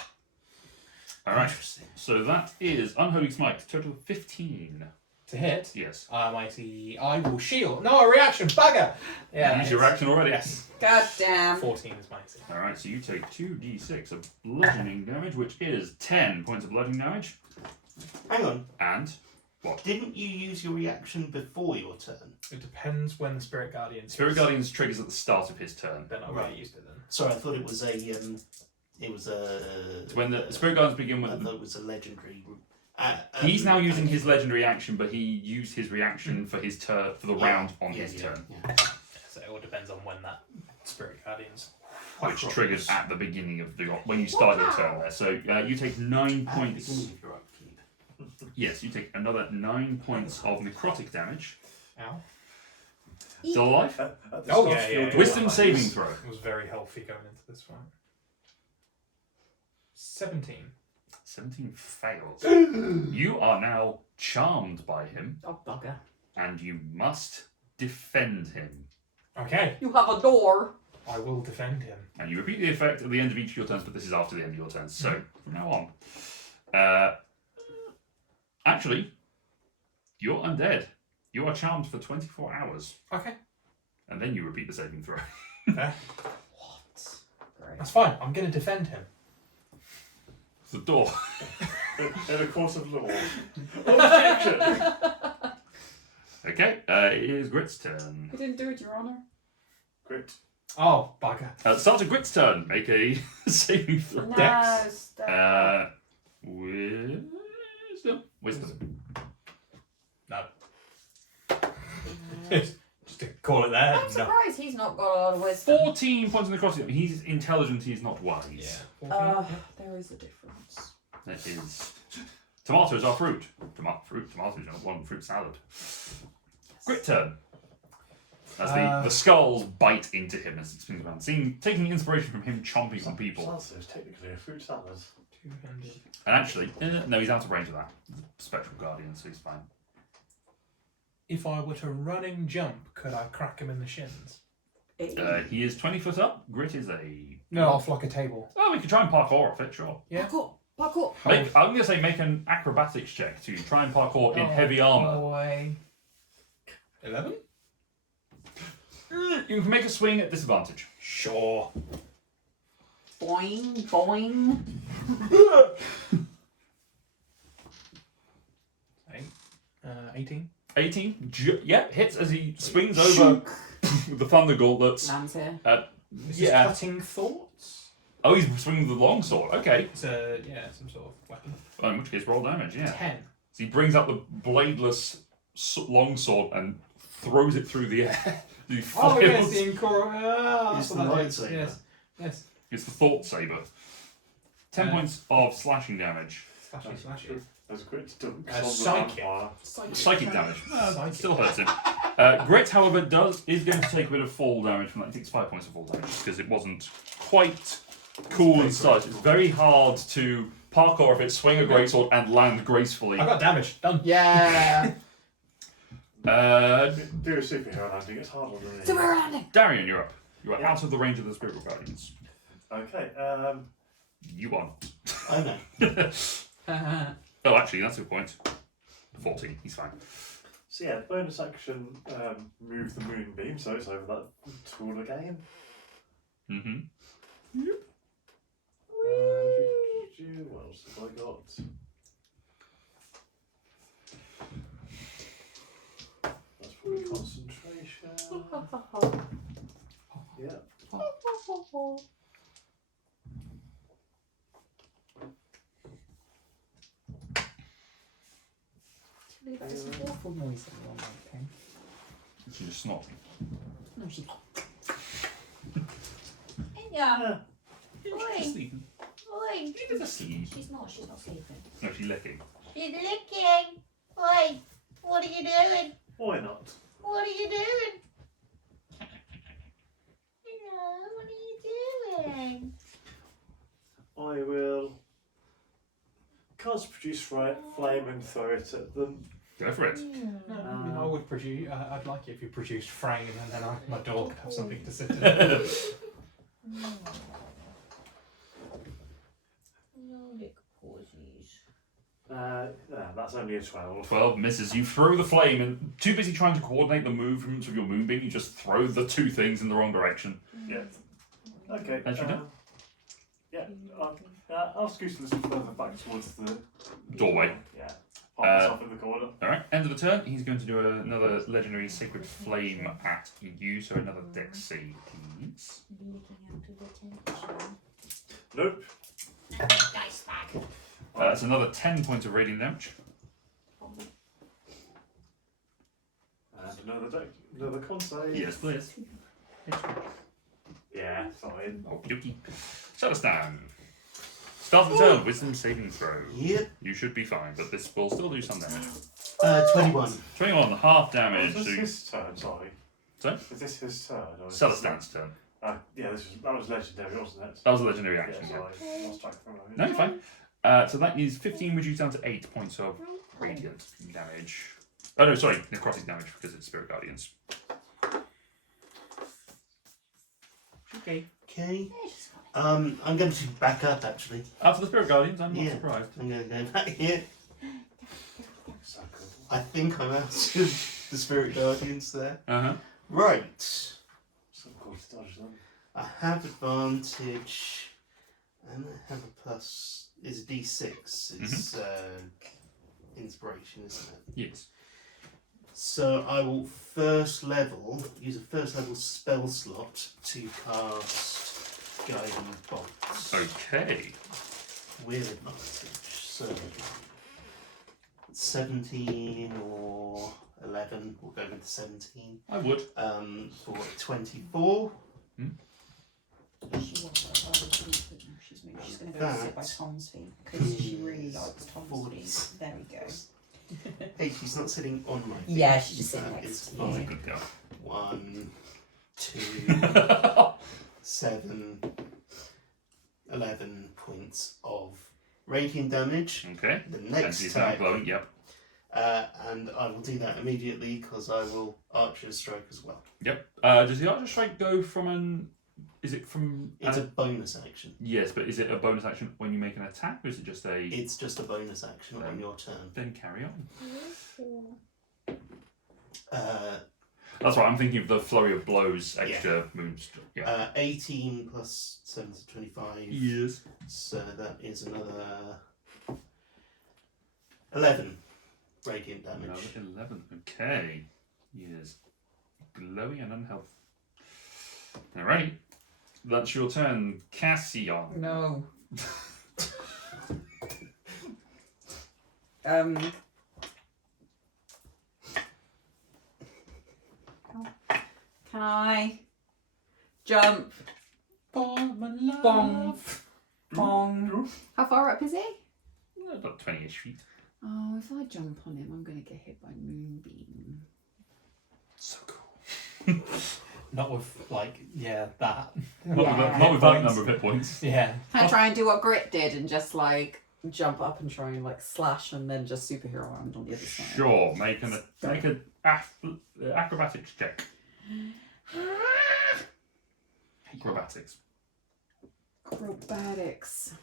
All right. Interesting. So that is unholy smite, total of 15. To hit, Yes. I will shield. No, a reaction, bugger! Yeah. Use your it's action already. God damn. 14 is my AC. All right. So you take 2d6 of bludgeoning damage, which is 10 points of bludgeoning damage, Hang on. and Didn't you use your reaction before your turn? It depends when the Spirit Guardian. Spirit Guardian's triggers at the start of his turn. Then I've already used it then. Sorry, I thought it was a. It's when the Spirit Guardians begin I with. thought it was a legendary. He's now using his legendary action, but he used his reaction for his turn for the round on his turn, Yeah. So it all depends on when that Spirit Guardian's. which triggers at the beginning of the when you start your turn there. So you take 9 points. Beginning of your upkeep. Yes, you take another 9 points of necrotic damage. Ow. Still alive? At the Oh, start yeah, of your yeah. door, Wisdom like saving this. throw. It was very healthy going into this fight. 17. 17 fails. You are now charmed by him, Oh, bugger. and you must defend him. Okay, You have a door. I will defend him. And you repeat the effect at the end of each of your turns, but this is after the end of your turns. So, from now on. Actually, you're undead. You are charmed for 24 hours. Okay, And then you repeat the saving throw. fair. What? Great. That's fine. I'm going to defend him. The door. In a court of law. Objection! Okay, it is Grit's turn. You didn't do it, Your Honour. Grit. Oh, bugger. Start a Grit's turn. Make a saving throw. No, Dex. stop. Wisdom. No. Just to call it there. I'm No. surprised he's not got a lot of wisdom. 14 points in the crossing. He's intelligent, he's not wise. Yeah. There is a difference. That is. Tomatoes are fruit. Tomatoes are one fruit salad. Grit turn. As the skulls bite into him as it spins around. Taking inspiration from him chomping on people. Salsa is technically a fruit salad. 200. And actually, no, he's out of range of that. He's a spectral guardian, so he's fine. If I were to running jump, could I crack him in the shins? He is 20 foot up. Grit is a. No, off like a table. Oh, we could try and parkour off it, sure. Yeah. Parkour. I'm going to say make an acrobatics check to try and parkour in heavy armour. Boy. 11? You can make a swing at disadvantage. Sure. Boing, boing. 18. 18. Hits as he swings over with the thunder gauntlets. Lands here. Is this Yeah. cutting thoughts? Oh, he's swinging with the longsword. Okay. It's some sort of weapon. Well, in which case, roll damage, yeah. 10. So he brings up the bladeless longsword and throws it through the air. He Oh, flails. yes, the Incor. It's That's the what that is. lightsaber. Yes. Yes. It's the Thought Saber. 10 points of slashing damage. Slashy. As Grit dunks As on the psychic. vampire. Psychic damage. Psychic. Still hurts him. Grit, however, is going to take a bit of fall damage from that. He takes 5 points of fall damage because it wasn't quite cool and such. It's very hard to parkour if it's swing a greatsword and land gracefully. I got damage. Done. Yeah. Do a superhero landing. It's harder than it. Super landing. Darian, you're up. You are Yeah. out of the range of the spiritual guardians. Okay. You are. I know. Oh, actually, that's a good point. 14. He's fine. So yeah, bonus action, move the moonbeam, so it's over that tool again. Mm-hmm. What else have I got? That's probably concentration. Yeah. That's an awful noise everyone making. She's just snorting. No, she's not. Yeah. She's Oi. sleeping. Oi. She does a sleep. She's not sleeping. No, she's licking. She's licking. Oi. What are you doing? Why not? What are you doing? Hello, what are you doing? I will cast produce flame and throw it at them. Go for it. No, I mean, I would produce. I'd like it if you produced frame, and then my dog could have something to sit in. That's only a 12. 12 misses. You throw the flame, and too busy trying to coordinate the movements of your moonbeam, you just throw the two things in the wrong direction. Yeah. Okay. As you do. Yeah. I'll scoot a little further back towards the Doorway. Yeah. Pop myself in the corner. Alright, end of the turn. He's going to do another legendary sacred flame at you, so another dex save, please. Nope. Dice bag. That's another 10 points of radiant damage. And another con save. Yes, please. Yeah, fine. Okie dokie. Shut us down. Start of the turn, wisdom saving throw. Yep. You should be fine, but this will still do some damage. 21. 21, half damage. Is So this you- his turn? Sorry. Sorry? Is this his turn? Or is Celastan's turn. yeah, that was legendary, wasn't it? That was a legendary Yeah, action. Yeah. sorry. Lost track for a moment. No, you're fine. So that is 15 reduced down to 8 points of radiant damage. Oh no, sorry, necrotic damage because it's Spirit Guardians. Okay. Okay. I'm going to back up actually. After the Spirit Guardians, I'm not Yeah. surprised. I'm going to go back here. So cool. I think I'm out of the Spirit Guardians there. Uh-huh. Right. So cool to dodge them. I have advantage, and I have a plus. Is D6. It's inspiration, isn't it? Yes. So I will use a first level spell slot to cast Guiding Bolts Okay. with advantage. So 17 or 11, we'll go with 17. I would. For 24. She wants her feet, but no, she's going to go sit by Tom's feet because she really likes Tom's feet. There we go. Hey, she's not sitting on my feet. Yeah, she's just sitting That next is to you. That's a fine. good girl. 1, 2, 7, 11 points of radiant damage. Okay. The And next she's now time, glowing, yep. and I will do that immediately because I will Archer Strike as well. Yep. Does the Archer Strike go from an... Is it from... It's a bonus action. Yes, but is it a bonus action when you make an attack, or is it just a... It's just a bonus action on your turn. Then carry on. Uh, That's right, I'm thinking of the flurry of blows, extra moves. Yeah. 18 plus 7 to 25. Yes. So that is another 11 radiant damage. Another 11. Okay. Yes. Glowing and unhealthy. Alrighty. That's your turn, Cassian. No. Can I jump? Bong. Bong. How far up is he? About 20-ish feet. Oh, if I jump on him, I'm going to get hit by Moonbeam. So cool. Not with that. Not with that Hit number points. of hit points. Yeah. Can I try and do what Grit did and just like jump up and try and like slash and then just superhero armed on the other side. Sure, make an acrobatics check. Acrobatics. Acrobatics.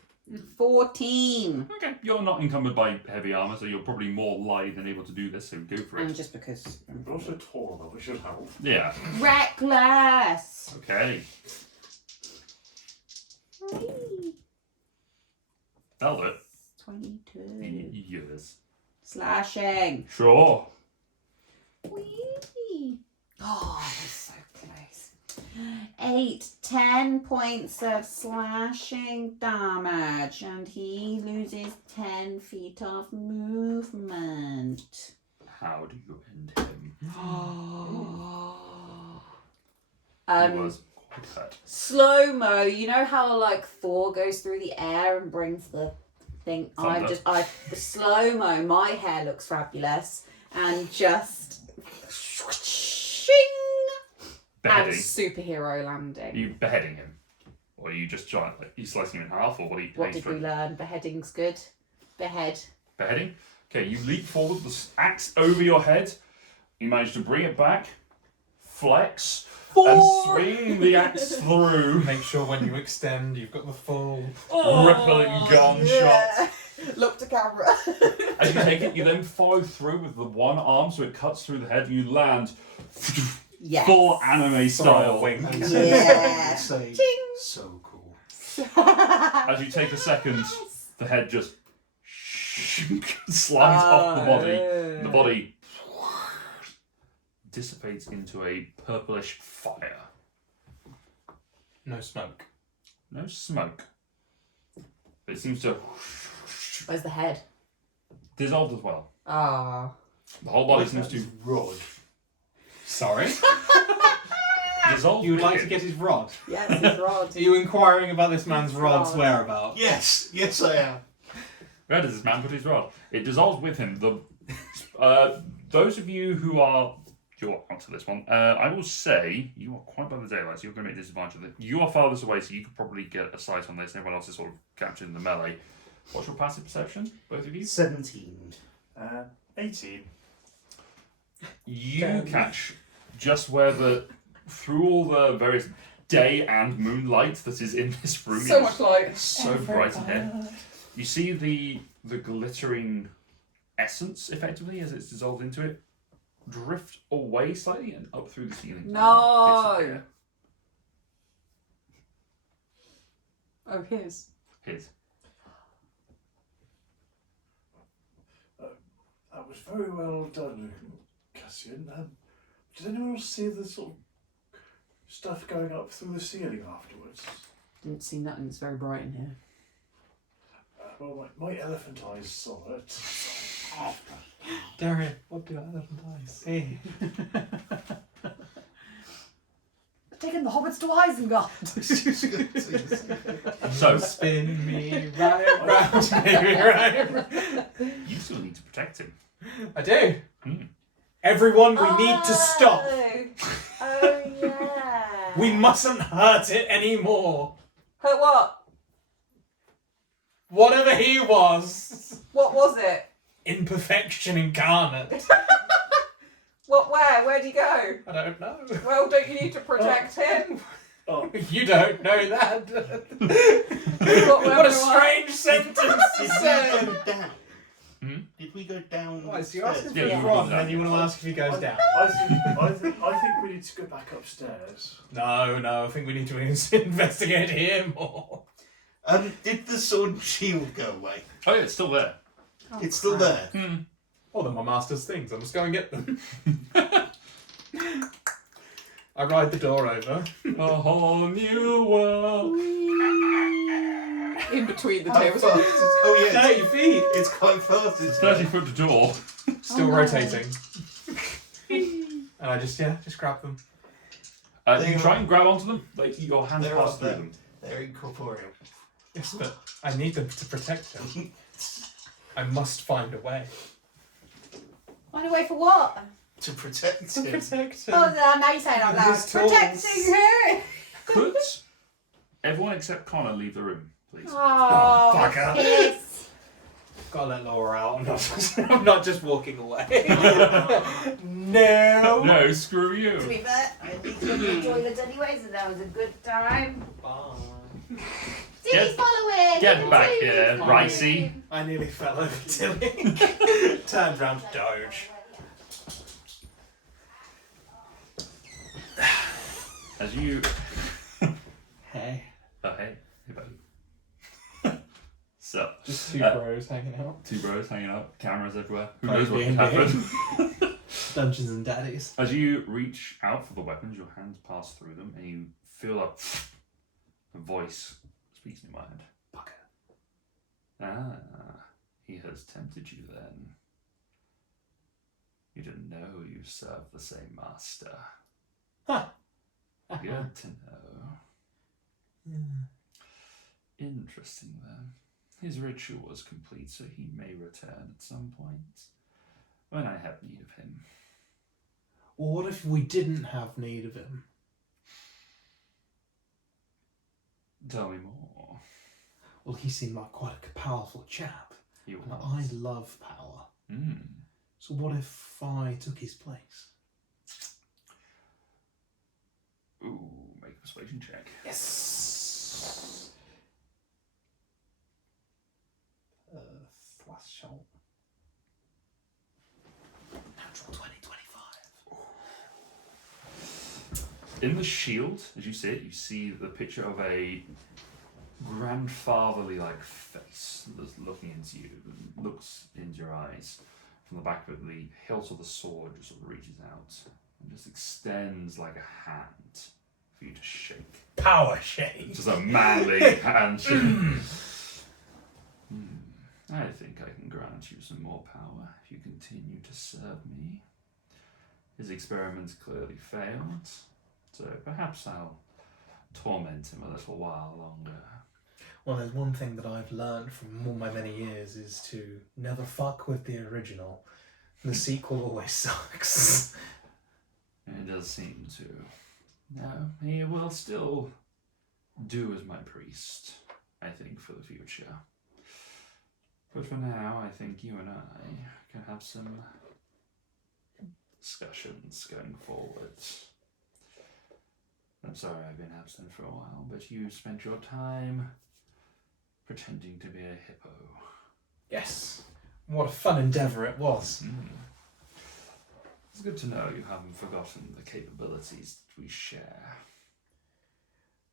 14. Okay, you're not encumbered by heavy armor, so you're probably more lithe than able to do this, so go for And it. just because. But also tall enough, we should help. Yeah, Reckless. okay. That'll do it. 22. Yes. Slashing. Sure. Whee. Oh, that's so close. 8, 10 points of slashing damage, and he loses 10 feet of movement. How do you end him? He was quite hurt. Slow mo. You know how like Thor goes through the air and brings the thing. Thunder. The slow mo. My hair looks fabulous, and just shing and Beheading. superhero Are landing. you beheading him? Or are you just trying, like, you slicing him in half, or what are you What did we learn? Beheading's good. Behead. Beheading? Okay, you leap forward, the axe over your head, you manage to bring it back, flex, and swing the axe through, Make sure when you extend, you've got the full. rippling gunshot. Yeah. Look to camera. As you take it, you then follow through with the one arm, so it cuts through the head, and you land Yes. full anime style. Wink. And Yeah. say, so cool. As you take a second, the head just slides off the body. The body dissipates into a purplish fire. No smoke. No smoke. But it seems to Where's the head? dissolve as well. Ah. The whole body seems to Rod. Sorry? dissolve. You would like with to it. get his rod? Yes, it's Rod. Are you inquiring about this man's rod's Rod. whereabouts? Yes, yes I am. Where does this man put his rod? It dissolves with him. The those of you who are you're onto this one. I will say you are quite by the daylight, so you're going to be at disadvantage of it. You are farthest away, so you could probably get a sight on this. And everyone else is sort of captured in the melee. What's your passive perception, both of you? 17. 18. You catch just where through all the various day and moonlight that is in this room. So much light. So bright in here. You see the glittering essence, effectively, as it's dissolved into it, drift away slightly and up through the ceiling. No. Disappear. Oh, his. His. That was very well done, Cassian. Did anyone else see the sort of stuff going up through the ceiling afterwards? Didn't see nothing. It's very bright in here. Well, my elephant eyes saw it. Darian, what do elephant eyes see? Taking the hobbits to Isengard. So, Spin me right round, spin me right round. you still need to protect him. I do. Hmm. Everyone, we need to stop. Oh, yeah. We mustn't hurt it anymore. Hurt what? Whatever he was. What was it? Imperfection incarnate. What? Where? Where'd he go? I don't know. Well, don't you need to protect him? Oh, You don't know that. What What a strange sentence to Did say. we go down? Hmm? Did we go down? What, so you're asking for Yeah, a you rod, go and then down. you want to ask if he goes down? I think we need to go back upstairs. No, I think we need to investigate here more. Did the sword and shield go away? Oh yeah, it's still there. It's still there. Oh, they're my master's things. I must go and get them. I ride the door over. A whole new world. In between the How tables. fast is- oh yeah, 30 feet. it's quite fast. It's Isn't 30 it? foot to door. Still no. rotating. And I just grab them. You try and grab onto them, like your hand They're pass up through there. them. They're incorporeal. Yes, but I need them to protect him. I must find a way. Find a way for what? To protect To him. protect him. Oh, now you say it out loud. His tools. Protecting her. Could everyone except Connor leave the room, please? Oh, fucker. piss. Gotta let Laura out. I'm not just walking away. No. No, screw To you. be fair, I need to go to the toilet anyway, so that was a good time. Bye. Tilly's following! Get back Tilly's here, following. Ricey. I nearly fell over Tilly. Turned round to Doge. As you. Hey. Oh, hey. Hey, buddy. So. Just two bros hanging out. Two bros hanging out, cameras everywhere. Who Playing knows what could D&D. happen? Dungeons and Daddies. As you reach out for the weapons, your hands pass through them, and you feel a voice speaks in your mind. Bugger. Ah, he has tempted you then. You didn't know you served the same master. Huh. Good to know. Interesting then. His ritual is complete, so he may return at some point when I have need of him. Well, what if we didn't have need of him? Tell me more. Well, he seemed like quite a powerful chap, He and was. I love power. Mm. So what if I took his place? Ooh, make a persuasion check. Yes. Threshold. Natural 20, 25. In the shield, as you see it, you see the picture of a grandfatherly like face that's looking into you, looks into your eyes. From the back of it, the hilt of the sword just sort of reaches out and just extends like a hand for you to shake. Power shake. Just a manly handshake. I think I can grant you some more power if you continue to serve me. His experiments clearly failed, so perhaps I'll torment him a little while longer. Well, there's one thing that I've learned from all my many years is to never fuck with the original. The sequel always sucks. It does seem to. No, he will still do as my priest, I think, for the future. But for now, I think you and I can have some discussions going forward. I'm sorry I've been absent for a while, but you spent your time pretending to be a hippo. Yes. What a fun endeavour it was. It's good to know you haven't forgotten the capabilities that we share.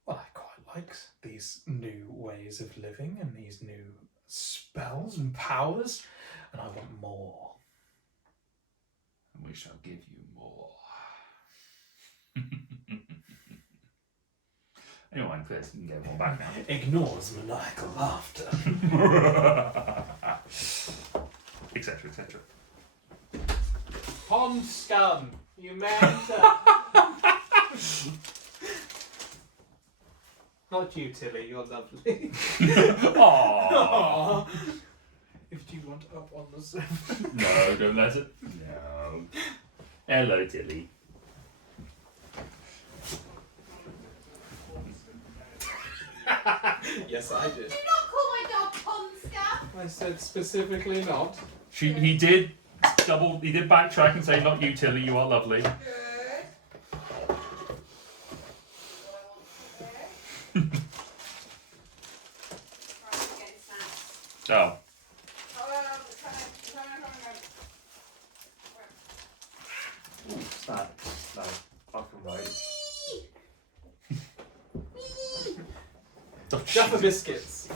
Well, I quite like these new ways of living and these new spells and powers, and I want more. And we shall give you more. Anyway, I'm clear, so you can get more back now. Ignores maniacal laughter. Etc, etc. Pond scum, you mentor. Not you, Tilly, you're lovely. Aww. Aww. If you want up on the sofa. No, don't let it. No. Hello, Tilly. Yes, I did. Do not call my dog Ponska. I said specifically not. He did backtrack and say, not you, Tilly, you are lovely. Good. Oh. Snacks. No, I can wait. Jaffa biscuits.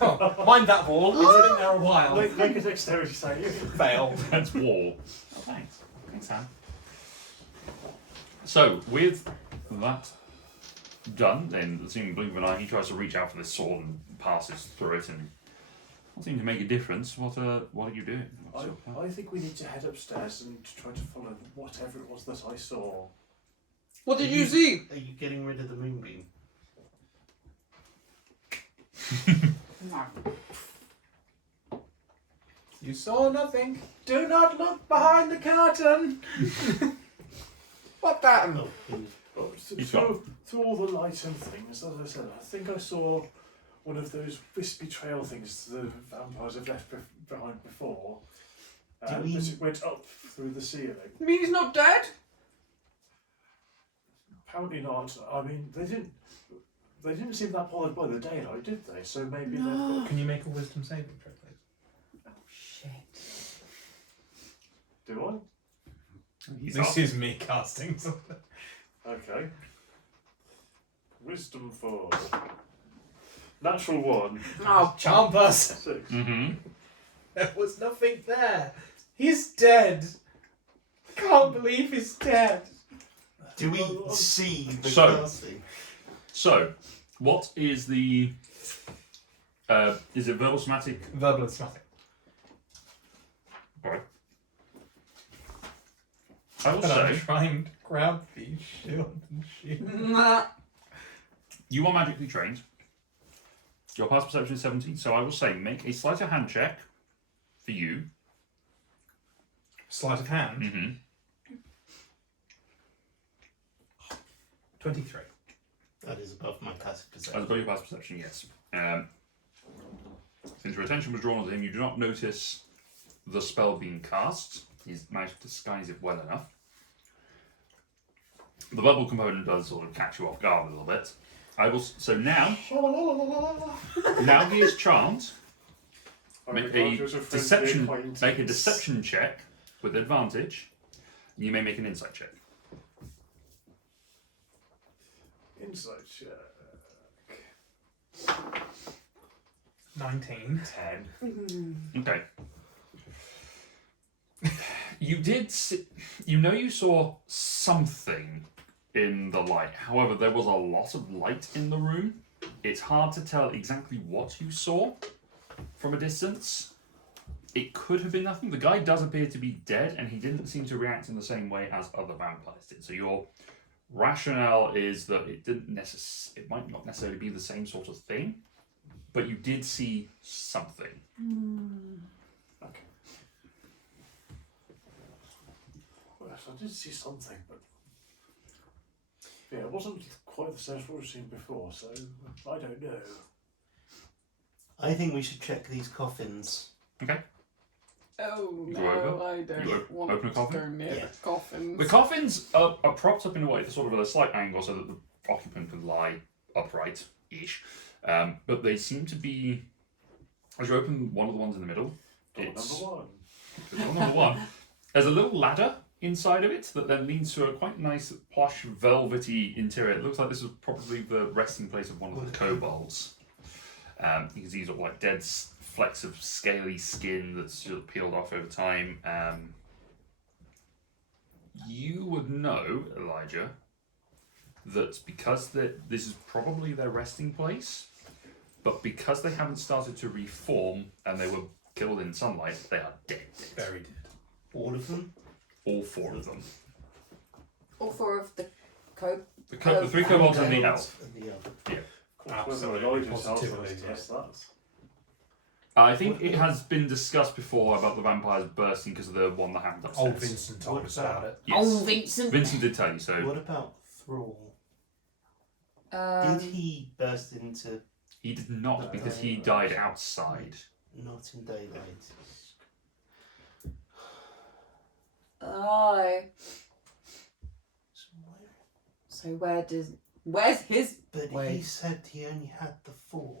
Oh, mind that ball. It's been there a while. Make a dexterity save. Fail. That's war. Oh, thanks. Thanks, Sam. So, with that done, then, assuming blink of an eye, he tries to reach out for this sword and passes through it and doesn't seem to make a difference. What are you doing? What's your plan? I think we need to head upstairs and try to follow whatever it was that I saw. What did you see? Are you getting rid of the moonbeam? You saw nothing. Do not look behind the curtain. What that? Through all the light and things, as I said, I think I saw one of those wispy trail things the vampires have left behind before. Do we- As it went up through the ceiling. You mean he's not dead? Apparently not. I mean, they didn't seem that bothered by the daylight, did they? So maybe they've got... Can you make a wisdom saving throw, please? Oh shit. Do He's This up. is me casting something. I? Okay. Wisdom 4. Natural 1. Oh, Charm person. 6. Mm-hmm. There was nothing there. He's dead. I can't believe he's dead. Do we see the So- casting? So, what is the... is it verbal somatic? Verbal and somatic. Right. I will And I'm say, trying to grab the shield and shield. nah. you are magically trained. Your past perception is 17, so I will say make a sleight of hand check for you. Sleight of hand. Mm-hmm. 23. That is above my passive As perception. above your past perception, yes. Since your attention was drawn to him, you do not notice the spell being cast. He's managed to disguise it well enough. The verbal component does sort of catch you off guard a little bit. I will. So now he is charmed. Make a deception check with advantage. You may make an insight check. Insight check. 19. 10. Okay. You did see, you saw something in the light. However, there was a lot of light in the room. It's hard to tell exactly what you saw from a distance. It could have been nothing. The guy does appear to be dead, and he didn't seem to react in the same way as other vampires did. So your rationale is that it might not necessarily be the same sort of thing, but you did see something. Okay. Well, yes, I did see something, but yeah, it wasn't quite the same as what we've seen before, so I don't know. I think we should check these coffins. Okay. Oh Go no, over. I don't You want open a to coffin? go near Yeah. the coffins. The coffins are propped up in a way, sort of at a slight angle, so that the occupant can lie upright-ish. But they seem to be, as you open one of the ones in the middle, Door it's number 1. door number one. There's a little ladder inside of it that then leads to a quite nice, plush, velvety interior. It looks like this is probably the resting place of one of the kobolds. You can see sort of like dead flecks of scaly skin that's sort of peeled off over time. You would know, Elijah, that because this is probably their resting place, but because they haven't started to reform and they were killed in sunlight, they are dead. Very dead. All of them? All four of them. All four of the coat. The three kobolds and the elf. And the elf. Absolutely, positively, Yes, that's. I think it has been discussed before about the vampires bursting because of the one that happened upstairs. Old Vincent told us about it. Yes. Oh, Vincent. Vincent did tell you so. What about Thrall? Um, Did he burst into He did not because he died outside. not in daylight? Oh. So where? So where's his? But Wait. he said he only had the 4.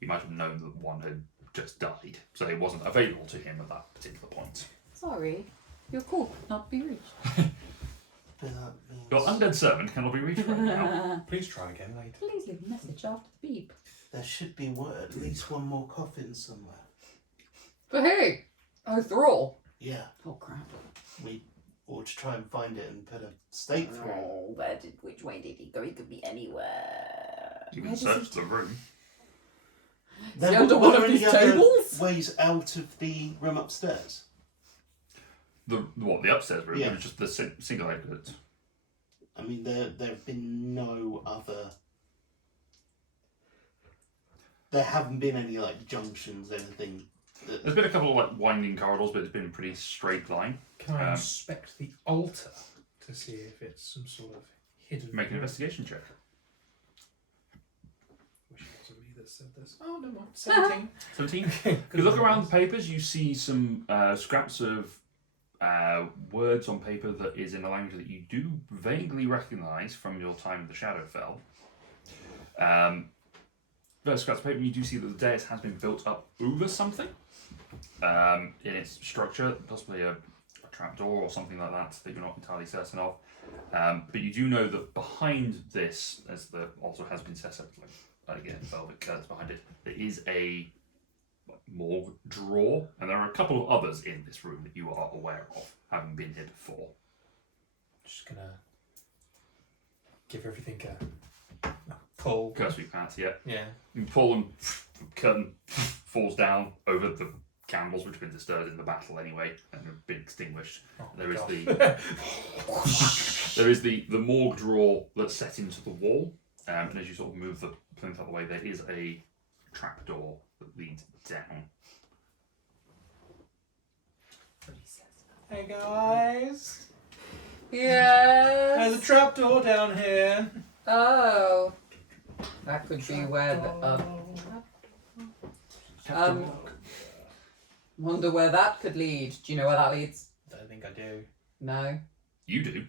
He might have known that one had just died, so it wasn't available to him at that particular point. Sorry, your call could not be reached. But that means Your undead servant cannot be reached right now. Please try again later. Please leave a message after the beep. there should be at least one more coffin somewhere. For who? Oh, Thrall. Yeah, Oh crap. we ought to try and find it and put a stake through it. Oh, which way did he go? He could be anywhere. You Where can does search the room. There he under were one of any these other tables? ways out of the room upstairs. The upstairs room? Yeah. It was just the single exit. I mean, there have been no other. There haven't been any like junctions, anything. There's been a couple of like winding corridors, but it's been a pretty straight line. Can I Um, inspect the altar to see if it's some sort of hidden Make an room? investigation check. this. Oh, no more. 17. 17. You look around the papers, you see some scraps of words on paper that is in a language that you do vaguely recognise from your time in the Shadowfell. Those scraps of paper, you do see that the dais has been built up over something in its structure, possibly a trapdoor or something like that you're not entirely certain of. But you do know that behind this, as the altar has been set up, again, velvet curtains behind it, there is a morgue drawer, and there are a couple of others in this room that you are aware of, having been here before. Just gonna give everything a pull. Cursory pat, yeah. Yeah. You pull and the curtain falls down over the candles which have been disturbed in the battle anyway, and have been extinguished. Oh, There is God. there is the morgue drawer that's set into the wall, and as you sort of move the plinth out of the way, there is a trapdoor that leads down. Hey guys, Yes. there's a trapdoor down here. Oh. That could be where the. Wonder where that could lead. Do you know where that leads? Don't think I do. No. You do.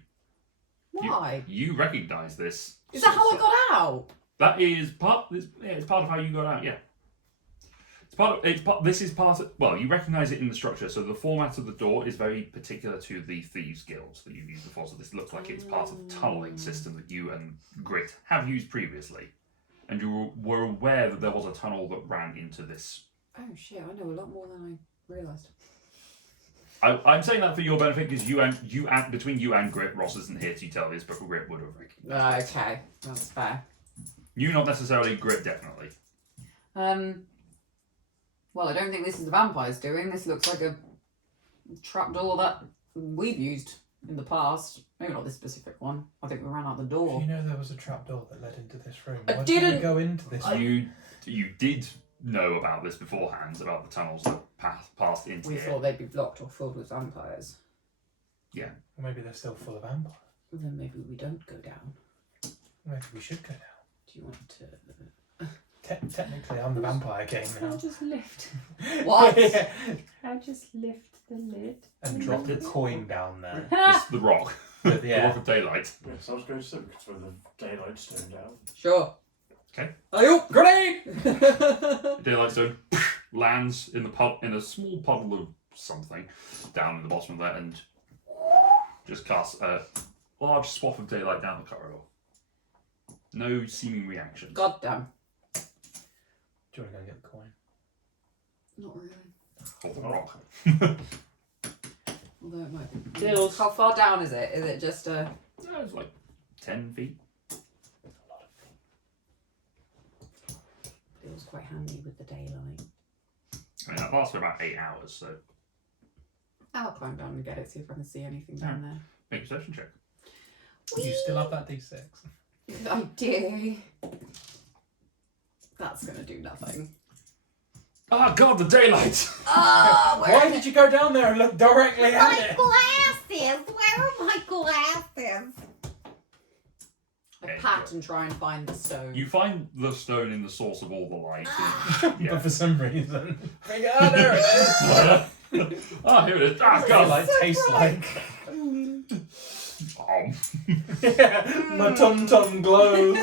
Why? You recognise this. Is that how I got out? That is part. It's part of how you got out. Yeah. This is part of. Well, you recognise it in the structure. So the format of the door is very particular to the thieves' guilds that you've used before. So this looks like it's part of the tunnelling system that you and Grit have used previously, and you were aware that there was a tunnel that ran into this. Oh shit! I know a lot more than I realised. I'm saying that for your benefit because between you and Grit, Ross isn't here to tell this, but Grit would have recognised. Okay, that's fair. You not necessarily, Grit definitely. Well, I don't think this is the vampires doing. This looks like a trapdoor that we've used in the past. Maybe not this specific one. I think we ran out the door. You know there was a trapdoor that led into this room. I Why didn't- we go into this room? You did know about this beforehand, about the tunnels that passed into We here. thought they'd be blocked or filled with vampires. Yeah. Or maybe they're still full of vampires. Then maybe we don't go down. Maybe we should go down. Do you want to? Technically, I'm the vampire king now. just lift. What? Yeah. I just lift the lid. And drop the coin down there. Just the rock. But The yeah. rock of daylight. Yes, I was going to say we could throw the daylight stone down. Sure. Okay. Oh, grenade! The daylight stone lands in a small puddle of something down in the bottom of that, and just casts a large swath of daylight down the corridor. No seeming reaction. God damn. Do you want to go and get the coin? Not really. Or the rock. Although it might be. Deals. How far down is it? Is it just a? No, it's like 10 feet. It was quite handy with the daylight. I mean, that lasts for about 8 hours, so I'll climb down and get it, see if I can see anything down there. make a perception check. You still have that D6? I do. That's gonna do nothing. Ah, God, the daylight! Ah, Why did you go down there and look directly at My it? glasses! Where are my glasses? I pat and try and find the stone. You find the stone in the source of all the light. Yeah. But for some reason. Oh, there it is! Ah, here it is. Ah, What God! like tastes like. Yeah, my tum tum glows.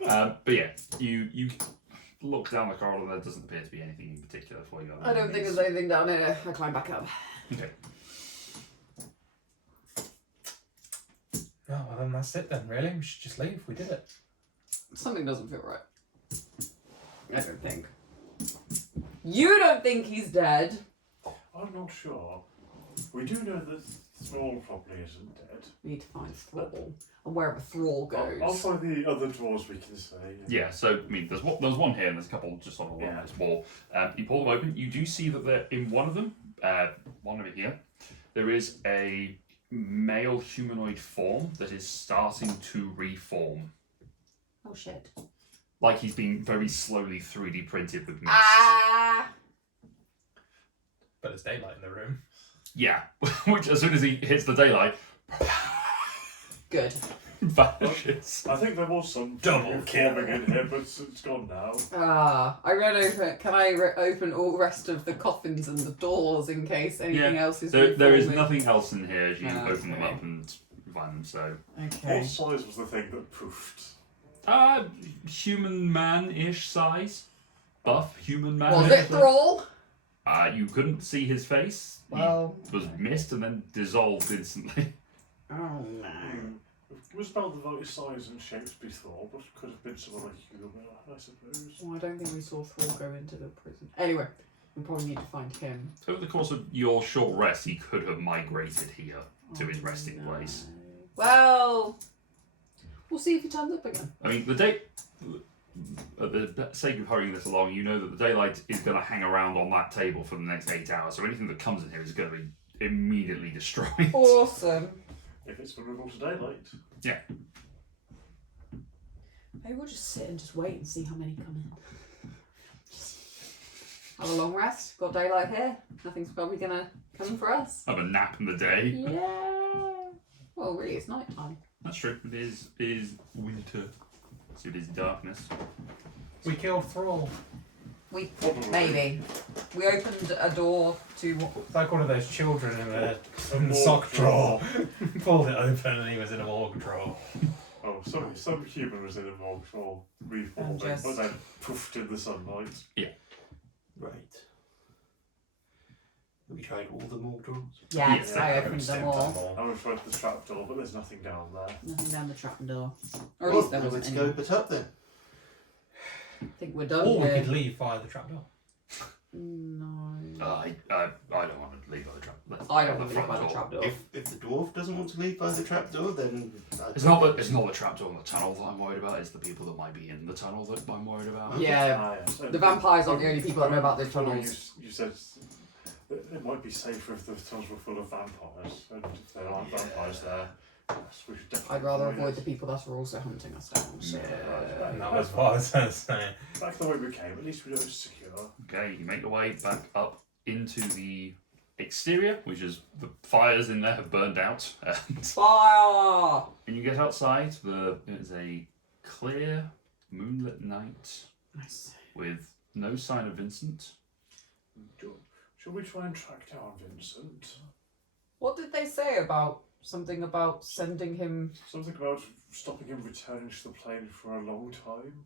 But yeah, you look down the corridor. There doesn't appear to be anything in particular for you. I don't think there's anything down here. I climb back up. Okay. Oh, well then that's it then, really. We should just leave. We did it. Something doesn't feel right. I don't think. You don't think he's dead? I'm not sure. We do know that Thrall probably isn't dead. We need to find Thrall. And wherever Thrall goes. I'll find the other drawers we can say. Yeah, so I mean, there's one here, and there's a couple just on along this wall. You pull them open. You do see that they're in one of them. One over here. There is a male humanoid form that is starting to reform. Oh shit. Like he's being very slowly 3D printed with mist. Ah! But it's daylight in the room. Yeah, which as soon as he hits the daylight, Good. vanishes. I think there was some Double kill. forming in here, but it's gone now. I read open. Can I open all the rest of the coffins and the doors in case anything else is There is reforming? nothing else in here as you Ah, open them okay. up and find them. So, Okay. What size was the thing that poofed? human man-ish size, buff human man. Was it Thrall? You couldn't see his face. Well. He was mist and then dissolved instantly. Oh no. It was about the right size and shape before, but could have been some other human, I suppose. Well, I don't think we saw Thrall go into the prison. Anyway, we probably need to find him. Over the course of your short rest, he could have migrated here to his resting place. Well, we'll see if he turns up again. I mean, at the sake of hurrying this along, you know that the daylight is going to hang around on that table for the next 8 hours, so anything that comes in here is going to be immediately destroyed. Awesome. If it's vulnerable to daylight. Yeah. Maybe we'll just sit and just wait and see how many come in. Have a long rest. Got daylight here. Nothing's probably gonna come for us. Have a nap in the day. Yeah. Well, really, it's night time. That's true. It is winter, so it is darkness. We killed Thrall. Maybe. We opened a door to. It's like one of those children in a morgue sock drawer. drawer. Pulled it open and he was in a morgue drawer. Oh, some human was in a morgue or reforming, just- but then poofed in the sunlight. Right. Have we tried all the morgue drawers? Yes, Yes, I I opened them all. I referred to the trapdoor, but there's nothing down there. Nothing down the trap door. Or at Well, least there nowhere wasn't to any. go but up then. I think we're done Or we here. could leave via the trapdoor. No. I don't want to leave by the trap. I don't want to front leave by the door. trap door. If the dwarf doesn't want to leave by the trapdoor, then It's not the trapdoor in the tunnel that I'm worried about. It's the people that might be in the tunnel that I'm worried about. Yeah. Ah, yes. The vampires aren't the only people that know about the Before tunnels. You said that it might be safer if the tunnels were full of vampires, and if there aren't vampires there, yes, we should definitely. I'd rather avoid avoid it. the people that are also hunting us down. So. And that was what I was going to say. Back the way we came, at least we know it's secure. Okay, you make your way back up into the exterior, which is the fires in there have burned out, and Fire! you get outside. It is a clear, moonlit night Nice. with no sign of Vincent. Shall we try and track down Vincent? What did they say about something about sending him? Something about stopping him returning to the plane for a long time?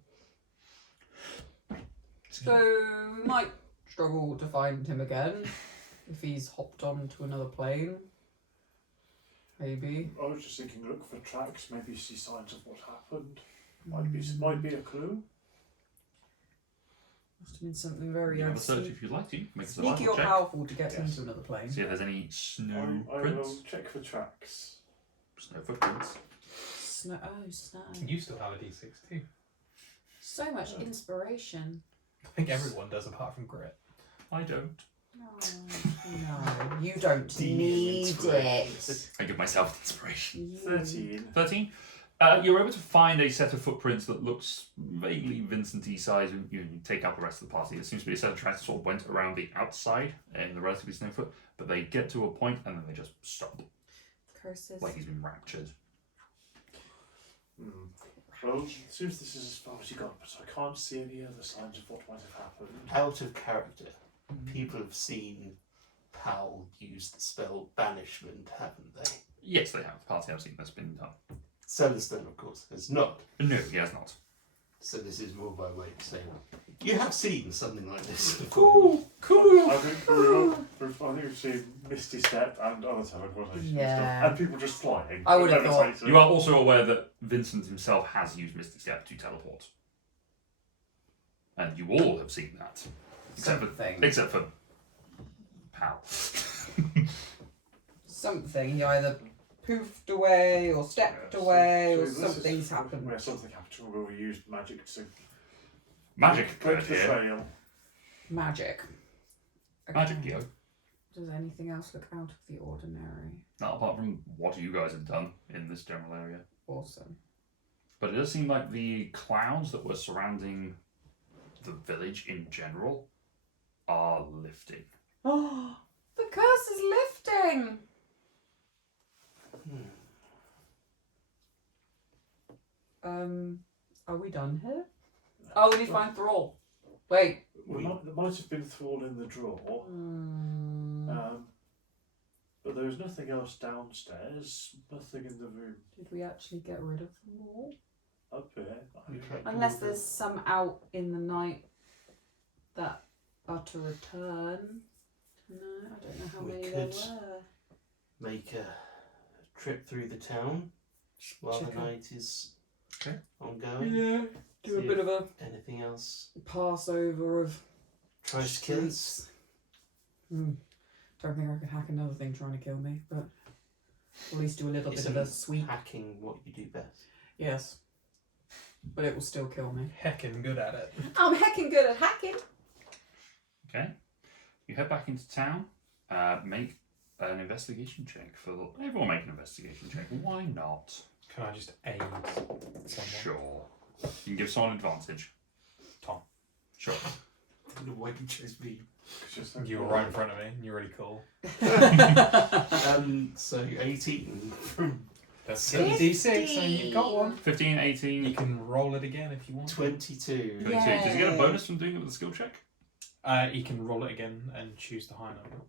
So we might struggle to find him again if he's hopped on to another plane. Maybe. I was just thinking, look for tracks, maybe see signs of what happened. Might be a clue. Must have been something very You have a search if you'd like to. Make a sneaky survival or check. powerful to get Yes. into another plane. See if there's any snow I will prints. check for tracks. Snow footprints. Snow. Oh, snow. You still have a D6 too. So much inspiration. I think everyone does apart from Grit. I don't. No, you don't Deep need inspiration. it. I give myself inspiration. 13. 13. You're able to find a set of footprints that looks vaguely Vincent-y size. You take out the rest of the party. It seems to be a set of tracks that sort of went around the outside in the relatively snowfoot, but they get to a point and then they just stop, Curses. like he's been raptured. Well, it seems this is as far as you got, but I can't see any other signs of what might have happened. Out of character, people have seen Powell use the spell banishment, haven't they? Yes, they have. The party have seen this been done. Celestine, of course, has not. No, he has not. So this is more by way of saying you have seen something like this before. Cool. I think we've seen Misty Step and other teleportation Yeah. stuff, and people just flying. I would have thought- levitating. You are also aware that Vincent himself has used Mystic Step to teleport. And you all have seen that. Something. Except for Pal. Something. He either poofed away or stepped away So or this is something's happened. Where something happened where we used magic to Magic break occurred the here. trail. Magic. Magic, Okay. yo. Does anything else look out of the ordinary? Not apart from what you guys have done in this general area. Awesome. But it does seem like the clouds that were surrounding the village in general are lifting. Oh, the curse is lifting. Are we done here? Oh, we need to find Thrall. Wait. There might have been Thrall in the drawer, but there was nothing else downstairs, nothing in the room. Did we actually get rid of Thrall? Up here. Unless there's some out in the night that are to return. No, I don't know how We many there could- were. Make a trip through the town while the Check night is Okay. ongoing. Yeah, do a See bit if of a Anything else? Passover of Try to kill us? streets. Don't think I could hack another thing trying to kill me, but at least do a little bit of a Isn't sweep. hacking what you do best. Yes. But it will still kill me. Heckin' good at it. I'm heckin' good at hacking. Okay. You head back into town. Make an investigation check for everyone. Make an investigation check. Why not? Can I just aid someone? Sure. You can give someone advantage. Tom. Sure. I don't know why you chose me. You were right in front of me and you're really cool. So 18 from That's D6 and you've got one. 15, 18, You can roll it again if you want. 22. 22. Does he get a bonus from doing it with a skill check? You can roll it again and choose the high number.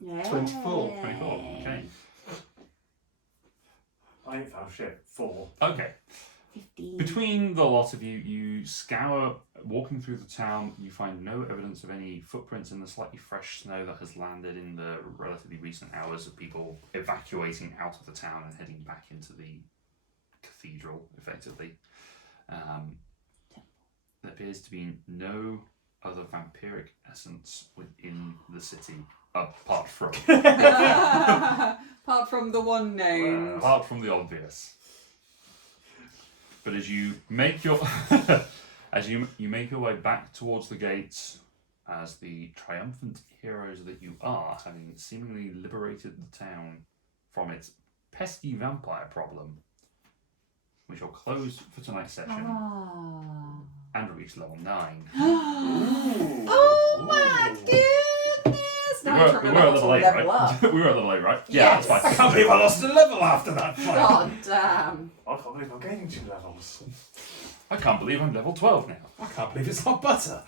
Yeah. 24. 24. Okay. I ain't found shit. 4. Okay. 15. Between the lot of you, you scour, walking through the town, you find no evidence of any footprints in the slightly fresh snow that has landed in the relatively recent hours of people evacuating out of the town and heading back into the cathedral, effectively. There appears to be no other vampiric essence within the city, apart from Apart from the one name. apart from the obvious. But as you make your you make your way back towards the gates, as the triumphant heroes that you are, having seemingly liberated the town from its pesky vampire problem, we shall close for tonight's session and reach level 9. Oh my goodness! We Now I were remember a how to little late, level right? up. We were a little late, right? Yeah, Yes. that's fine. I can't believe I lost a level after that fight. God damn. I can't believe I'm gaining 2 levels. I can't believe I'm level 12 now. I can't believe it's not butter.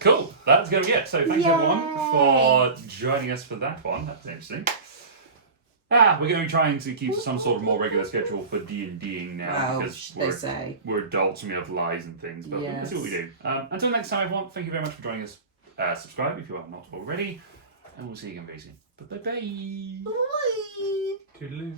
Cool. That's going to be it. So thanks everyone for joining us for that one. That's interesting. We're going to be trying to keep some sort of more regular schedule for D&Ding now Well, because they say. we're adults and we have lives and things, but we'll see what we do. Until next time, everyone, thank you very much for joining us. Subscribe if you are not already, and we'll see you again very soon. Bye-bye. Bye. Toodaloo.